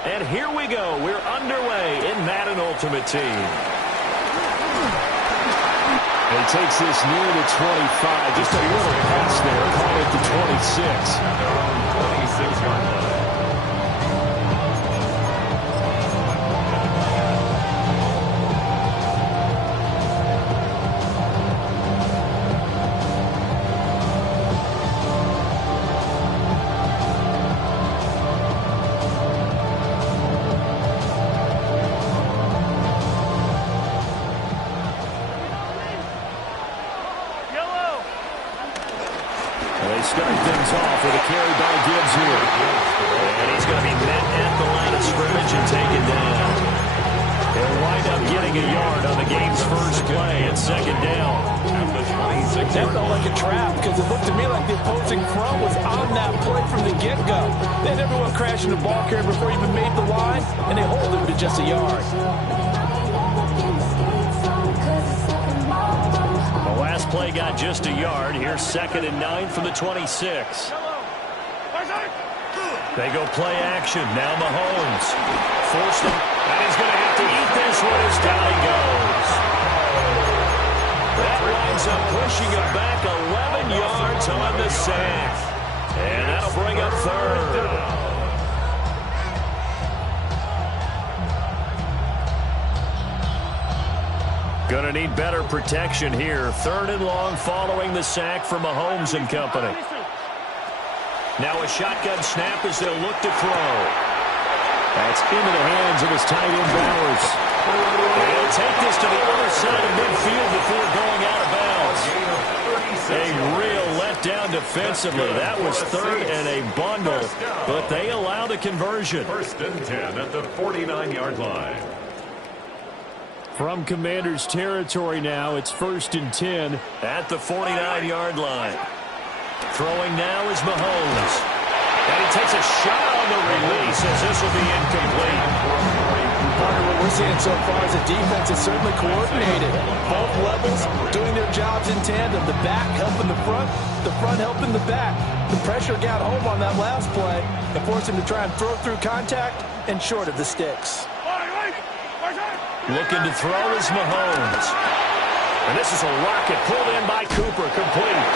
And here we go. We're underway in Madden Ultimate Team. He takes this near the 25. Just a little pass there. Call it the 26. They're on 26-yard line. Start things off with a carry by Gibbs here. And he's going to be met at the line of scrimmage and taken down. They'll wind up getting a yard on the game's first play at second down. That felt like a trap because it looked to me like the opposing front was on that play from the get-go. They had everyone crashing the ball carrier before he even made the line, and they hold him to just a yard. The last play got just a yard. Here's 2nd and 9 from the 26. They go play action. Now Mahomes. Forced him. And he's going to have to eat this one as down he goes. That winds up pushing him back 11 yards on the sack. And that'll bring up 3rd. Going to need better protection here. 3rd and long following the sack from Mahomes and company. Now a shotgun snap as they'll look to throw. That's into the hands of his tight end Bowers. And he'll take this to the other side of midfield before going out of bounds. A real letdown defensively. That was 3rd and a bundle, but they allow the conversion. 1st and 10 at the 49-yard line. From Commanders territory now, it's 1st and 10 at the 49-yard line. Throwing now is Mahomes. And he takes a shot on the release as this will be incomplete. Partner, what we're seeing so far is the defense is certainly coordinated. Both levels doing their jobs in tandem. The back helping the front helping the back. The pressure got home on that last play and forced him to try and throw through contact and short of the sticks. Looking to throw is Mahomes. And this is a rocket pulled in by Cooper, complete.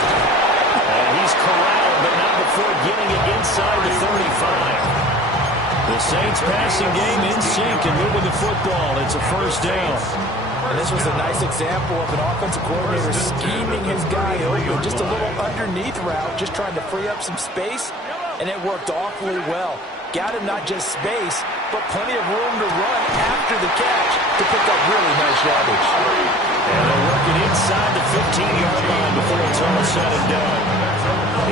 And he's corralled, but not before getting it inside the 35. The Saints passing game in sync and moving the football. It's a 1st down. And this was a nice example of an offensive coordinator scheming his guy open. Just a little underneath route, just trying to free up some space, and it worked awfully well. Got him not just space, but plenty of room to run after the catch to pick up really nice yardage. And they'll work it inside the 15-yard line before it's all said and done.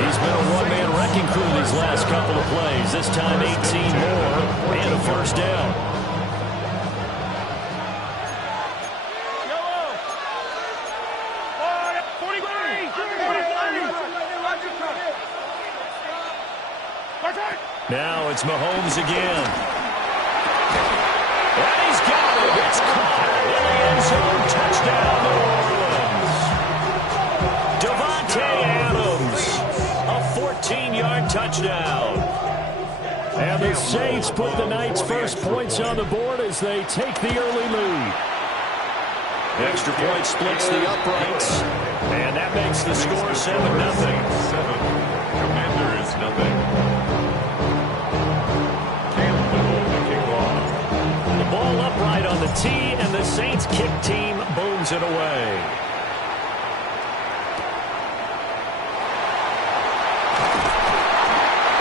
He's been a one-man wrecking crew these last couple of plays. This time 18 more and a 1st down. Now it's Mahomes again. And he's got it. It's caught in the end zone. Touchdown, New Orleans. Davante Adams, a 14-yard touchdown. And the Saints put the Knights' first points on the board as they take the early lead. Extra point splits the uprights. And that makes the score 7-0. Commanders nothing. Ball upright on the tee, and the Saints kick team booms it away.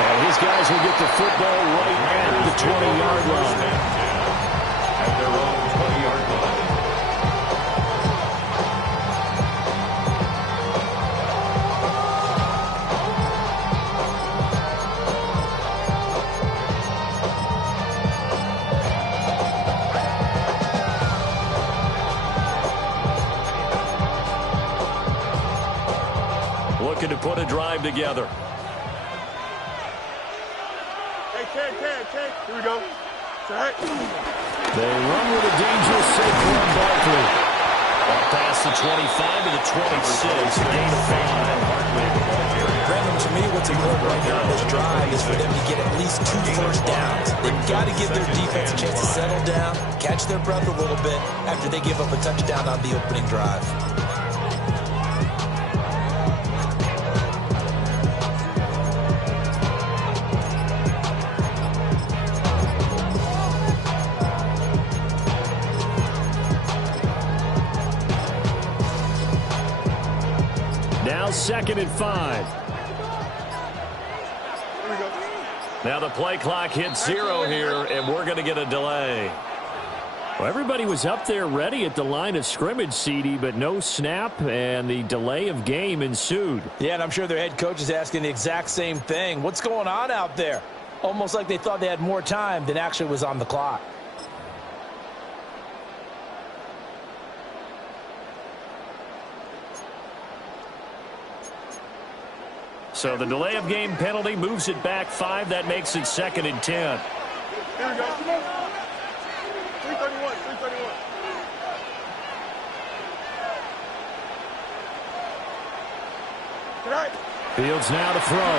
And his guys will get the football right at the 20-yard line. At their own 20-yard line. looking to put a drive together. Hey, Ken. Here we go. Set. They run with a dangerous Saquon Barkley. Up past the 25 to the 26. Gain of 5. Brandon, to me, what's important right now in this drive is for them to get at least 2 first downs. They've got to give their defense a chance to settle down, catch their breath a little bit after they give up a touchdown on the opening drive. Now 2nd and 5. Now the play clock hits 0 here, and we're going to get a delay. Well, everybody was up there ready at the line of scrimmage, CD, but no snap, and the delay of game ensued. Yeah, and I'm sure their head coach is asking the exact same thing. What's going on out there? Almost like they thought they had more time than actually was on the clock. So the delay of game penalty moves it back 5. That makes it 2nd and 10. Here we go. 331. Tonight. Fields now to throw.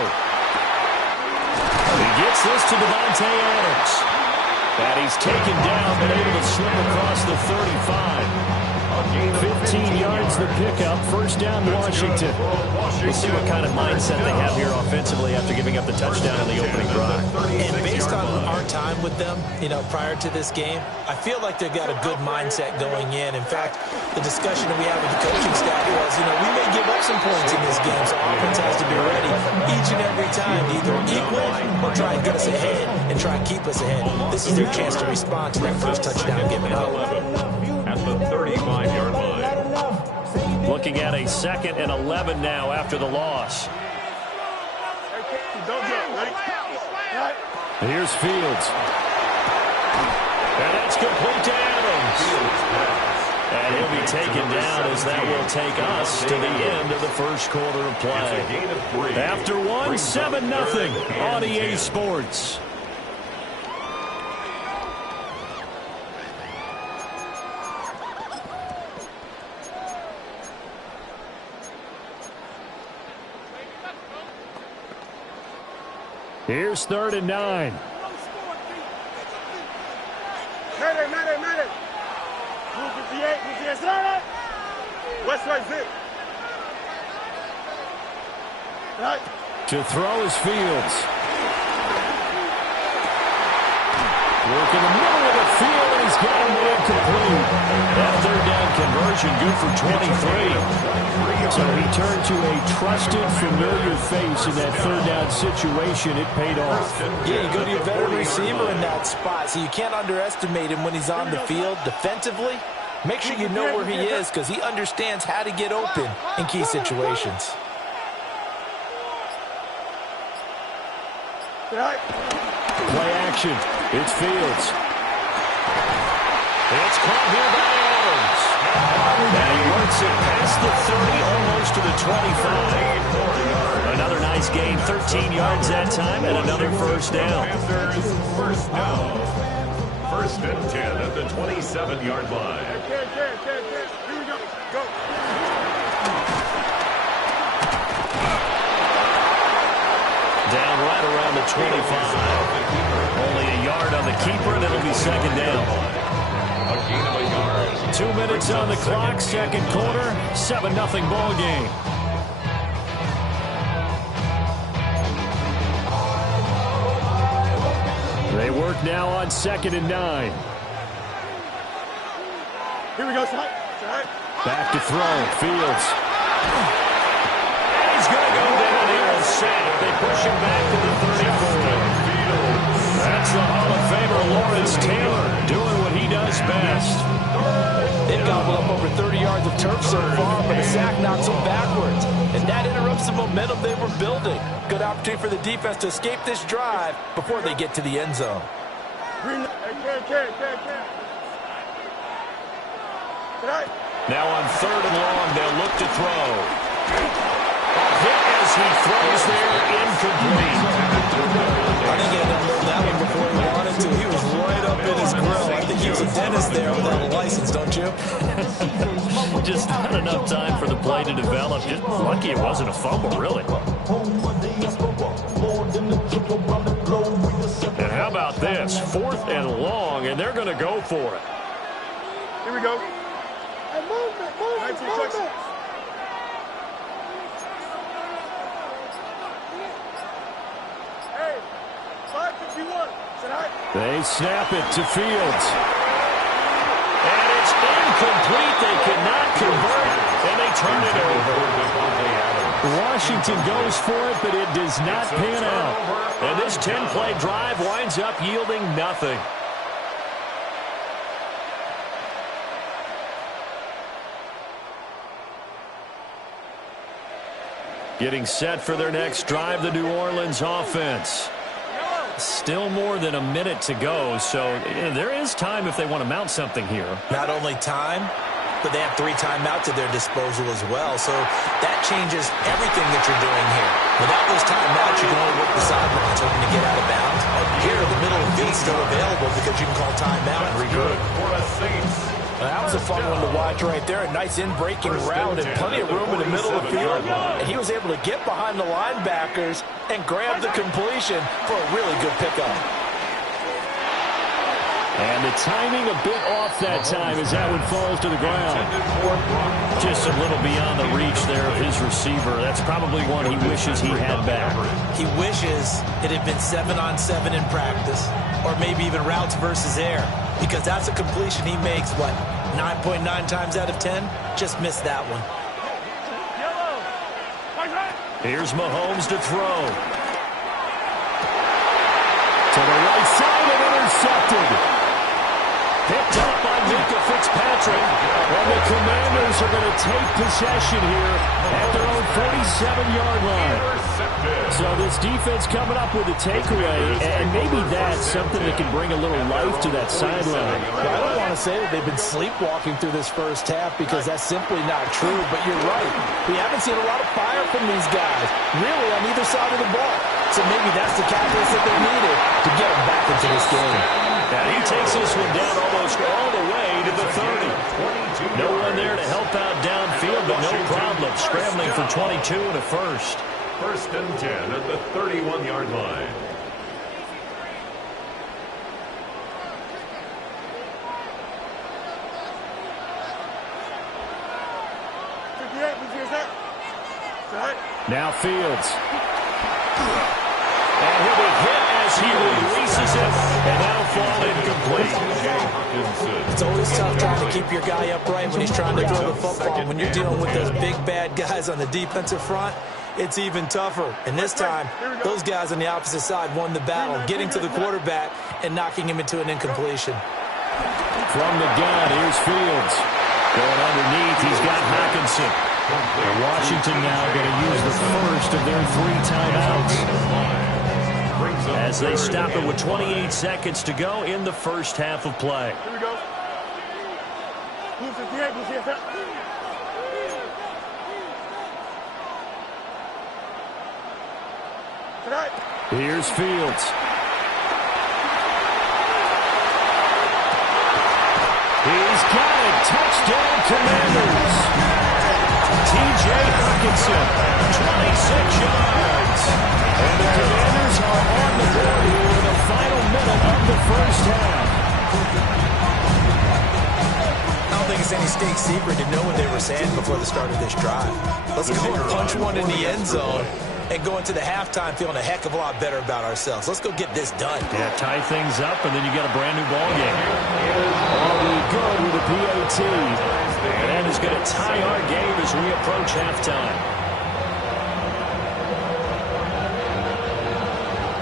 He gets this to Devontae Adams. And he's taken down, but able to slip across the 35. 15 yards the pickup. First down, Washington. We'll see what kind of mindset they have here offensively after giving up the touchdown in the opening drive. And based on our time with them, prior to this game, I feel like they've got a good mindset going in. In fact, the discussion that we had with the coaching staff was, we may give up some points in this game, so offense has to be ready each and every time to either equal or try and get us ahead and try and keep us ahead. This is their chance to respond to that first touchdown given up. At the 35-yard line. Looking at a 2nd and 11 now after the loss. Here's Fields. And that's complete to Adams. And he'll be taken down as that will take us to the end of the first quarter of play. After 1, 7-0 on EA Sports. Here's 3rd and 9. Mayday. Move 58, West side zip. Right. To throw is Fields. Work in the middle of the field, and he's got him incomplete. That 3rd down conversion good for 23. So he turned to a trusted, familiar face in that 3rd down situation. It paid off. Yeah, you go to your veteran receiver in that spot, so you can't underestimate him when he's on the field defensively. Make sure you know where he is because he understands how to get open in key situations. Play action. It's Fields. It's caught here by Adams. And he works it past the 30, almost to the 25. Another nice gain, 13 yards that time, and another first down. First down. 1st and 10 at the 27-yard line. Here we go. Go. Down right around the 25. Only a yard on the keeper, and it'll be 2nd down. A gain of a yard. 2 minutes on the clock, 2nd quarter, 7-0 ball game. They work now on 2nd and 9. Here we go, son. Back to throw, Fields. He's going to go down here and sack. They push him back to the 34. That's the Hall of Famer Lawrence Taylor doing what he does best. They've gobbled up over 30 yards of turf so far, but a sack knocks them backwards. And that interrupts the momentum they were building. Good opportunity for the defense to escape this drive before they get to the end zone. Now on 3rd and long, they'll look to throw. A hit as he throws there incomplete. I think he had to hold that one before he wanted to. He was right up in his grill. I think he was a dentist there without a license, don't you? Just not enough time for the play to develop. Just lucky it wasn't a fumble, really. And how about this? 4th and long, and they're going to go for it. Here we go. Hey, movement. Hey, 551. They snap it to Fields. And it's incomplete. They cannot convert, and they turn it over. Washington goes for it, but it does not pan out. And this 10-play drive winds up yielding nothing. Getting set for their next drive, the New Orleans offense. Still more than a minute to go, so there is time if they want to mount something here. Not only time, but they have 3 timeouts at their disposal as well. So that changes everything that you're doing here. Without those timeouts, you can only work the sidelines hoping to get out of bounds. Here, the middle of the field is still available because you can call timeout and regroup. That was a fun one to watch right there. A nice in-breaking route and plenty of room in the middle of the field. And he was able to get behind the linebackers and grab the completion for a really good pickup. And the timing a bit off that time as that one falls to the ground. Just a little beyond the reach there of his receiver. That's probably one he wishes he had back. He wishes it had been 7-on-7 in practice, or maybe even routes versus air, because that's a completion he makes, what, 9.9 times out of 10? Just missed that one. Here's Mahomes to throw. To the right side and intercepted. Picked up by Minkah Fitzpatrick. And the Commanders are going to take possession here at their own 47-yard line. So this defense coming up with a takeaway, and maybe that's something that can bring a little life to that sideline. I don't want to say that they've been sleepwalking through this first half because that's simply not true, but you're right. We haven't seen a lot of fire from these guys, really on either side of the ball. So maybe that's the catalyst that they needed to get them back into this game. And he takes this one down almost all the way to the 30. No one there to help out downfield, but no problem. Scrambling for 22 and a first. 1st and 10 at the 31-yard line. Now Fields. And he'll be hit as he releases it, and that'll fall incomplete. It's always tough trying to keep your guy upright when he's trying to throw the football. When you're dealing with those big, bad guys on the defensive front, it's even tougher. And this time, those guys on the opposite side won the battle, getting to the quarterback and knocking him into an incompletion. From the gun, here's Fields. Going underneath, he's got Hockenson. And Washington now going to use the first of their 3 timeouts. As they stop it with 28 seconds to go in the first half of play. Here we go. Here's Fields. He's got it. Touchdown, Commanders. T.J. Hockenson, 26 yards. And the Commanders are on the board here in the final minute of the first half. I don't think it's any state secret to know what they were saying before the start of this drive. Let's go and punch one in the end zone and go into the halftime feeling a heck of a lot better about ourselves. Let's go get this done. Yeah, tie things up, and then you got a brand new ball game. All be good with a PAT. And that is going to tie our game as we approach halftime.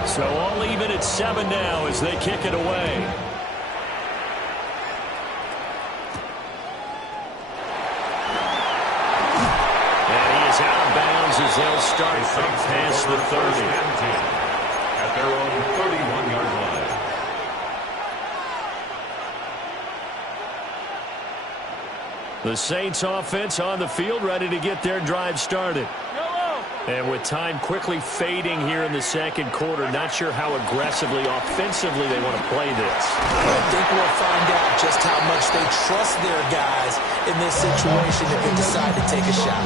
So all even at 7 now as they kick it away. And he is out of bounds as they'll start from past the 30. At their own 31-yard line. The Saints offense on the field ready to get their drive started. And with time quickly fading here in the second quarter, not sure how aggressively, offensively they want to play this. I think we'll find out just how much they trust their guys in this situation if they decide to take a shot.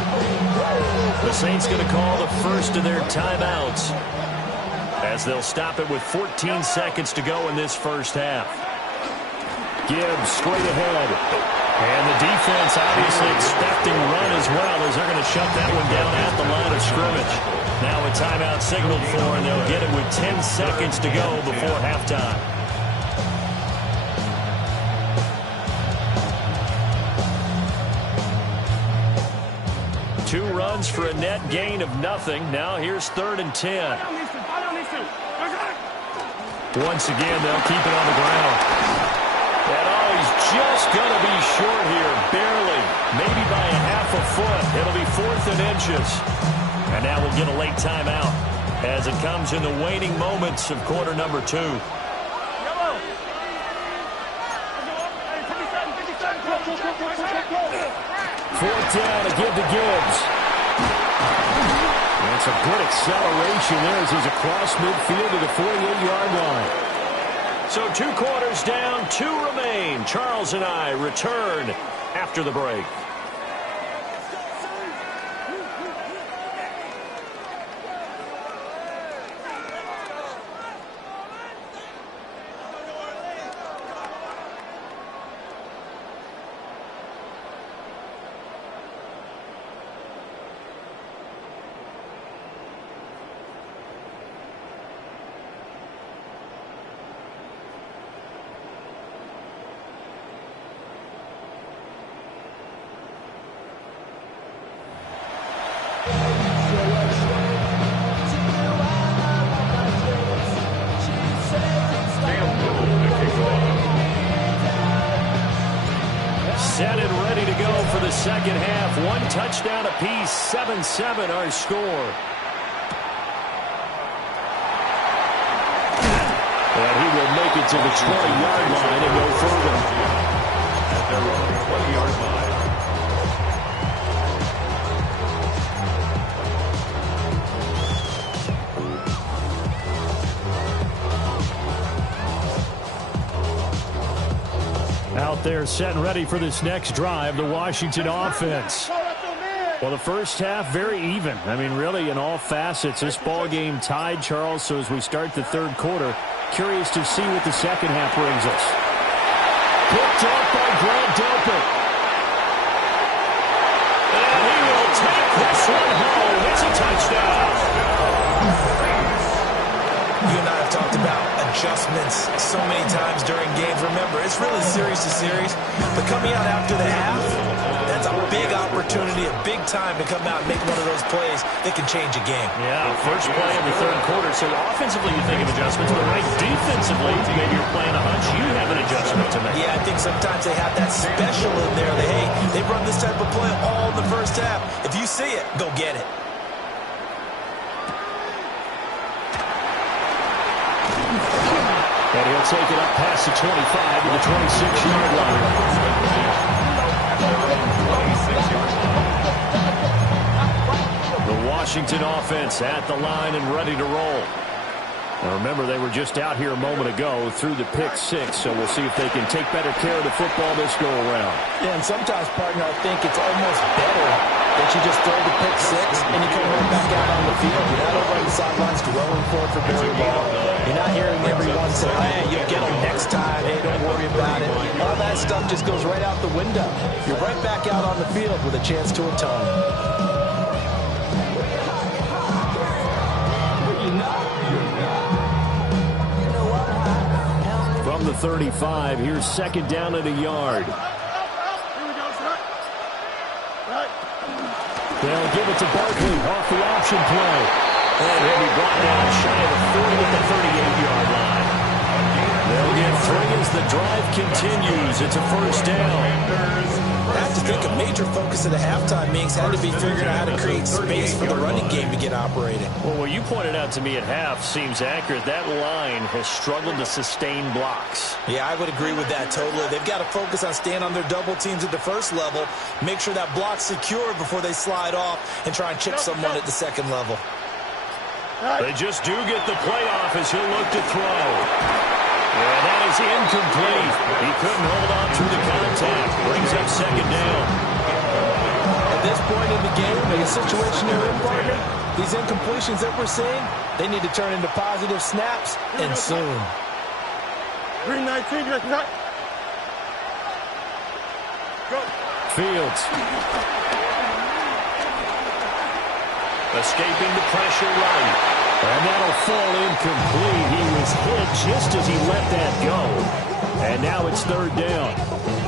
The Saints going to call the first of their timeouts as they'll stop it with 14 seconds to go in this first half. Gibbs straight ahead. And the defense obviously expecting run as well as they're going to shut that one down at the line of scrimmage. Now a timeout signaled for, and they'll get it with 10 seconds to go before halftime. Two runs for a net gain of nothing. Now here's 3rd and 10. Once again, they'll keep it on the ground. And he's just going to be short here, barely, maybe by a half a foot. It'll be 4th and inches. And now we'll get a late timeout as it comes in the waning moments of quarter number 2. 4th down to give to Gibbs. That's a good acceleration there as he's across midfield to the 48-yard line. So 2 quarters down, 2 remain. Charles and I return after the break. Set and ready to go for the second half. 1 touchdown apiece, 7-7 our score. And he will make it to the 20-yard line and go further. At their own 20-yard line. Out there set and ready for this next drive, the Washington offense. Well, the first half, very even. I mean, really, in all facets, this ball game tied, Charles. So as we start the third quarter, curious to see what the second half brings us. Picked off by Grant Delpit. And he will take this one home. It's a touchdown. You and I have talked about adjustments so many times during games. Remember, it's really series to series. But coming out after the half, that's a big opportunity, a big time to come out and make one of those plays that can change a game. Yeah, first play of the third quarter. So offensively, you think of adjustments, but right defensively, maybe you're playing a hunch. You have an adjustment to make. Yeah, I think sometimes they have that special in there. They run this type of play all in the first half. If you see it, go get it. And he'll take it up past the 25 to the 26-yard line. The Washington offense at the line and ready to roll. Now remember, they were just out here a moment ago through the pick 6, so we'll see if they can take better care of the football this go-around. Yeah, and sometimes, partner, I think it's almost better that you just throw the pick 6 and you come right back out on the field. You're not over on the sidelines dwelling for Barry Ball. You're not hearing everyone say, hey, you'll get them next time. Hey, don't worry about it. All that stuff just goes right out the window. You're right back out on the field with a chance to atone. From the 35, here's second down at a yard. They'll give it to Barkley off the option play. And he'll be brought down shy of the 40 at the 38-yard line. They'll will get 3 as the drive continues. It's a first down. I have to think a major focus of the halftime meetings had to be figuring out how to create space for the running game to get operating. Well, what you pointed out to me at half seems accurate. That line has struggled to sustain blocks. Yeah, I would agree with that totally. They've got to focus on staying on their double teams at the first level, make sure that block's secure before they slide off and try and chip someone at the second level. They just do get the playoff as he'll look to throw. And that is incomplete. He couldn't hold on through the contact. Brings up second down. At this point in the game, in a situation they're in, partner, these incompletions that we're seeing, they need to turn into positive snaps, and soon. Green 19, that's not. Go. Fields. Escaping the pressure right. And that'll fall incomplete. He was hit just as he let that go. And now it's third down.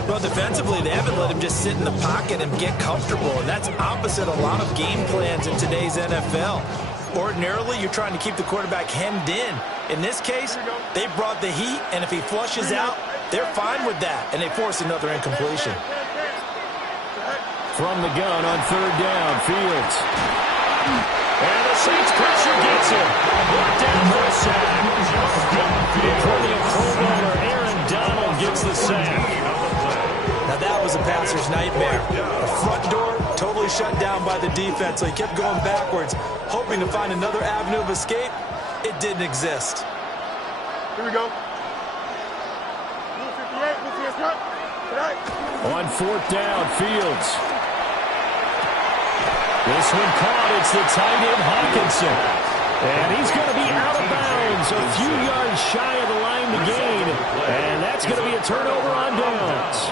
Well, defensively, they haven't let him just sit in the pocket and get comfortable, and that's opposite a lot of game plans in today's NFL. Ordinarily, you're trying to keep the quarterback hemmed in. In this case, they brought the heat, and if he flushes out, they're fine with that, and they force another incompletion. From the gun on third down, Fields. And the Saints pressure gets him. Brought down for a sack. Perennial Pro Bowler Aaron Donald gets the sack. Now that was a passer's nightmare. The front door totally shut down by the defense, so he kept going backwards, hoping to find another avenue of escape. It didn't exist. Here we go. On fourth down, Fields. This one caught. It's the tight end, Hawkinson. And he's going to be out of bounds, a few yards shy of the line to gain. And that's going to be a turnover on downs.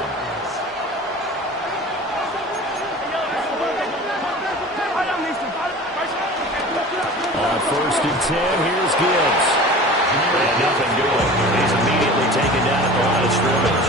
On first and 10, here's Gibbs. And nothing doing. He's immediately taken down at the line of scrimmage.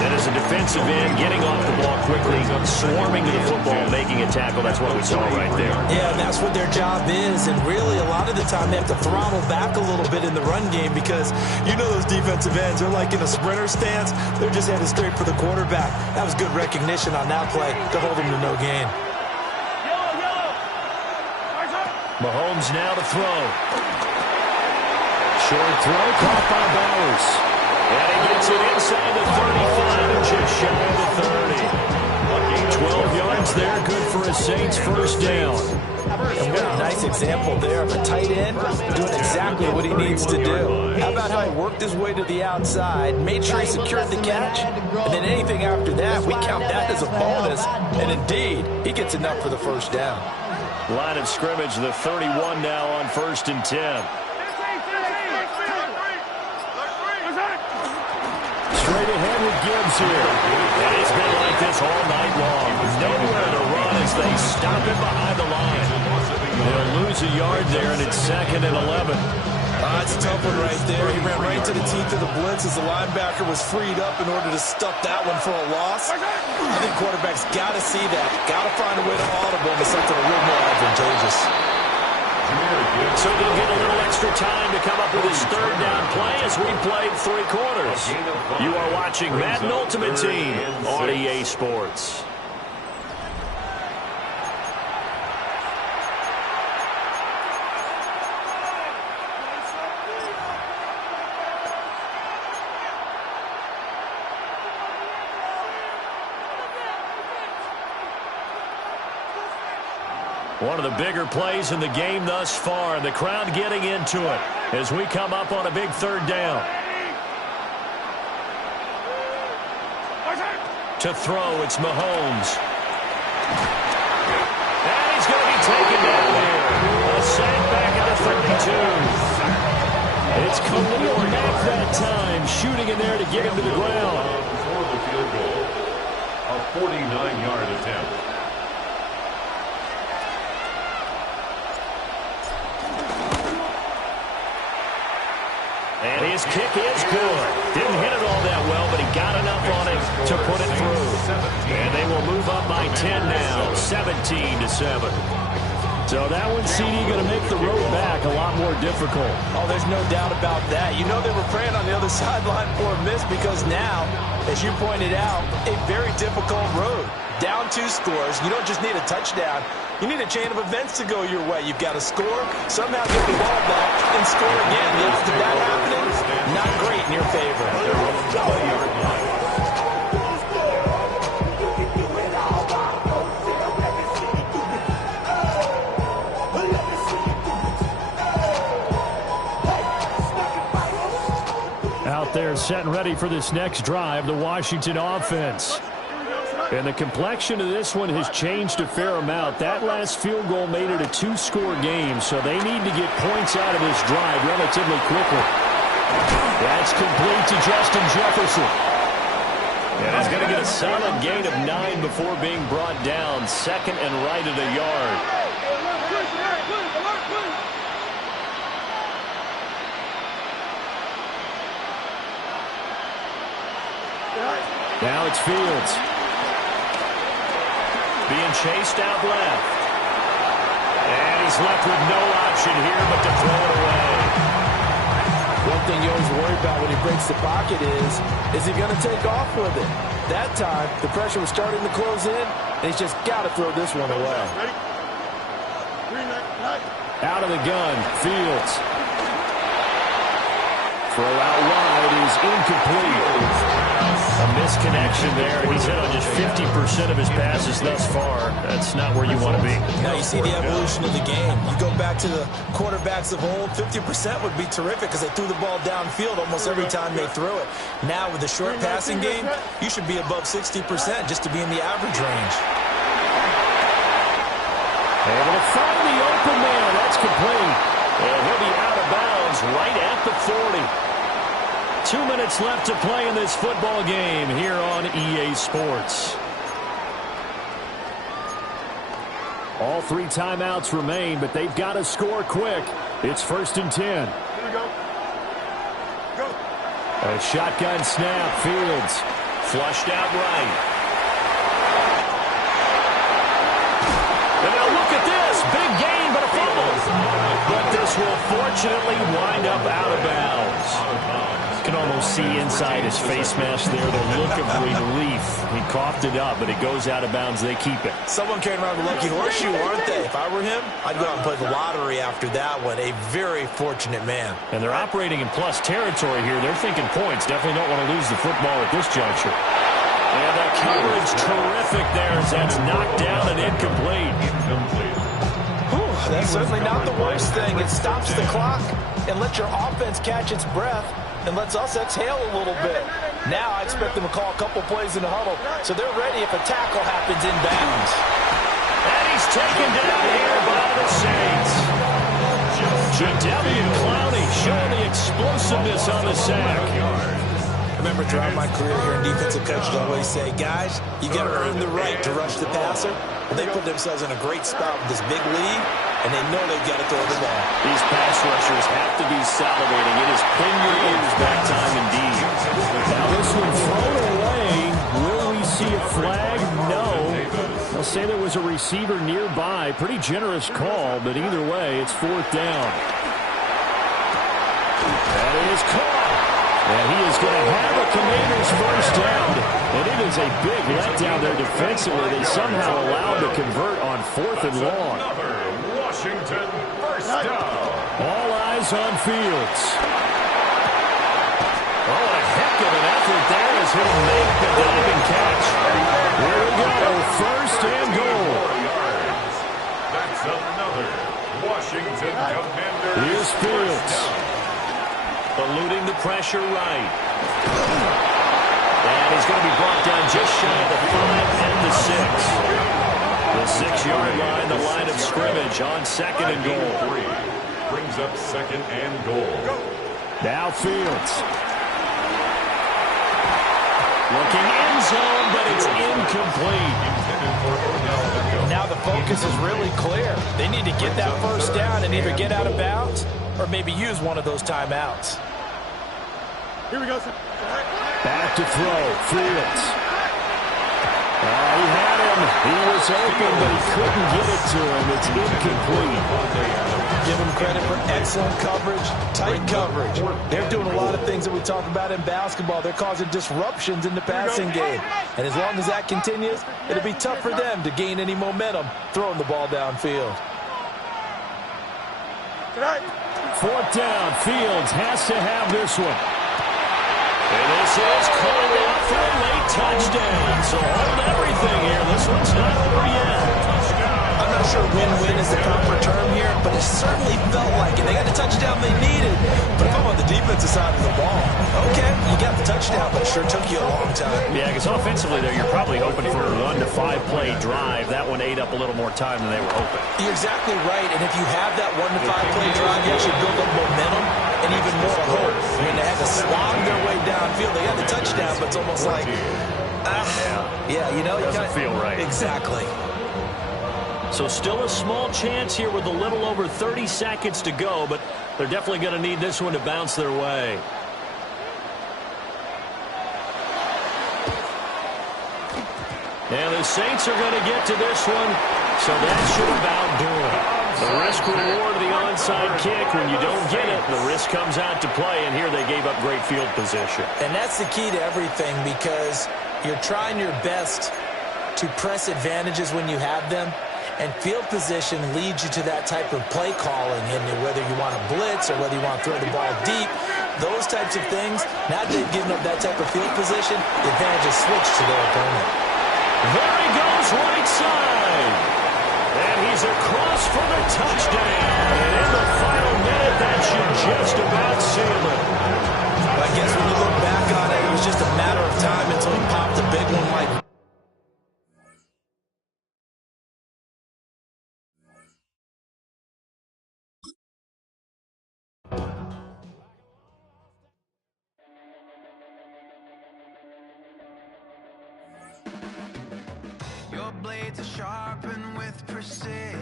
That is a defensive end getting off the ball quickly, swarming to the football, making a tackle. That's what we saw right there. Yeah, and that's what their job is. And really, a lot of the time, they have to throttle back a little bit in the run game because you know those defensive ends, they're like in a sprinter stance. They're just headed straight for the quarterback. That was good recognition on that play to hold him to no gain. Mahomes now to throw. Short throw caught by Bowers. And he gets it inside the 35 and just shy of the 30. 12 yards there, good for a Saints first down. And what a nice example there of a tight end doing exactly what he needs to do. How about how he worked his way to the outside, made sure he secured the catch, and then anything after that, we count that as a bonus. And indeed, he gets enough for the first down. Line of scrimmage, the 31 now on first and 10. Straight ahead with Gibbs here. And it's been like this all night long. Nowhere to run as they stop it behind the line. They'll lose a yard there, and it's second and 11. It's a tough one right there. He ran right to the teeth of the blitz as the linebacker was freed up in order to stuff that one for a loss. I think quarterbacks got to see that. Got to find a way to audible into something a little more advantageous. So they'll get a little extra time to come up with his third down play as we played 3 quarters. You are watching Madden Ultimate Team on EA Sports. One of the bigger plays in the game thus far, and the crowd getting into it as we come up on a big third down. To throw, it's Mahomes. And he's going to be taken down here. A sack back at the 32. It's Khalil Mack that time, shooting in there to get him to the ground. For the field goal, a 49-yard attempt. And his kick is good. Didn't hit it all that well, but he got enough on it to put it through. And they will move up by 10 now, 17-7. So that one, CD, going to make the road back a lot more difficult. Oh, there's no doubt about that. You know they were praying on the other sideline for a miss because now, as you pointed out, a very difficult road. Down 2 scores. You don't just need a touchdown. You need a chain of events to go your way. You've got to score, somehow get the ball back, and score again. The odds of that happening, not great in your favor. Out there set and ready for this next drive, the Washington offense. And the complexion of this one has changed a fair amount. That last field goal made it a 2-score game, so they need to get points out of this drive relatively quickly. That's complete to Justin Jefferson. And he's going to get a solid gain of 9 before being brought down. Second and right at a yard. Now it's Fields. Being chased out left. And he's left with no option here but to throw it away. One thing you always worry about when he breaks the pocket is he going to take off with it? That time, the pressure was starting to close in, and he's just got to throw this one away. Out of the gun, Fields. Throw out wide is incomplete. A misconnection there. He's hit on just 50% of his passes thus far. That's not where you want to be. Now you see the evolution of the game. You go back to the quarterbacks of old, 50% would be terrific because they threw the ball downfield almost every time they threw it. Now with the short passing game, you should be above 60% just to be in the average range. Able to find the open man. That's complete. And he'll be out of bounds right at the 40. 2 minutes left to play in this football game here on EA Sports. All 3 timeouts remain, but they've got to score quick. It's 1st and 10. Here we go. Go. A shotgun snap. Fields flushed out right. And now look at this. Big gain, but a fumble. But this will fortunately wind up out of bounds. You can almost see inside his face mask there the look of relief. He coughed it up, but it goes out of bounds. They keep it. Someone carrying around a lucky horseshoe, aren't they? If I were him, I'd go out and play the lottery after that one. A very fortunate man. And they're operating in plus territory here. They're thinking points. Definitely don't want to lose the football at this juncture. And the coverage terrific there as that's knocked down and incomplete. Whew, that's certainly not the worst thing. It stops the clock and lets your offense catch its breath and lets us exhale a little bit. Now I expect them to call a couple plays in the huddle, so they're ready if a tackle happens inbounds. And he's taken down here by the Saints. Jadeveon Clowney showing the explosiveness on the sack. I remember throughout my career here in defensive coaches always say, guys, you got to earn the right to rush the passer. And they put themselves in a great spot with this big lead, and they know they've got to throw the ball. These pass rushers have to be salivating. It is pin your ears back time indeed. Now this one thrown away. Will we see a flag? No. They'll say there was a receiver nearby. Pretty generous call, but either way, it's 4th down. That is caught. And he is going to have a Commanders first down. And it is a big letdown there defensively. They somehow allowed to convert on 4th and long. Washington first down. All eyes on Fields. Oh, a heck of an effort there as he'll make the diving catch. Here we go, 1st and goal. That's another Washington Commanders. Here's Fields. Eluding the pressure right. And he's going to be brought down just shy of the 5 and the 6. The 6-yard line, the line of scrimmage on 2nd and goal. Brings up 2nd and goal. Now Fields. Looking end zone, but it's incomplete. Now the focus is really clear. They need to get that first down and either get out of bounds or maybe use one of those timeouts. Here we go, sir. Back to throw. Fields. He had him He was open, but he couldn't get it to him. It's incomplete. Give him credit for excellent coverage, tight coverage. They're doing a lot of things that we talk about in basketball. They're causing disruptions in the passing game. And as long as that continues, it'll be tough for them to gain any momentum throwing the ball downfield. Fourth down. Fields has to have this one. And this is called out for a late touchdown. So hold everything here. This one's not over yet. I'm not sure win-win is the proper term here, but it certainly felt like it. They got the touchdown they needed. But if I'm on the defensive side of the ball, okay, you got the touchdown, but it sure took you a long time. Yeah, because offensively there, you're probably hoping for a 1 to 5 play drive. That one ate up a little more time than they were hoping. You're exactly right, and if you have that 1 to 5 play drive, you actually build up momentum and even more hope. I mean, they had to slog their way downfield. They got the touchdown, but it's almost like, yeah, you know, it doesn't feel right. Exactly. So still a small chance here with a little over 30 seconds to go, but they're definitely going to need this one to bounce their way. And the Saints are going to get to this one, so that should about do it. The risk-reward of the onside kick, when you don't get it, the risk comes out to play, and here they gave up great field position. And that's the key to everything, because you're trying your best to press advantages when you have them, and field position leads you to that type of play calling, and whether you want to blitz or whether you want to throw the ball deep, those types of things, now that they've given up that type of field position, the advantage is switched to their opponent. There he goes, right side. And he's across for the touchdown. And in the final minute, that should just about seal it. I guess when you look back on it, it was just a matter of time until he popped a big one like Your blades are sharpened with precision,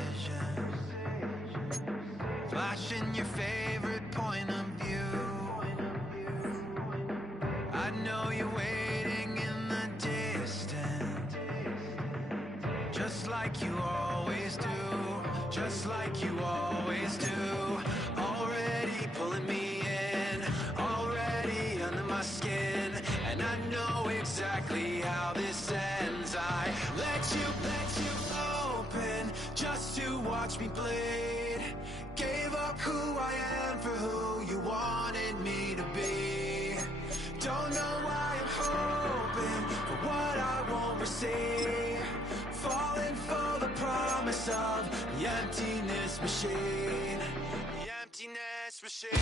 flashing your favorite point of view. I know you're waiting in the distance, just like you always do, just like you always do. Already pulling me in, already under my skin, and I know exactly how this ends. I let you open just to watch me bleed. Gave up who I am for who you wanted me to be. Don't know why I'm hoping for what I won't receive. Falling for the promise of the emptiness machine. The emptiness machine.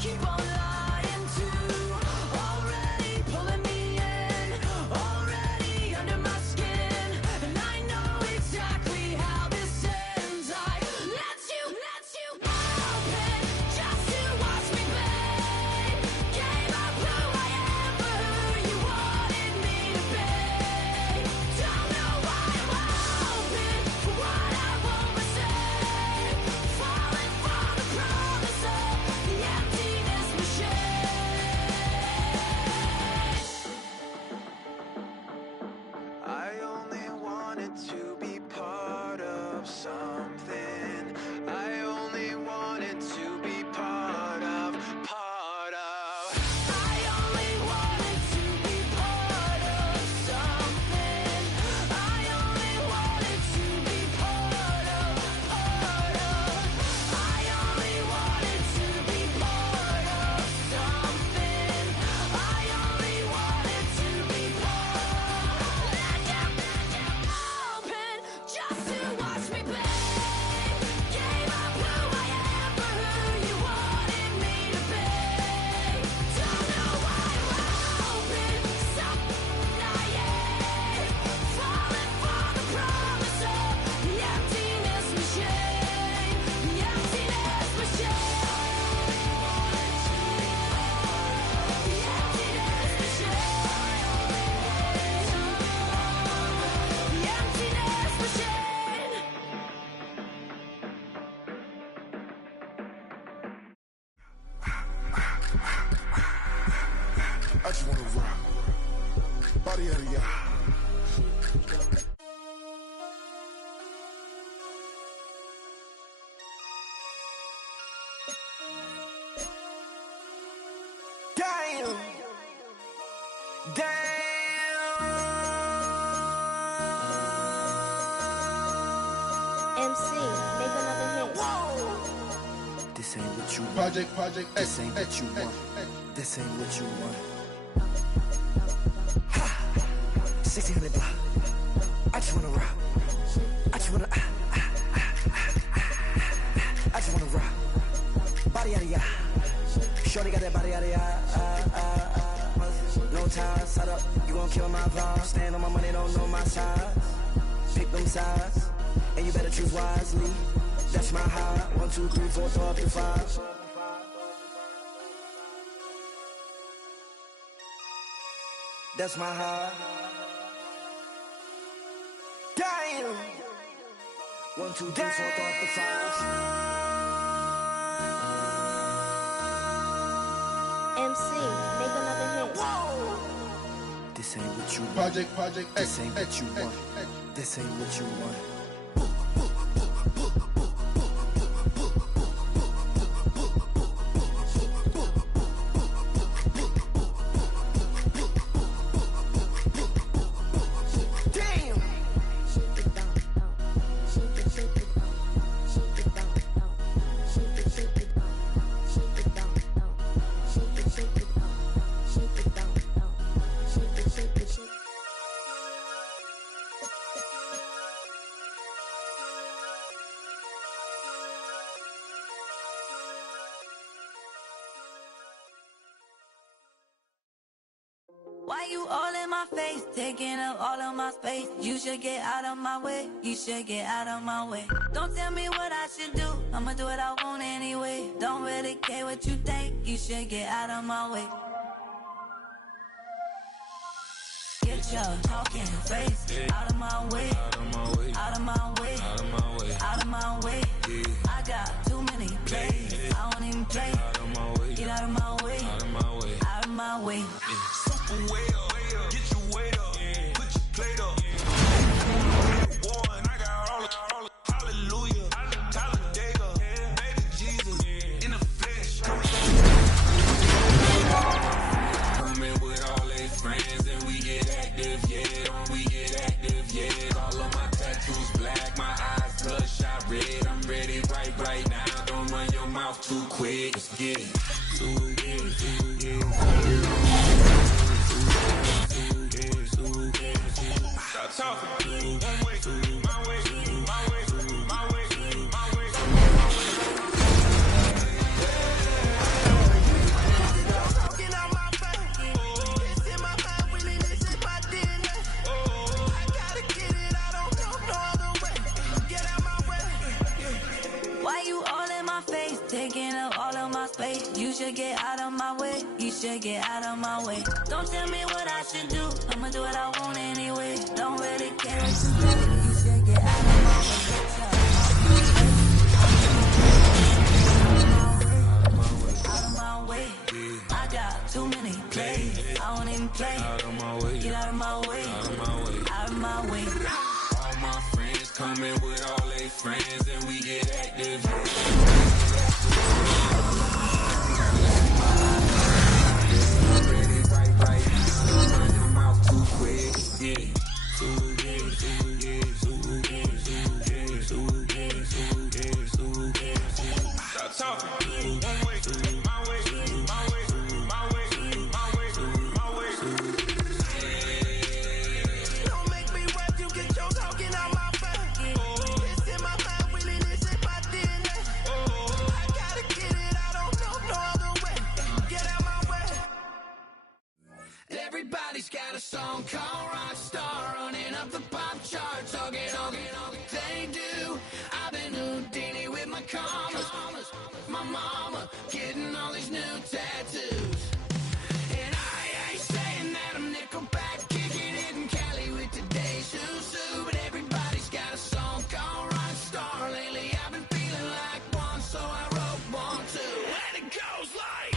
Keep on lying just wanna rock. Body out of y'all. Damn. MC, make another hit. This ain't what you want. Project This ain't what you want. This ain't what you want. 1600 block. I just wanna rock. I just wanna. I just wanna rock. Body out of ya. Shorty got that body out of ya. No ties, set up. You gon' kill my vibe. Stand on my money, don't know my size. Pick them sides, and you better choose wisely. That's my high. 1, 2, 3, 4, throw up to 5. That's my high. Damn. 1, 2, 3, 4, throw up to 5. MC, make another hit. This ain't what you want. Project This ain't what you want. This ain't what you want. Why you all in my face, taking up all of my space? You should get out of my way, you should get out of my way. Don't tell me what I should do, I'ma do what I want anyway. Don't really care what you think, you should get out of my way. Get your talking face out of my way, out of my way, out of my way, out of my way, out of my way. I got too many plays, I don't even play. Out of my way, get out of my way, out of my way, out of my way. Way up, get your weight up, put your plate up. One, I got all of hallelujah, Talladega, baby Jesus, in the flesh. Coming with all their friends and we get active, yeah, we get active, yeah. All of my tattoos black, my eyes bloodshot red. I'm ready right now, don't run your mouth too quick. Let's get it. Stop talking. One way, my way, my way, my way, my way, Talking out my face. It's in my mind, really, this is my DNA. I gotta get it, I don't know no other way. Get out my way. Why you all in my face, taking up all of my space? You should get out of my way, you should get out of my way. Don't tell me what I should do, I'ma do what I want anyway. Don't really care what you do, you should get out of my way. Out of my way, I got too many plays, I don't even play. out of my way, Get out of my way, out of my way, out of my way. All my friends coming with all their friends and we get active. Stop talking. One way, my way, my way, my way, my way, my way. Don't make me rap, you get your talking out my face. It's in my mind, really, this is my DNA. I gotta get it, I don't know no other way. Get out my way. Everybody's got a song called Rockstar, running up the pop charts, talking, they do. I've been Houdini with my commas, my mama getting all these new tattoos. And I ain't saying that I'm Nickelback, kicking it in Cali with today's Susu, but everybody's got a song called Rockstar. Lately I've been feeling like one, so I wrote one too. And it goes like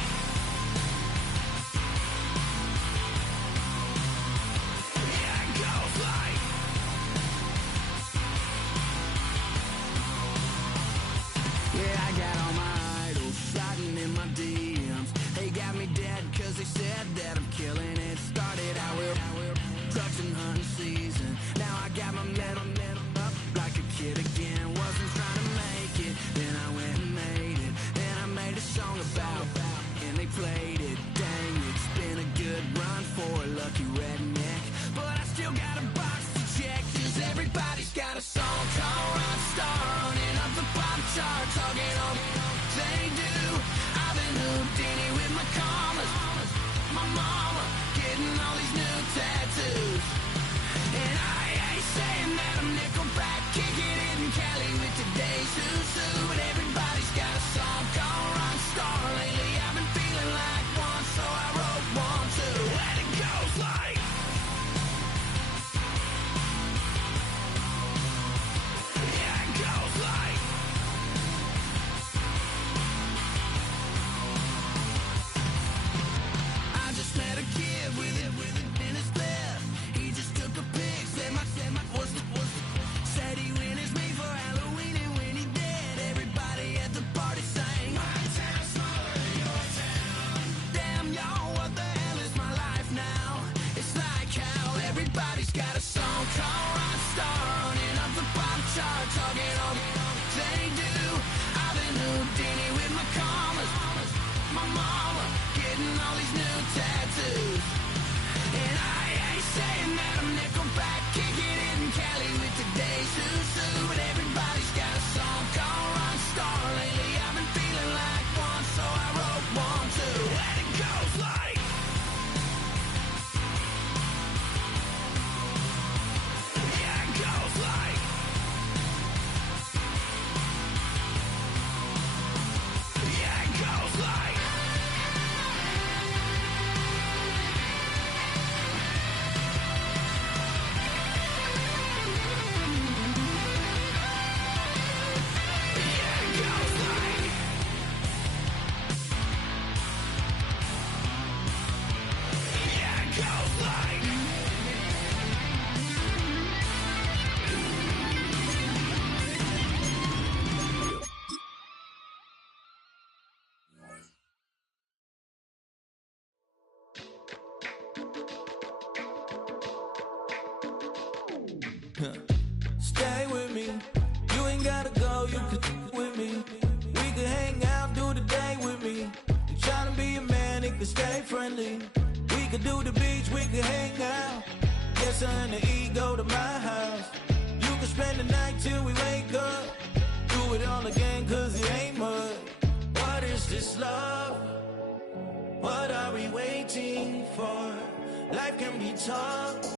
stay friendly. We could do the beach, we could hang out. Yes, and the ego to my house. You could spend the night till we wake up. Do it all again, cause it ain't mud. What is this love? What are we waiting for? Life can be tough.